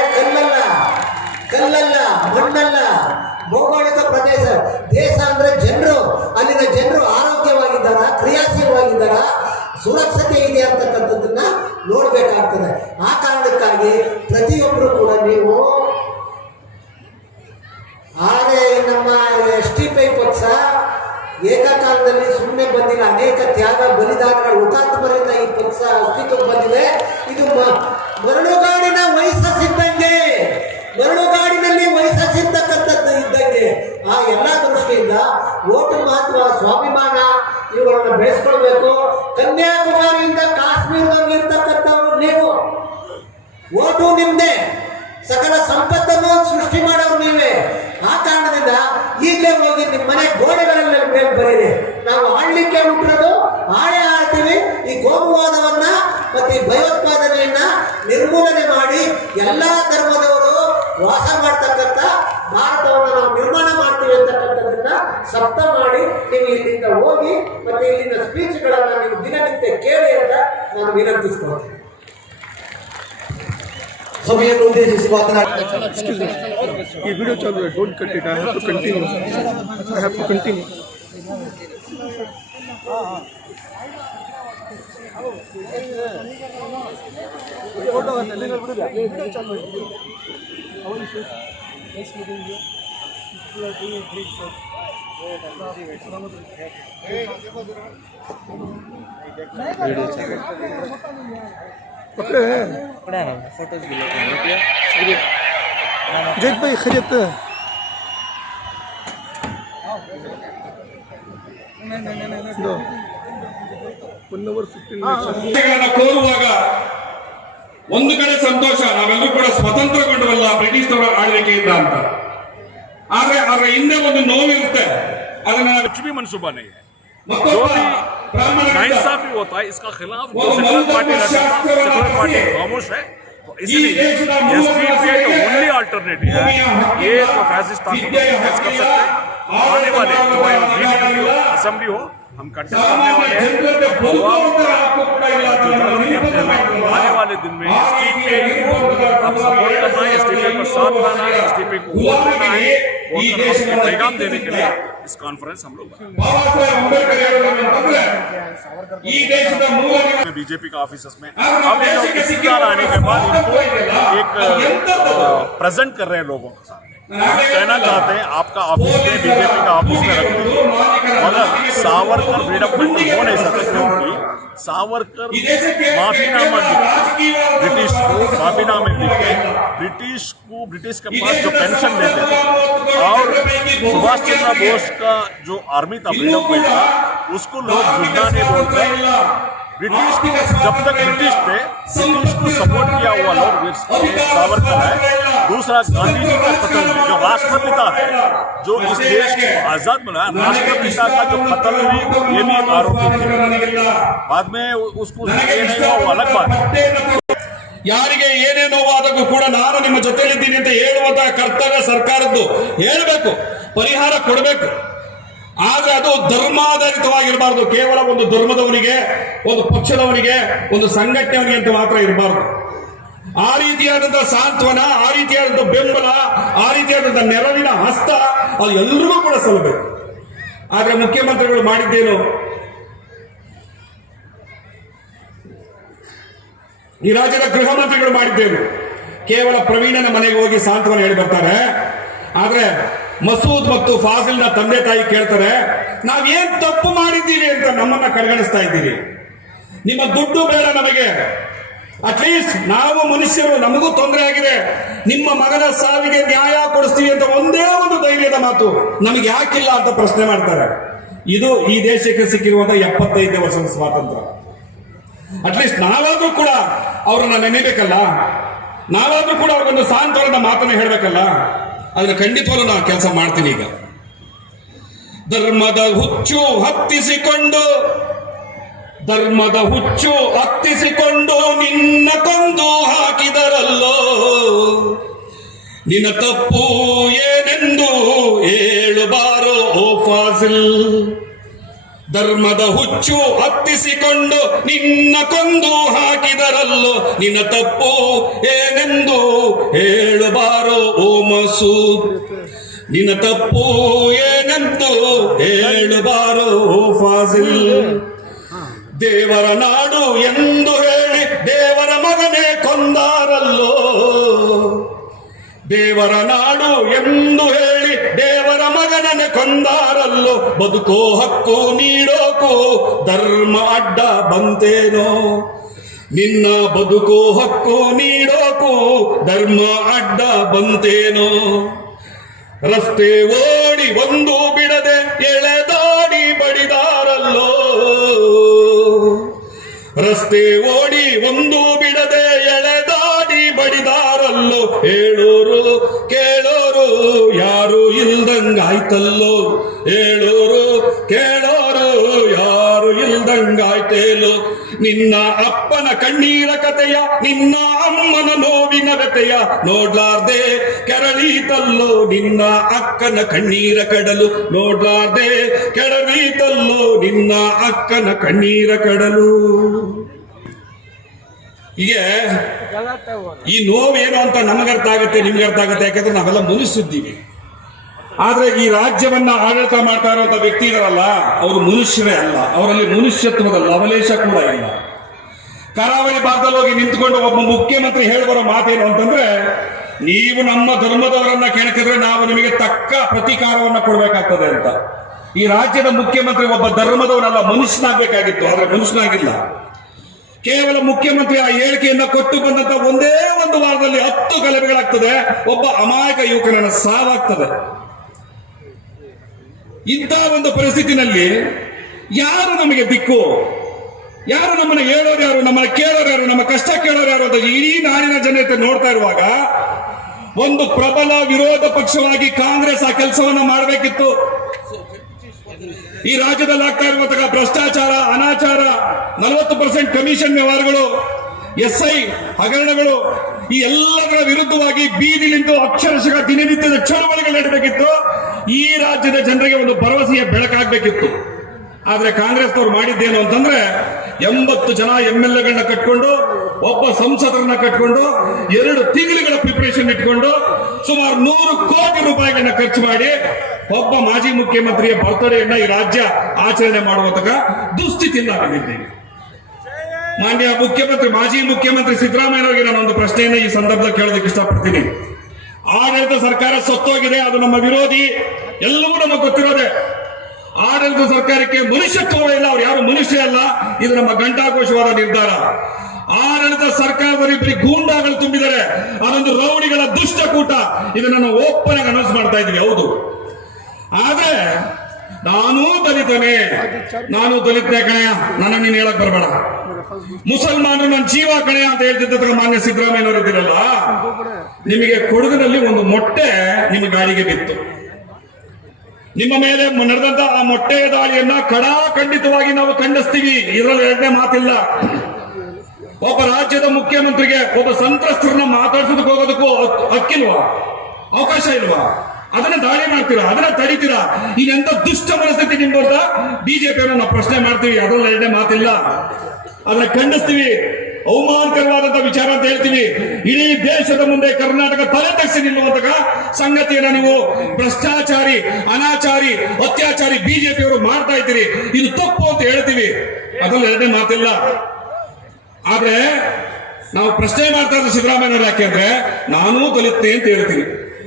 ಕಲ್ಲಲ್ಲ, ಮಣ್ಣಲ್ಲ, ಭೌಗೋಳಿಕ ಪ್ರದೇಶ. ದೇಶ ಅಂದ್ರೆ ಜನರು. ಅಲ್ಲಿನ ಜನರು ಆರೋಗ್ಯವಾಗಿದ್ದಾರ, ಕ್ರಿಯಾಶೀಲವಾಗಿದ್ದಾರ, ಸುರಕ್ಷತೆ ಇದೆ ಅಂತಕ್ಕಂಥದ್ದನ್ನ ನೋಡ್ಬೇಕಾಗ್ತದೆ. ಆ ಕಾರಣಕ್ಕಾಗಿ ಪ್ರತಿಯೊಬ್ಬರು ಕೂಡ ನೀವು ಆದರೆ ನಮ್ಮ STPI ಪಕ್ಷ ಏಕಕಾಲದಲ್ಲಿ ಸುಮ್ಮನೆ ಬಂದಿಲ್ಲ. ಅನೇಕ ತ್ಯಾಗ, ಬಲಿದಾನಗಳ ಹುತಾತ್ಮರಿಂದ ಈ ಪಕ್ಷ ಅಸ್ತಿತ್ವಕ್ಕೆ ಬಂದಿದೆ. ಇದು ಮರಳುಗಾಡಿನ ವಯಸ್ಸಿದ್ದಂಗೆ, ಮರಳುಗಾಡಿನಲ್ಲಿ ವಯಸ್ಸಿರ್ತಕ್ಕಂಥದ್ದು ಇದ್ದಂಗೆ. ಆ ಎಲ್ಲ ದೃಷ್ಟಿಯಿಂದ ಓಟು ಮಹತ್ವ, ಸ್ವಾಭಿಮಾನ ಇವುಗಳನ್ನ ಬೆಳೆಸ್ಕೊಳ್ಬೇಕು. ಕನ್ಯಾಕುಮಾರಿಯಿಂದ ಕಾಶ್ಮೀರದವ್ರಿಗೆ ಇರ್ತಕ್ಕಂಥವ್ರು ನೀವು, ಓಟು ನಿಮ್ದೆ, ಸಕಲ ಸಂಪತ್ತನ್ನು ಸೃಷ್ಟಿ ಮಾಡೋರು ನೀವೇ. ಆ ಕಾರಣದಿಂದ ಈಗಲೇ ಹೋಗಿ ನಿಮ್ಮ ಮನೆ ಗೋಡೆಗಳಲ್ಲಿ ಮೇಲೆ ಬರೀರಿ, ನಾವು ಆಳ್ಲಿಕ್ಕೆ ಹುಟ್ಟಿರೋದು ಆಳೆ ಆಳ್ತೀವಿ. ಈ ಕೋಮುವಾದವನ್ನ ಮತ್ತೆ ಈ ಭಯೋತ್ಪಾದನೆಯನ್ನ ನಿರ್ಮೂಲನೆ ಮಾಡಿ ಎಲ್ಲಾ ಧರ್ಮದವರು ವಾಸ ಮಾಡ್ತಕ್ಕಂಥ ಭಾರತವನ್ನು ನಾವು ನಿರ್ಮಾಣ ಮಾಡ್ತೀವಿ ಅಂತಕ್ಕಂಥದ್ದನ್ನ ಸಪ್ತ ಮಾಡಿ ನೀವು ಇಲ್ಲಿಂದ ಹೋಗಿ ಮತ್ತೆ ಇಲ್ಲಿನ ಸ್ಪೀಚ್ಗಳನ್ನ ನೀವು ದಿನನಿತ್ಯ ಕೇಳಿ ಅಂತ ನಾನು ವಿನಂತಿಸ್ಕೊಳ್ತೀನಿ. ಸಭೆಯನ್ನು ಉದ್ದೇಶಿಸಿ ಮಾತನಾಡಿ ये वीडियो चालू है, don't cut it, I have to continue, I have to continue. पकड़े हैं फोटोज जैद भाई खरीद दो 1 hour 15 minutes ಕೋರುವಾಗ ಒಂದು ಕಡೆ ಸಂತೋಷ, ನಾವೆಲ್ಲರೂ ಕೂಡ ಸ್ವತಂತ್ರಗೊಂಡವಲ್ಲ ಬ್ರಿಟಿಷ್ ಆಳ್ವಿಕೆಯಿಂದ ಅಂತ. ಆದ್ರೆ ಅದರ ಹಿಂದೆ ಒಂದು ನೋವಿರುತ್ತೆ, ಅದನ್ನ कुछ भी मनसूबा नहीं है. ಮತ್ತೊಬ್ಬ नाइंसाफी होता है, इसका खिलाफ जो सेकुलर पार्टी रहता है, सेकुलर पार्टी खामोश है. तो इसलिए एसडीपी का ओनली अल्टरनेटिव है, ये तो फैसिस्ट ताकतों को फेस कर सकते हैं. आने वाले जो असेंबली हो, हम कंटेस्ट करने वाले हैं. आने वाले दिन में एसडीपी आप सपोर्ट करना है, एसडीपी को साथ लाना है, एसडीपी को वोट देना है. पैगाम देने के लिए इस कॉन्फ्रेंस हम लोग बीजेपी का ऑफिसर्स में अब किसी का आने के बाद इनको एक प्रेजेंट कर रहे हैं लोगों के सामने. कहना चाहते हैं आपका ऑफिस में बीजेपी का ऑफिस में रख दीजिए, मगर सावरकर फ्रीडम फ्रंट हो नहीं सकते क्योंकि सावरकर माफीनामा ब्रिटिश को माफीनामे लिखे ब्रिटिश के पास जो पेंशन देते थे और सुभाष चंद्र बोस का जो आर्मी था फ्रीडम फाइटर था उसको लोग झुंडा नहीं बोलते. ब्रिटिश जब तक ब्रिटिश थे ब्रिटिश को सपोर्ट किया हुआ लोग सावरकर है. दूसरा गांधी जी का कत्ल जो राष्ट्रपिता है जो इस देश को आजाद बनाया, राष्ट्रपिता का जो कत्ल हुई ये भी एक आरोप है. बाद में उसको ये नहीं हुआ वो अलग बात है. ಯಾರಿಗೆ ಏನೇ ನೋವಾದಕ್ಕೂ ಕೂಡ ನಾನು ನಿಮ್ಮ ಜೊತೆಲಿದ್ದೀನಿ ಅಂತ ಹೇಳುವಂತಹ ಕರ್ತವ್ಯ ಸರ್ಕಾರದ್ದು. ಹೇಳಬೇಕು, ಪರಿಹಾರ ಕೊಡಬೇಕು, ಆದ್ರೆ ಅದು ಧರ್ಮಾಧಾರಿತವಾಗಿರಬಾರ್ದು. ಕೇವಲ ಒಂದು ಧರ್ಮದವನಿಗೆ, ಒಂದು ಪಕ್ಷದವನಿಗೆ, ಒಂದು ಸಂಘಟನೆಯವನಿಗೆ ಅಂತ ಮಾತ್ರ ಇರಬಾರ್ದು. ಆ ರೀತಿಯಾದಂತಹ ಸಾಂತ್ವನ, ಆ ರೀತಿಯಾದಂತಹ ಬೆಂಬಲ, ಆ ರೀತಿಯಾದಂತಹ ನೆರವಿನ ಹಸ್ತ ಅದು ಎಲ್ರಿಗೂ ಕೂಡ ಸಲ್ಲಬೇಕು. ಆದ್ರೆ ಮುಖ್ಯಮಂತ್ರಿಗಳು ಮಾಡಿದ್ದೇನು, ಈ ರಾಜ್ಯದ ಗೃಹ ಮಂತ್ರಿಗಳು ಮಾಡಿದ್ದೇನು, ಕೇವಲ ಪ್ರವೀಣನ ಮನೆಗೆ ಹೋಗಿ ಸಾಂತ್ವನ ಹೇಳಿ ಬರ್ತಾರೆ. ಆದ್ರೆ ಮಸೂದ್ ಮತ್ತು ಫಾಜಿಲ್ನ ತಂದೆ ತಾಯಿ ಕೇಳ್ತಾರೆ, ನಾವೇನ್ ತಪ್ಪು ಮಾಡಿದ್ದೀವಿ ಅಂತ ನಮ್ಮನ್ನ ಕಡೆಗಣಿಸ್ತಾ ಇದ್ದೀರಿ, ನಿಮ್ಮ ದುಡ್ಡು ಬೇಡ ನಮಗೆ, ಅಟ್ಲೀಸ್ಟ್ ನಾವು ಮನುಷ್ಯರು, ನಮಗೂ ತೊಂದರೆ ಆಗಿದೆ, ನಿಮ್ಮ ಮಗನ ಸಾವಿಗೆ ನ್ಯಾಯ ಕೊಡಿಸ್ತೀವಿ ಅಂತ ಒಂದೇ ಒಂದು ಧೈರ್ಯದ ಮಾತು ನಮಗೆ ಯಾಕಿಲ್ಲ ಅಂತ ಪ್ರಶ್ನೆ ಮಾಡ್ತಾರೆ. ಇದು ಈ ದೇಶಕ್ಕೆ ಸಿಕ್ಕಿರುವಂತಹ 75 ವರ್ಷದ ಸ್ವಾತಂತ್ರ್ಯ. ಅಟ್ಲೀಸ್ಟ್ ನಾವಾದ್ರೂ ಕೂಡ ಅವ್ರನ್ನ ನೆನೆಬೇಕಲ್ಲ, ನಾವಾದ್ರೂ ಕೂಡ ಅವ್ರಿಗೊಂದು ಸಾಂತ್ವನದ ಮಾತನ್ನ ಹೇಳಬೇಕಲ್ಲ. ಅದನ್ನ ಖಂಡಿತವಾಗ್ಲೂ ನಾನು ಕೆಲಸ ಮಾಡ್ತೀನಿ. ಈಗ ಧರ್ಮದ ಹುಚ್ಚು ಹತ್ತಿಸಿಕೊಂಡು ನಿನ್ನ ಕೊಂದು ಹಾಕಿದರಲ್ಲೋ, ನಿನ್ನ ತಪ್ಪು ಏನೆಂದು ಹೇಳುಬಾರೋ ಓ ಫಾಜಿಲ್. ಧರ್ಮದ ಹುಚ್ಚು ಹತ್ತಿಸಿಕೊಂಡು ನಿನ್ನ ಕೊಂದು ಹಾಕಿದರಲ್ಲೋ, ನಿನ್ನ ತಪ್ಪು ಏನೆಂದು ಹೇಳುಬಾರೋ ಓ ಮಸೂದ್. ನಿನ್ನ ತಪ್ಪು ಏನೆಂದು ಹೇಳುಬಾರೋ ಓ ಫಾಜಿಲ್. ದೇವರ ನಾಡು ಎಂದು ಹೇಳಿ ದೇವರ ಮಗನೇ ಕೊಂದಾರಲ್ಲೋ, ದೇವರ ನಾಡು ಎಂದು ಹೇಳಿ ದೇವರ ಮಗನನ್ನೇ ಕೊಂದಾರಲ್ಲೋ. ಬದುಕೋ ಹಕ್ಕು ನೀಡೋಕು ಧರ್ಮ ಅಡ್ಡ ಬಂತೇನೋ, ನಿನ್ನ ಬದುಕೋ ಹಕ್ಕು ನೀಡೋಕು ಧರ್ಮ ಅಡ್ಡ ಬಂತೇನೋ. ರಸ್ತೆ ಓಡಿ ಒಂದು ಬಿಡದೆ ಎಳೆದಾಡಿ ಬಡಿದಾರಲ್ಲೋ, ರಸ್ತೆ ಓಡಿ ಒಂದು ಬಿಡದೆ ಎಳೆದಾಡಿ ಬಡಿದಾರಲ್ಲೋ. ಹೇಳೋರು ಕೇಳೋರು ಯಾರು ಇಲ್ದಂಗಾಯ್ತಲ್ಲೋ, ಹೇಳೋರು ಕೇಳೋರು ಯಾರು ಇಲ್ದಂಗಾಯ್ತೇಲೋ. ನಿನ್ನ ಅಪ್ಪನ ಕಣ್ಣೀರ ಕಥೆಯ, ನಿನ್ನ ಅಮ್ಮನ ನೋವಿನ ವ್ಯತೆಯ ನೋಡ್ಲಾರ್ದೆ ಕೆರಳೀತಲ್ಲೋ. ನಿನ್ನ ಅಕ್ಕನ ಕಣ್ಣೀರ ಕಡಲು ನೋಡ್ಲಾರ್ದೆ ಕೆರಳೀತಲ್ಲೋ, ನಿನ್ನ ಅಕ್ಕನ ಕಣ್ಣೀರ ಕಡಲು. ಹೀಗೆ ಈ ನೋವು ಏನು ಅಂತ ನಮಗೆ ಅರ್ಥ ಆಗುತ್ತೆ, ನಿಮ್ಗೆ ಅರ್ಥ ಆಗುತ್ತೆ, ಯಾಕಂದ್ರೆ ನಾವೆಲ್ಲ ಮನುಷ್ಯರಿದ್ದೀವಿ. ಆದ್ರೆ ಈ ರಾಜ್ಯವನ್ನ ಆಡಳಿತ ಮಾಡ್ತಾ ಇರುವಂತ ವ್ಯಕ್ತಿ ಇದಾರಲ್ಲ, ಅವರು ಮನುಷ್ಯರೇ ಅಲ್ಲ, ಅವರಲ್ಲಿ ಮನುಷ್ಯತ್ವದ ಲವಲೇಶ ಕೂಡ ಇಲ್ಲ. ಕರಾವಳಿ ಭಾಗದಲ್ಲಿ ಹೋಗಿ ನಿಂತ್ಕೊಂಡು ಒಬ್ಬ ಮುಖ್ಯಮಂತ್ರಿ ಹೇಳಬರೋ ಮಾತೇನು ಅಂತಂದ್ರೆ, ನೀವು ನಮ್ಮ ಧರ್ಮದವರನ್ನ ಕೆಣಕಿದ್ರೆ ನಾವು ನಿಮಗೆ ತಕ್ಕ ಪ್ರತೀಕಾರವನ್ನ ಕೊಡಬೇಕಾಗ್ತದೆ ಅಂತ. ಈ ರಾಜ್ಯದ ಮುಖ್ಯಮಂತ್ರಿ ಒಬ್ಬ ಧರ್ಮದವನಲ್ಲ, ಮನುಷ್ಯನಾಗಬೇಕಾಗಿತ್ತು, ಆದ್ರೆ ಮನುಷ್ಯನಾಗಿಲ್ಲ. ಕೇವಲ ಮುಖ್ಯಮಂತ್ರಿ ಆ ಹೇಳಿಕೆಯನ್ನ ಕೊಟ್ಟು ಬಂದಂತ ಒಂದೇ ಒಂದು ವಾರದಲ್ಲಿ 10 ಗಲಭೆಗಳಾಗ್ತದೆ, ಒಬ್ಬ ಅಮಾಯಕ ಯುವಕನ ಸಾವಾಗ್ತದೆ. ಇಂಥ ಒಂದು ಪರಿಸ್ಥಿತಿನಲ್ಲಿ ಯಾರು ನಮಗೆ ದಿಕ್ಕು, ಯಾರು ನಮ್ಮನ್ನ ಹೇಳೋರು ಯಾರು, ನಮ್ಮನ್ನ ಕೇಳೋರು ಯಾರು, ನಮ್ಮ ಕಷ್ಟ ಕೇಳೋರು ಯಾರು ಅಂತ ಇಡೀ ನಾಡಿನ ಜನತೆ ನೋಡ್ತಾ ಇರುವಾಗ ಒಂದು ಪ್ರಬಲ ವಿರೋಧ ಪಕ್ಷವಾಗಿ ಕಾಂಗ್ರೆಸ್ ಆ ಕೆಲಸವನ್ನ ಮಾಡಬೇಕಿತ್ತು. ಈ ರಾಜ್ಯದಲ್ಲಿ ಆಗ್ತಾ ಇರುವಂತಹ ಭ್ರಷ್ಟಾಚಾರ, ಅನಾಚಾರ, 40% ಕಮಿಷನ್ ವ್ಯವಹಾರಗಳು, SI ಹಗರಣಗಳು, ಈ ಎಲ್ಲದರ ವಿರುದ್ಧವಾಗಿ ಬೀದಿಲಿಂದು ಅಕ್ಷರಶಃ ದಿನನಿತ್ಯದ ಚಳವಳಿಗಳು ನಡೆಯಬೇಕಿತ್ತು. ಈ ರಾಜ್ಯದ ಜನರಿಗೆ ಒಂದು ಭರವಸೆಯ ಬೆಳಕಾಗಬೇಕಿತ್ತು. ಆದ್ರೆ ಕಾಂಗ್ರೆಸ್ನವ್ರು ಮಾಡಿದ್ದೇನು ಅಂತಂದ್ರೆ 80 ಜನ MLAಗಳನ್ನ ಕಟ್ಕೊಂಡು, ಒಬ್ಬ ಸಂಸದರನ್ನ ಕಟ್ಕೊಂಡು, 2 ತಿಂಗಳುಗಳ ಪ್ರಿಪರೇಷನ್ ಇಟ್ಕೊಂಡು ಸುಮಾರು 100 ಕೋಟಿ ರೂಪಾಯಿಗಳನ್ನ ಖರ್ಚು ಮಾಡಿ ಒಬ್ಬ ಮಾಜಿ ಮುಖ್ಯಮಂತ್ರಿಯ ಬರ್ತಡೆಯನ್ನ ಈ ರಾಜ್ಯ ಆಚರಣೆ ಮಾಡುವಂತಹ ದುಸ್ಥಿತಿಯಿಂದ ಆಗಿದ್ದೇವೆ. ಮಾನ್ಯ ಮಾಜಿ ಮುಖ್ಯಮಂತ್ರಿ ಸಿದ್ದರಾಮಯ್ಯನವರಿಗೆ ನಾನು ಒಂದು ಪ್ರಶ್ನೆಯನ್ನ ಈ ಸಂದರ್ಭದಲ್ಲಿ ಕೇಳೋದಕ್ಕೆ ಇಷ್ಟಪಡ್ತೀನಿ. ಆಡಳಿತ ಸರ್ಕಾರ ಸತ್ತೋಗಿದೆ, ಅದು ನಮ್ಮ ವಿರೋಧಿ, ಎಲ್ಲವೂ ನಮಗೆ ಗೊತ್ತಿರೋದೆ. ಆಡಳಿತ ಸರ್ಕಾರಕ್ಕೆ ಮನುಷ್ಯತ್ವವೇ ಇಲ್ಲ, ಅವ್ರು ಯಾರು ಮನುಷ್ಯ ಅಲ್ಲ, ಇದು ನಮ್ಮ ಘಂಟಾಘೋಷವಾದ ನಿರ್ಧಾರ. ಆಡಳಿತ ಸರ್ಕಾರದಲ್ಲಿ ಬರೀ ಗೂಂಡಾಗಳು ತುಂಬಿದ್ದಾರೆ, ಅದೊಂದು ರೌಡಿಗಳ ದುಷ್ಟಕೂಟ. ಇದನ್ನು ಓಪನ್ ಆಗಿ ಅನೌನ್ಸ್ ಮಾಡ್ತಾ ಇದ್ದೀವಿ. ಹೌದು, ಆದ್ರೆ ನಾನು ದಲಿತನೇ ಕಣೆಯ, ನನ್ನ ನೀನು ಹೇಳಕ್ ಬರಬೇಡ. ಮುಸಲ್ಮಾನರು ನನ್ನ ಜೀವ ಕಣೆಯ ಅಂತ ಹೇಳ್ತಿದ್ದ ಮಾನ್ಯ ಸಿದ್ದರಾಮಯ್ಯನವರು ಇದ್ದೀರಲ್ಲ, ನಿಮಗೆ ಕೊಡಗಿನಲ್ಲಿ ಒಂದು ಮೊಟ್ಟೆ ನಿಮ್ಮ ಗಾಡಿಗೆ ಬಿತ್ತು. ನಿಮ್ಮ ಮೇಲೆ ನಡೆದಂತ ಆ ಮೊಟ್ಟೆಯ ದಾಳಿಯನ್ನ ಖಂಡಿತವಾಗಿ ನಾವು ಖಂಡಿಸ್ತೀವಿ, ಇದರಲ್ಲಿ ಎರಡನೇ ಮಾತಿಲ್ಲ. ಒಬ್ಬ ರಾಜ್ಯದ ಮುಖ್ಯಮಂತ್ರಿಗೆ ಒಬ್ಬ ಸಂತ್ರಸ್ತರನ್ನ ಮಾತಾಡ್ಸೋದಕ್ಕೆ ಹೋಗೋದಕ್ಕೂ ಹಕ್ಕಿಲ್ವಾ, ಅವಕಾಶ ಇಲ್ವಾ? ಅದನ್ನ ದಾಳಿ ಮಾಡ್ತೀರಾ, ಅದನ್ನ ತಡೀತೀರಾ. ಇದೆಂತ ದುಷ್ಟ ಮನಸ್ಥಿತಿ ನಿಮ್ದು ಅಂತ ಬಿಜೆಪಿಯನ್ನು ನಾವು ಪ್ರಶ್ನೆ ಮಾಡ್ತೀವಿ, ಅದರಲ್ಲಿ ಎರಡನೇ ಮಾತಿಲ್ಲ. ಅದನ್ನ ಖಂಡಿಸ್ತೀವಿ, ಅವಮಾನಕರವಾದಂತಹ ವಿಚಾರ ಅಂತ ಹೇಳ್ತೀವಿ. ಇಡೀ ದೇಶದ ಮುಂದೆ ಕರ್ನಾಟಕ ತಲೆ ತಗ್ಸಿ ನಿಲ್ಲುವಂತಹ ಸಂಗತಿಯನ್ನ ನೀವು ಭ್ರಷ್ಟಾಚಾರಿ, ಅನಾಚಾರಿ, ಅತ್ಯಾಚಾರಿ ಬಿಜೆಪಿಯವರು ಮಾಡ್ತಾ ಇದ್ದೀರಿ, ಇದು ತಪ್ಪು ಅಂತ ಹೇಳ್ತೀವಿ, ಅದರಲ್ಲಿ ಎರಡನೇ ಮಾತಿಲ್ಲ. ಆದ್ರೆ ನಾವು ಪ್ರಶ್ನೆ ಮಾಡ್ತಾ ಇದ್ದ ಸಿದ್ದರಾಮಯ್ಯನವರು ಯಾಕೆ ಅಂದ್ರೆ, ನಾನು ದಲಿತನೇ ಅಂತ ಹೇಳ್ತೀನಿ,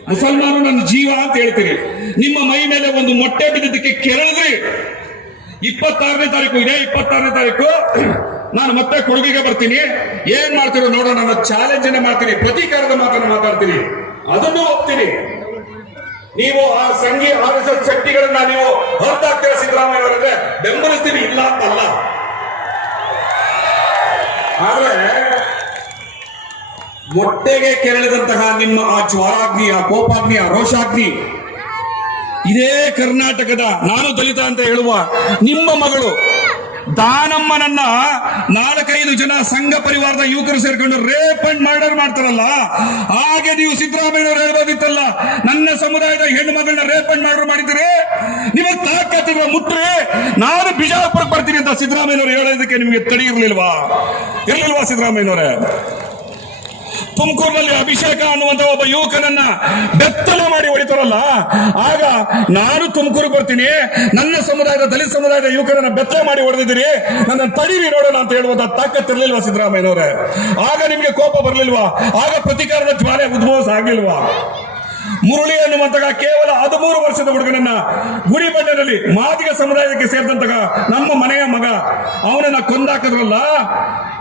ಮುಸಲ್ಮಾನರು ನನ್ನ ಜೀವ ಅಂತ ಹೇಳ್ತೀರಿ. ನಿಮ್ಮ ಮೈ ಮೇಲೆ ಒಂದು ಮೊಟ್ಟೆ ಬಿದ್ದಿದ್ದಕ್ಕೆ ಕೆರಳಿದ್ರಿ. 26ನೇ ತಾರೀಕು, ಇದೇ 26ನೇ ತಾರೀಕು ನಾನು ಮತ್ತೆ ಕೊಡಗಿಗೆ ಬರ್ತೀನಿ. ಏನ್ ಮಾಡ್ತೀರೋ ನೋಡೋಣ, ನನ್ನ ಚಾಲೆಂಜ್ ಮಾಡ್ತೀನಿ, ಪ್ರತೀಕಾರದ ಮಾತನ್ನು ಮಾತಾಡ್ತೀನಿ, ಅದನ್ನು ಒಪ್ತೀನಿ. ನೀವು ಆ ಸಂಘಿ RSS ಶಕ್ತಿಗಳನ್ನ ನೀವು ಹೊರತಾಗ್ತೀರ ಸಿದ್ದರಾಮಯ್ಯವರಿಗೆ ಬೆಂಬಲಿಸ್ತೀವಿ, ಇಲ್ಲ ಅಂತಲ್ಲ. ಆದ್ರೆ ಮೊಟ್ಟೆಗೆ ಕೆರಳಿದಂತಹ ನಿಮ್ಮ ಆ ಜ್ವಾರಾಗ್ನಿ, ಆ ಕೋಪಾಗ್ನಿ, ಆ ರೋಷಾಗ್ನಿ, ಇದೇ ಕರ್ನಾಟಕದ ನಾನು ದಲಿತ ಅಂತ ಹೇಳುವ ನಿಮ್ಮ ಮಗಳು ದಾನಮ್ಮನನ್ನ 4-5 ಜನ ಸಂಘ ಪರಿವಾರದ ಯುವಕರು ಸೇರ್ಕೊಂಡು ರೇಪ್ ಅಂಡ್ ಮರ್ಡರ್ ಮಾಡ್ತಾರಲ್ಲ, ಹಾಗೆ ನೀವು ಸಿದ್ದರಾಮಯ್ಯನವರು ಹೇಳ್ಬೋದಿತ್ತಲ್ಲ, ನನ್ನ ಸಮುದಾಯದ ಹೆಣ್ಣು ಮಗಳನ್ನ ರೇಪ್ ಅಂಡ್ ಮರ್ಡರ್ ಮಾಡಿದ್ರೆ ನಿಮಗೆ ತಾಕತ್ತಿರುವ ಮುಟ್ರೆ ನಾನು ಬಿಜಾಪುರಕ್ಕೆ ಬರ್ತೀನಿ ಅಂತ ಸಿದ್ದರಾಮಯ್ಯನವರು ಹೇಳೋದಕ್ಕೆ ನಿಮಗೆ ತಡೆ ಇರಲಿಲ್ವಾ ಸಿದ್ದರಾಮಯ್ಯನವರೇ? ತುಮಕೂರಿನಲ್ಲಿ ಅಭಿಷೇಕ ಅನ್ನುವಂತ ಒಬ್ಬ ಯುವಕನನ್ನ ಬೆತ್ತಲ ಮಾಡಿ ಹೊಡಿತಾರಲ್ಲ, ಆಗ ನಾನು ತುಮಕೂರಿಗೆ ಬರ್ತೀನಿ, ನನ್ನ ಸಮುದಾಯದ ದಲಿತ ಸಮುದಾಯದ ಯುವಕರನ್ನ ಬೆತ್ತಲ ಮಾಡಿ ಹೊಡೆದಿದ್ದೀರಿ, ನನ್ನ ತಡೀರಿ ನೋಡೋಣ ಅಂತ ಹೇಳುವಂತ ತಾಕತ್ತಿರ್ಲಿಲ್ವಾ ಸಿದ್ದರಾಮಯ್ಯನವರೇ? ಆಗ ನಿಮಗೆ ಕೋಪ ಬರಲಿಲ್ವಾ? ಆಗ ಪ್ರತಿಕಾರದ ಜ್ವಾಲೆ ಉದ್ಭವ ಆಗ್ಲಿಲ್ವಾ? ಮುರಳಿ ಅನ್ನುವಂತಹ ಕೇವಲ 13 ವರ್ಷದ ಹುಡುಗನನ್ನ ಗುಡಿಬಂಡೆಯಲ್ಲಿ ಮಾದಿಗ ಸಮುದಾಯಕ್ಕೆ ಸೇರಿದಂತಹ ನಮ್ಮ ಮನೆಯ ಮಗ, ಅವನನ್ನ ಕೊಂದಾಕಿದ್ರಲ್ಲ,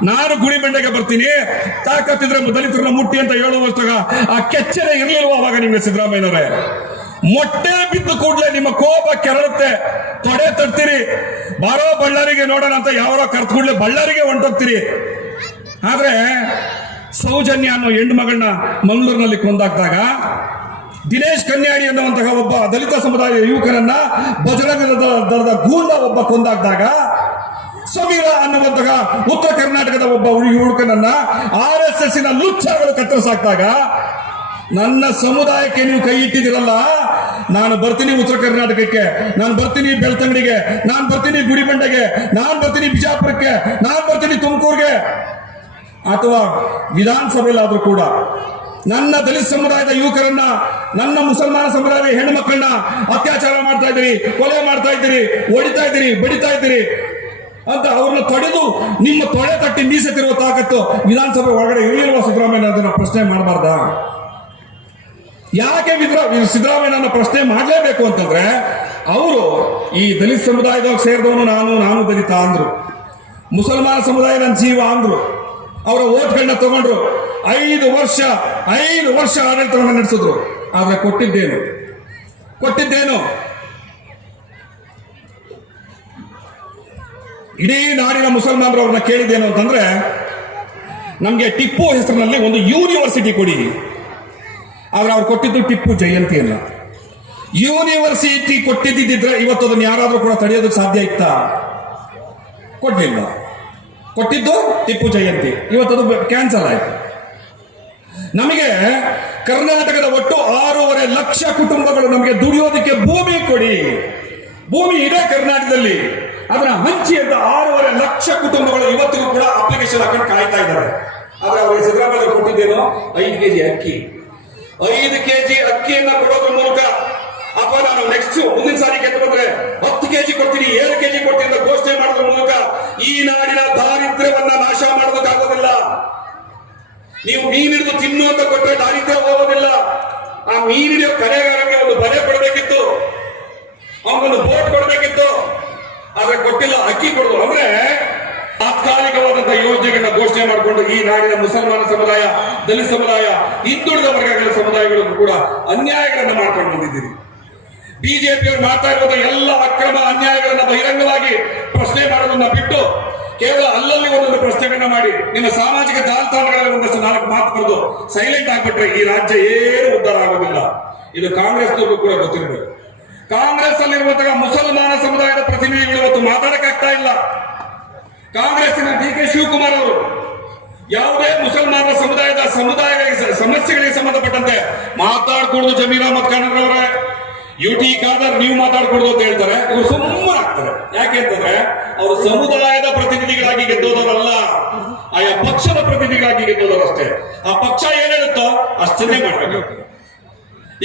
ನಾನು ಗುಡಿಬಂಡೆಗೆ ಬರ್ತೀನಿ, ತಾಕತ್ತಿದ್ರೆ ದಲಿತರನ್ನ ಮುಟ್ಟಿ ಅಂತ ಹೇಳುವಷ್ಟಾಗ ಆ ಕೆಚ್ಚರೆ ಇರಲಿಲ್ವ ಅವಾಗ ನಿಮ್ಗೆ ಸಿದ್ದರಾಮಯ್ಯನವರೇ? ಮೊಟ್ಟೆ ಬಿದ್ದು ಕೂಡಲೇ ನಿಮ್ಮ ಕೋಪ ಕೆರಳುತ್ತೆ, ತೊಡೆ ತಡ್ತೀರಿ, ಬಾರೋ ಬಳ್ಳಾರಿಗೆ ನೋಡೋಣ ಅಂತ ಯಾರೋ ಕರ್ತ ಕೂಡಲೇ ಬಳ್ಳಾರಿಗೆ ಹೊಂಟೋಗ್ತೀರಿ. ಆದ್ರೆ ಸೌಜನ್ಯ ಅನ್ನೋ ಹೆಣ್ಣು ಮಗಳನ್ನ ಮಂಗಳೂರಿನಲ್ಲಿ ಕೊಂದಾಕ್ದಾಗ, ದಿನೇಶ್ ಕನ್ಯಾಡಿ ಅನ್ನುವಂತಹ ಒಬ್ಬ ದಲಿತ ಸಮುದಾಯ ಯುವಕರನ್ನ ಬಜರಂಗ ದಳದ ಗೂಂಡ ಒಬ್ಬ ಕೊಂದಾಕ್ದಾಗ, ಸಮೀರ ಅನ್ನುವಂತಹ ಉತ್ತರ ಕರ್ನಾಟಕದ ಒಬ್ಬ ಯುವಕನನ್ನ RSS ಲುಚ್ಚಾಗಳು ಕತ್ತರಿಸಾಕ್ದಾಗ, ನನ್ನ ಸಮುದಾಯಕ್ಕೆ ನೀವು ಕೈ ಇಟ್ಟಿದ್ದೀರಲ್ಲ, ನಾನು ಬರ್ತೀನಿ ಉತ್ತರ ಕರ್ನಾಟಕಕ್ಕೆ, ನಾನು ಬರ್ತೀನಿ ಬೆಳ್ತಂಗಡಿಗೆ, ನಾನು ಬರ್ತೀನಿ ಗುಡಿಬಂಡೆಗೆ, ನಾನು ಬರ್ತೀನಿ ಬಿಜಾಪುರಕ್ಕೆ, ನಾನು ಬರ್ತೀನಿ ತುಮಕೂರಿಗೆ, ಅಥವಾ ವಿಧಾನಸಭೆಯಲ್ಲಾದ್ರೂ ಕೂಡ ನನ್ನ ದಲಿತ ಸಮುದಾಯದ ಯುವಕರನ್ನ, ನನ್ನ ಮುಸಲ್ಮಾನ ಸಮುದಾಯದ ಹೆಣ್ಣು ಮಕ್ಕಳನ್ನ ಅತ್ಯಾಚಾರ ಮಾಡ್ತಾ ಇದ್ದೀರಿ, ಕೊಲೆ ಮಾಡ್ತಾ ಇದ್ದೀರಿ, ಹೊಡಿತಾ ಇದ್ದೀರಿ, ಬಡಿತಾ ಇದ್ದೀರಿ ಅಂತ ಅವ್ರನ್ನ ತೊಡೆದು ನಿಮ್ಮ ತೊಡೆ ತಟ್ಟಿ ಮೀಸೆ ತಿರುವ ತಾಕತ್ತು ವಿಧಾನಸಭೆ ಒಳಗಡೆ ಇಳಿರುವ ಸಿದ್ದರಾಮಯ್ಯ ಅದನ್ನ ಪ್ರಶ್ನೆ ಮಾಡಬಾರ್ದಾ? ಯಾಕೆ ಸಿದ್ದರಾಮಯ್ಯನ ಪ್ರಶ್ನೆ ಮಾಡಲೇಬೇಕು ಅಂತಂದ್ರೆ, ಅವರು ಈ ದಲಿತ ಸಮುದಾಯದಾಗ ಸೇರಿದವನು ನಾನು ದಲಿತ ಅಂದ್ರು, ಮುಸಲ್ಮಾನ ಸಮುದಾಯ ನನ್ನ ಜೀವ ಅಂದ್ರು, ಅವರ ಓಟ್ಗಳನ್ನ ತಗೊಂಡ್ರು, 5 ವರ್ಷ ಆಡಳಿತವನ್ನು ನಡೆಸಿದ್ರು. ಆದ್ರೆ ಕೊಟ್ಟಿದ್ದೇನು? ಇಡೀ ನಾಡಿನ ಮುಸಲ್ಮಾನರು ಅವ್ರನ್ನ ಕೇಳಿದ್ದೇನು ಅಂತಂದ್ರೆ, ನಮ್ಗೆ ಟಿಪ್ಪು ಹೆಸರಿನಲ್ಲಿ ಒಂದು ಯೂನಿವರ್ಸಿಟಿ ಕೊಡಿ. ಆದ್ರೆ ಅವ್ರು ಕೊಟ್ಟಿದ್ದು ಟಿಪ್ಪು ಜಯಂತಿಯನ್ನ. ಯೂನಿವರ್ಸಿಟಿ ಕೊಟ್ಟಿದ್ದಿದ್ರೆ ಇವತ್ತು ಅದನ್ನು ಯಾರಾದ್ರೂ ಕೂಡ ತಡೆಯೋದಕ್ಕೆ ಸಾಧ್ಯ ಇತ್ತಾ? ಕೊಡ್ಲಿಲ್ಲ. ಕೊಟ್ಟಿದ್ದು ಟಿಪ್ಪು ಜಯಂತಿ, ಇವತ್ತದು ಕ್ಯಾನ್ಸಲ್ ಆಯ್ತು. ನಮಗೆ ಕರ್ನಾಟಕದ ಒಟ್ಟು 6.5 ಲಕ್ಷ ಕುಟುಂಬಗಳು ನಮಗೆ ದುಡಿಯೋದಕ್ಕೆ ಭೂಮಿ ಕೊಡಿ, ಭೂಮಿ ಇದೆ ಕರ್ನಾಟಕದಲ್ಲಿ, ಅದನ್ನ ಹಂಚಿ ಅಂತ 6.5 ಲಕ್ಷ ಕುಟುಂಬಗಳು ಇವತ್ತಿಗೂ ಕೂಡ ಅಪ್ಲಿಕೇಶನ್ ಹಾಕೊಂಡು ಕಾಯ್ತಾ ಇದ್ದಾರೆ. ಆದ್ರೆ ಅವರಿಗೆ ಸಿದ್ದರಾಮಯ್ಯ ಕೊಟ್ಟಿದ್ದೇನೋ 5 ಕೆಜಿ ಅಕ್ಕಿ. 5 ಕೆಜಿ ಅಕ್ಕಿಯನ್ನ ಕೊಡೋದ್ರ ಮೂಲಕ, ಅಥವಾ ನಾನು ನೆಕ್ಸ್ಟ್ ಮುಂದಿನ ಸಾರಿ ಗೆದ್ದು ಬಂದ್ರೆ 10 ಕೆಜಿ ಕೊಡ್ತೀನಿ, 7 ಕೆಜಿ ಕೊಡ್ತೀನಿ ಅಂತ ಘೋಷಣೆ ಮಾಡೋದ್ರ ಮೂಲಕ ಈ ನಾಡಿನ ದಾರಿದ್ರ್ಯವನ್ನ ನಾಶ ಮಾಡೋದಕ್ಕಾಗೋದಿಲ್ಲ. ನೀವು ಮೀನಿಡಿದು ತಿನ್ನು ಅಂತ ಕೊಟ್ಟರೆ ದಾರಿದ್ರ್ಯ ಹೋಗೋದಿಲ್ಲ. ಆ ಮೀನಿಡಿಯೋ ಕರೆಗಾರರಿಗೆ ಒಂದು ಬಲೆ ಕೊಡಬೇಕಿತ್ತು, ಅವನೊಂದು ಬೋಟ್ ಕೊಡಬೇಕಿತ್ತು, ಆದ್ರೆ ಕೊಟ್ಟಿಲ್ಲ. ಅಕ್ಕಿ ಕೊಡುದು ಅಂದ್ರೆ ತಾತ್ಕಾಲಿಕವಾದಂತಹ ಯೋಜನೆಗಳನ್ನ ಘೋಷಣೆ ಮಾಡಿಕೊಂಡು ಈ ನಾಡಿನ ಮುಸಲ್ಮಾನ ಸಮುದಾಯ, ದಲಿತ ಸಮುದಾಯ, ಹಿಂದುಳಿದ ವರ್ಗಗಳ ಸಮುದಾಯಗಳಿಗೂ ಕೂಡ ಅನ್ಯಾಯಗಳನ್ನ ಮಾಡ್ಕೊಂಡು ಬಂದಿದ್ದೀರಿ. ಬಿಜೆಪಿಯವರು ಮಾಡ್ತಾ ಇರುವಂತಹ ಎಲ್ಲ ಅಕ್ರಮ ಅನ್ಯಾಯಗಳನ್ನ ಬಹಿರಂಗವಾಗಿ ಪ್ರಶ್ನೆ ಮಾಡೋದನ್ನ ಬಿಟ್ಟು ಕೇವಲ ಅಲ್ಲಲ್ಲಿ ಒಂದೊಂದು ಪ್ರಶ್ನೆಗಳನ್ನ ಮಾಡಿ ನಿಮ್ಮ ಸಾಮಾಜಿಕ ಜಾಲತಾಣಗಳಲ್ಲಿ ಒಂದಷ್ಟು 4 ಮಾತು ಬರೆದು ಸೈಲೆಂಟ್ ಆಗ್ಬಿಟ್ರೆ ಈ ರಾಜ್ಯ ಏನು ಉದ್ಧಾರ ಆಗೋದಿಲ್ಲ. ಇದು ಕಾಂಗ್ರೆಸ್ನವ್ರಿಗೂ ಕೂಡ ಗೊತ್ತಿರಬೇಕು. ಕಾಂಗ್ರೆಸ್ ಅಲ್ಲಿರುವಂತಹ ಮುಸಲ್ಮಾನ ಸಮುದಾಯದ ಪ್ರತಿನಿಧಿಗಳು ಇವತ್ತು ಮಾತಾಡಕ್ಕಾಗ್ತಾ ಇಲ್ಲ. ಕಾಂಗ್ರೆಸ್ಸಿನ ಡಿ ಕೆ ಶಿವಕುಮಾರ್ ಅವರು ಯಾವುದೇ ಮುಸಲ್ಮಾನರ ಸಮುದಾಯದ ಸಮಸ್ಯೆಗಳಿಗೆ ಸಂಬಂಧಪಟ್ಟಂತೆ ಮಾತಾಡ್ಕೊಡುದು. ಜಮೀರ್ ಅಹಮದ್ ಖಾನ್ ಅವರೇ, UT ಖಾದರ್ ನೀವು ಮಾತಾಡ್ಕೊಡುದು ಅಂತ ಹೇಳ್ತಾರೆ. ಇವರು ಸುಮ್ಮನೆ ಆಗ್ತಾರೆ. ಯಾಕೆ ಅಂತಂದ್ರೆ ಅವರು ಸಮುದಾಯದ ಪ್ರತಿನಿಧಿಗಳಾಗಿ ಗೆದ್ದೋದವರಲ್ಲ, ಆಯಾ ಪಕ್ಷದ ಪ್ರತಿನಿಧಿಗಳಾಗಿ ಗೆದ್ದೋದವರು ಅಷ್ಟೇ. ಆ ಪಕ್ಷ ಏನ್ ಹೇಳುತ್ತೋ ಅಷ್ಟನ್ನೇ ಮಾಡಬೇಕು.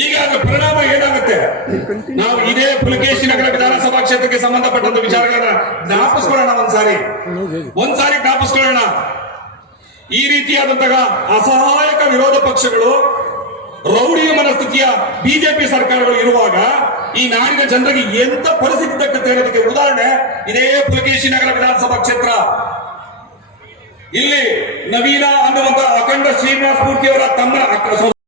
ಈಗ ಅದರ ಪರಿಣಾಮ ಏನಾಗುತ್ತೆ? ನಾವು ಇದೇ ಪುಲಕೇಶಿ ನಗರ ವಿಧಾನಸಭಾ ಕ್ಷೇತ್ರಕ್ಕೆ ಸಂಬಂಧಪಟ್ಟಂತ ವಿಚಾರಗಳನ್ನ ಜ್ಞಾಪಿಸ್ಕೊಳ್ಳೋಣ. ಒಂದ್ಸಾರಿ ಜ್ಞಾಪಿಸ್ಕೊಳ್ಳೋಣ. ಈ ರೀತಿಯಾದಂತಹ ಅಸಹಾಯಕ ವಿರೋಧ ಪಕ್ಷಗಳು, ರೌಡಿಯ ಮನಸ್ಥಿತಿಯ ಬಿಜೆಪಿ ಸರ್ಕಾರಗಳು ಇರುವಾಗ ಈ ನಾಡಿನ ಜನರಿಗೆ ಎಂತ ಪರಿಸ್ಥಿತಿ ತಕ್ಕಂತೆ ಹೇಳೋದಕ್ಕೆ ಉದಾಹರಣೆ ಇದೇ ಪುಲಕೇಶಿ ನಗರ ವಿಧಾನಸಭಾ ಕ್ಷೇತ್ರ. ಇಲ್ಲಿ ನವೀನ ಅನ್ನುವಂತ ಅಖಂಡ ಶ್ರೀನಿವಾಸ ಮೂರ್ತಿ ಅವರ ತಮ್ಮ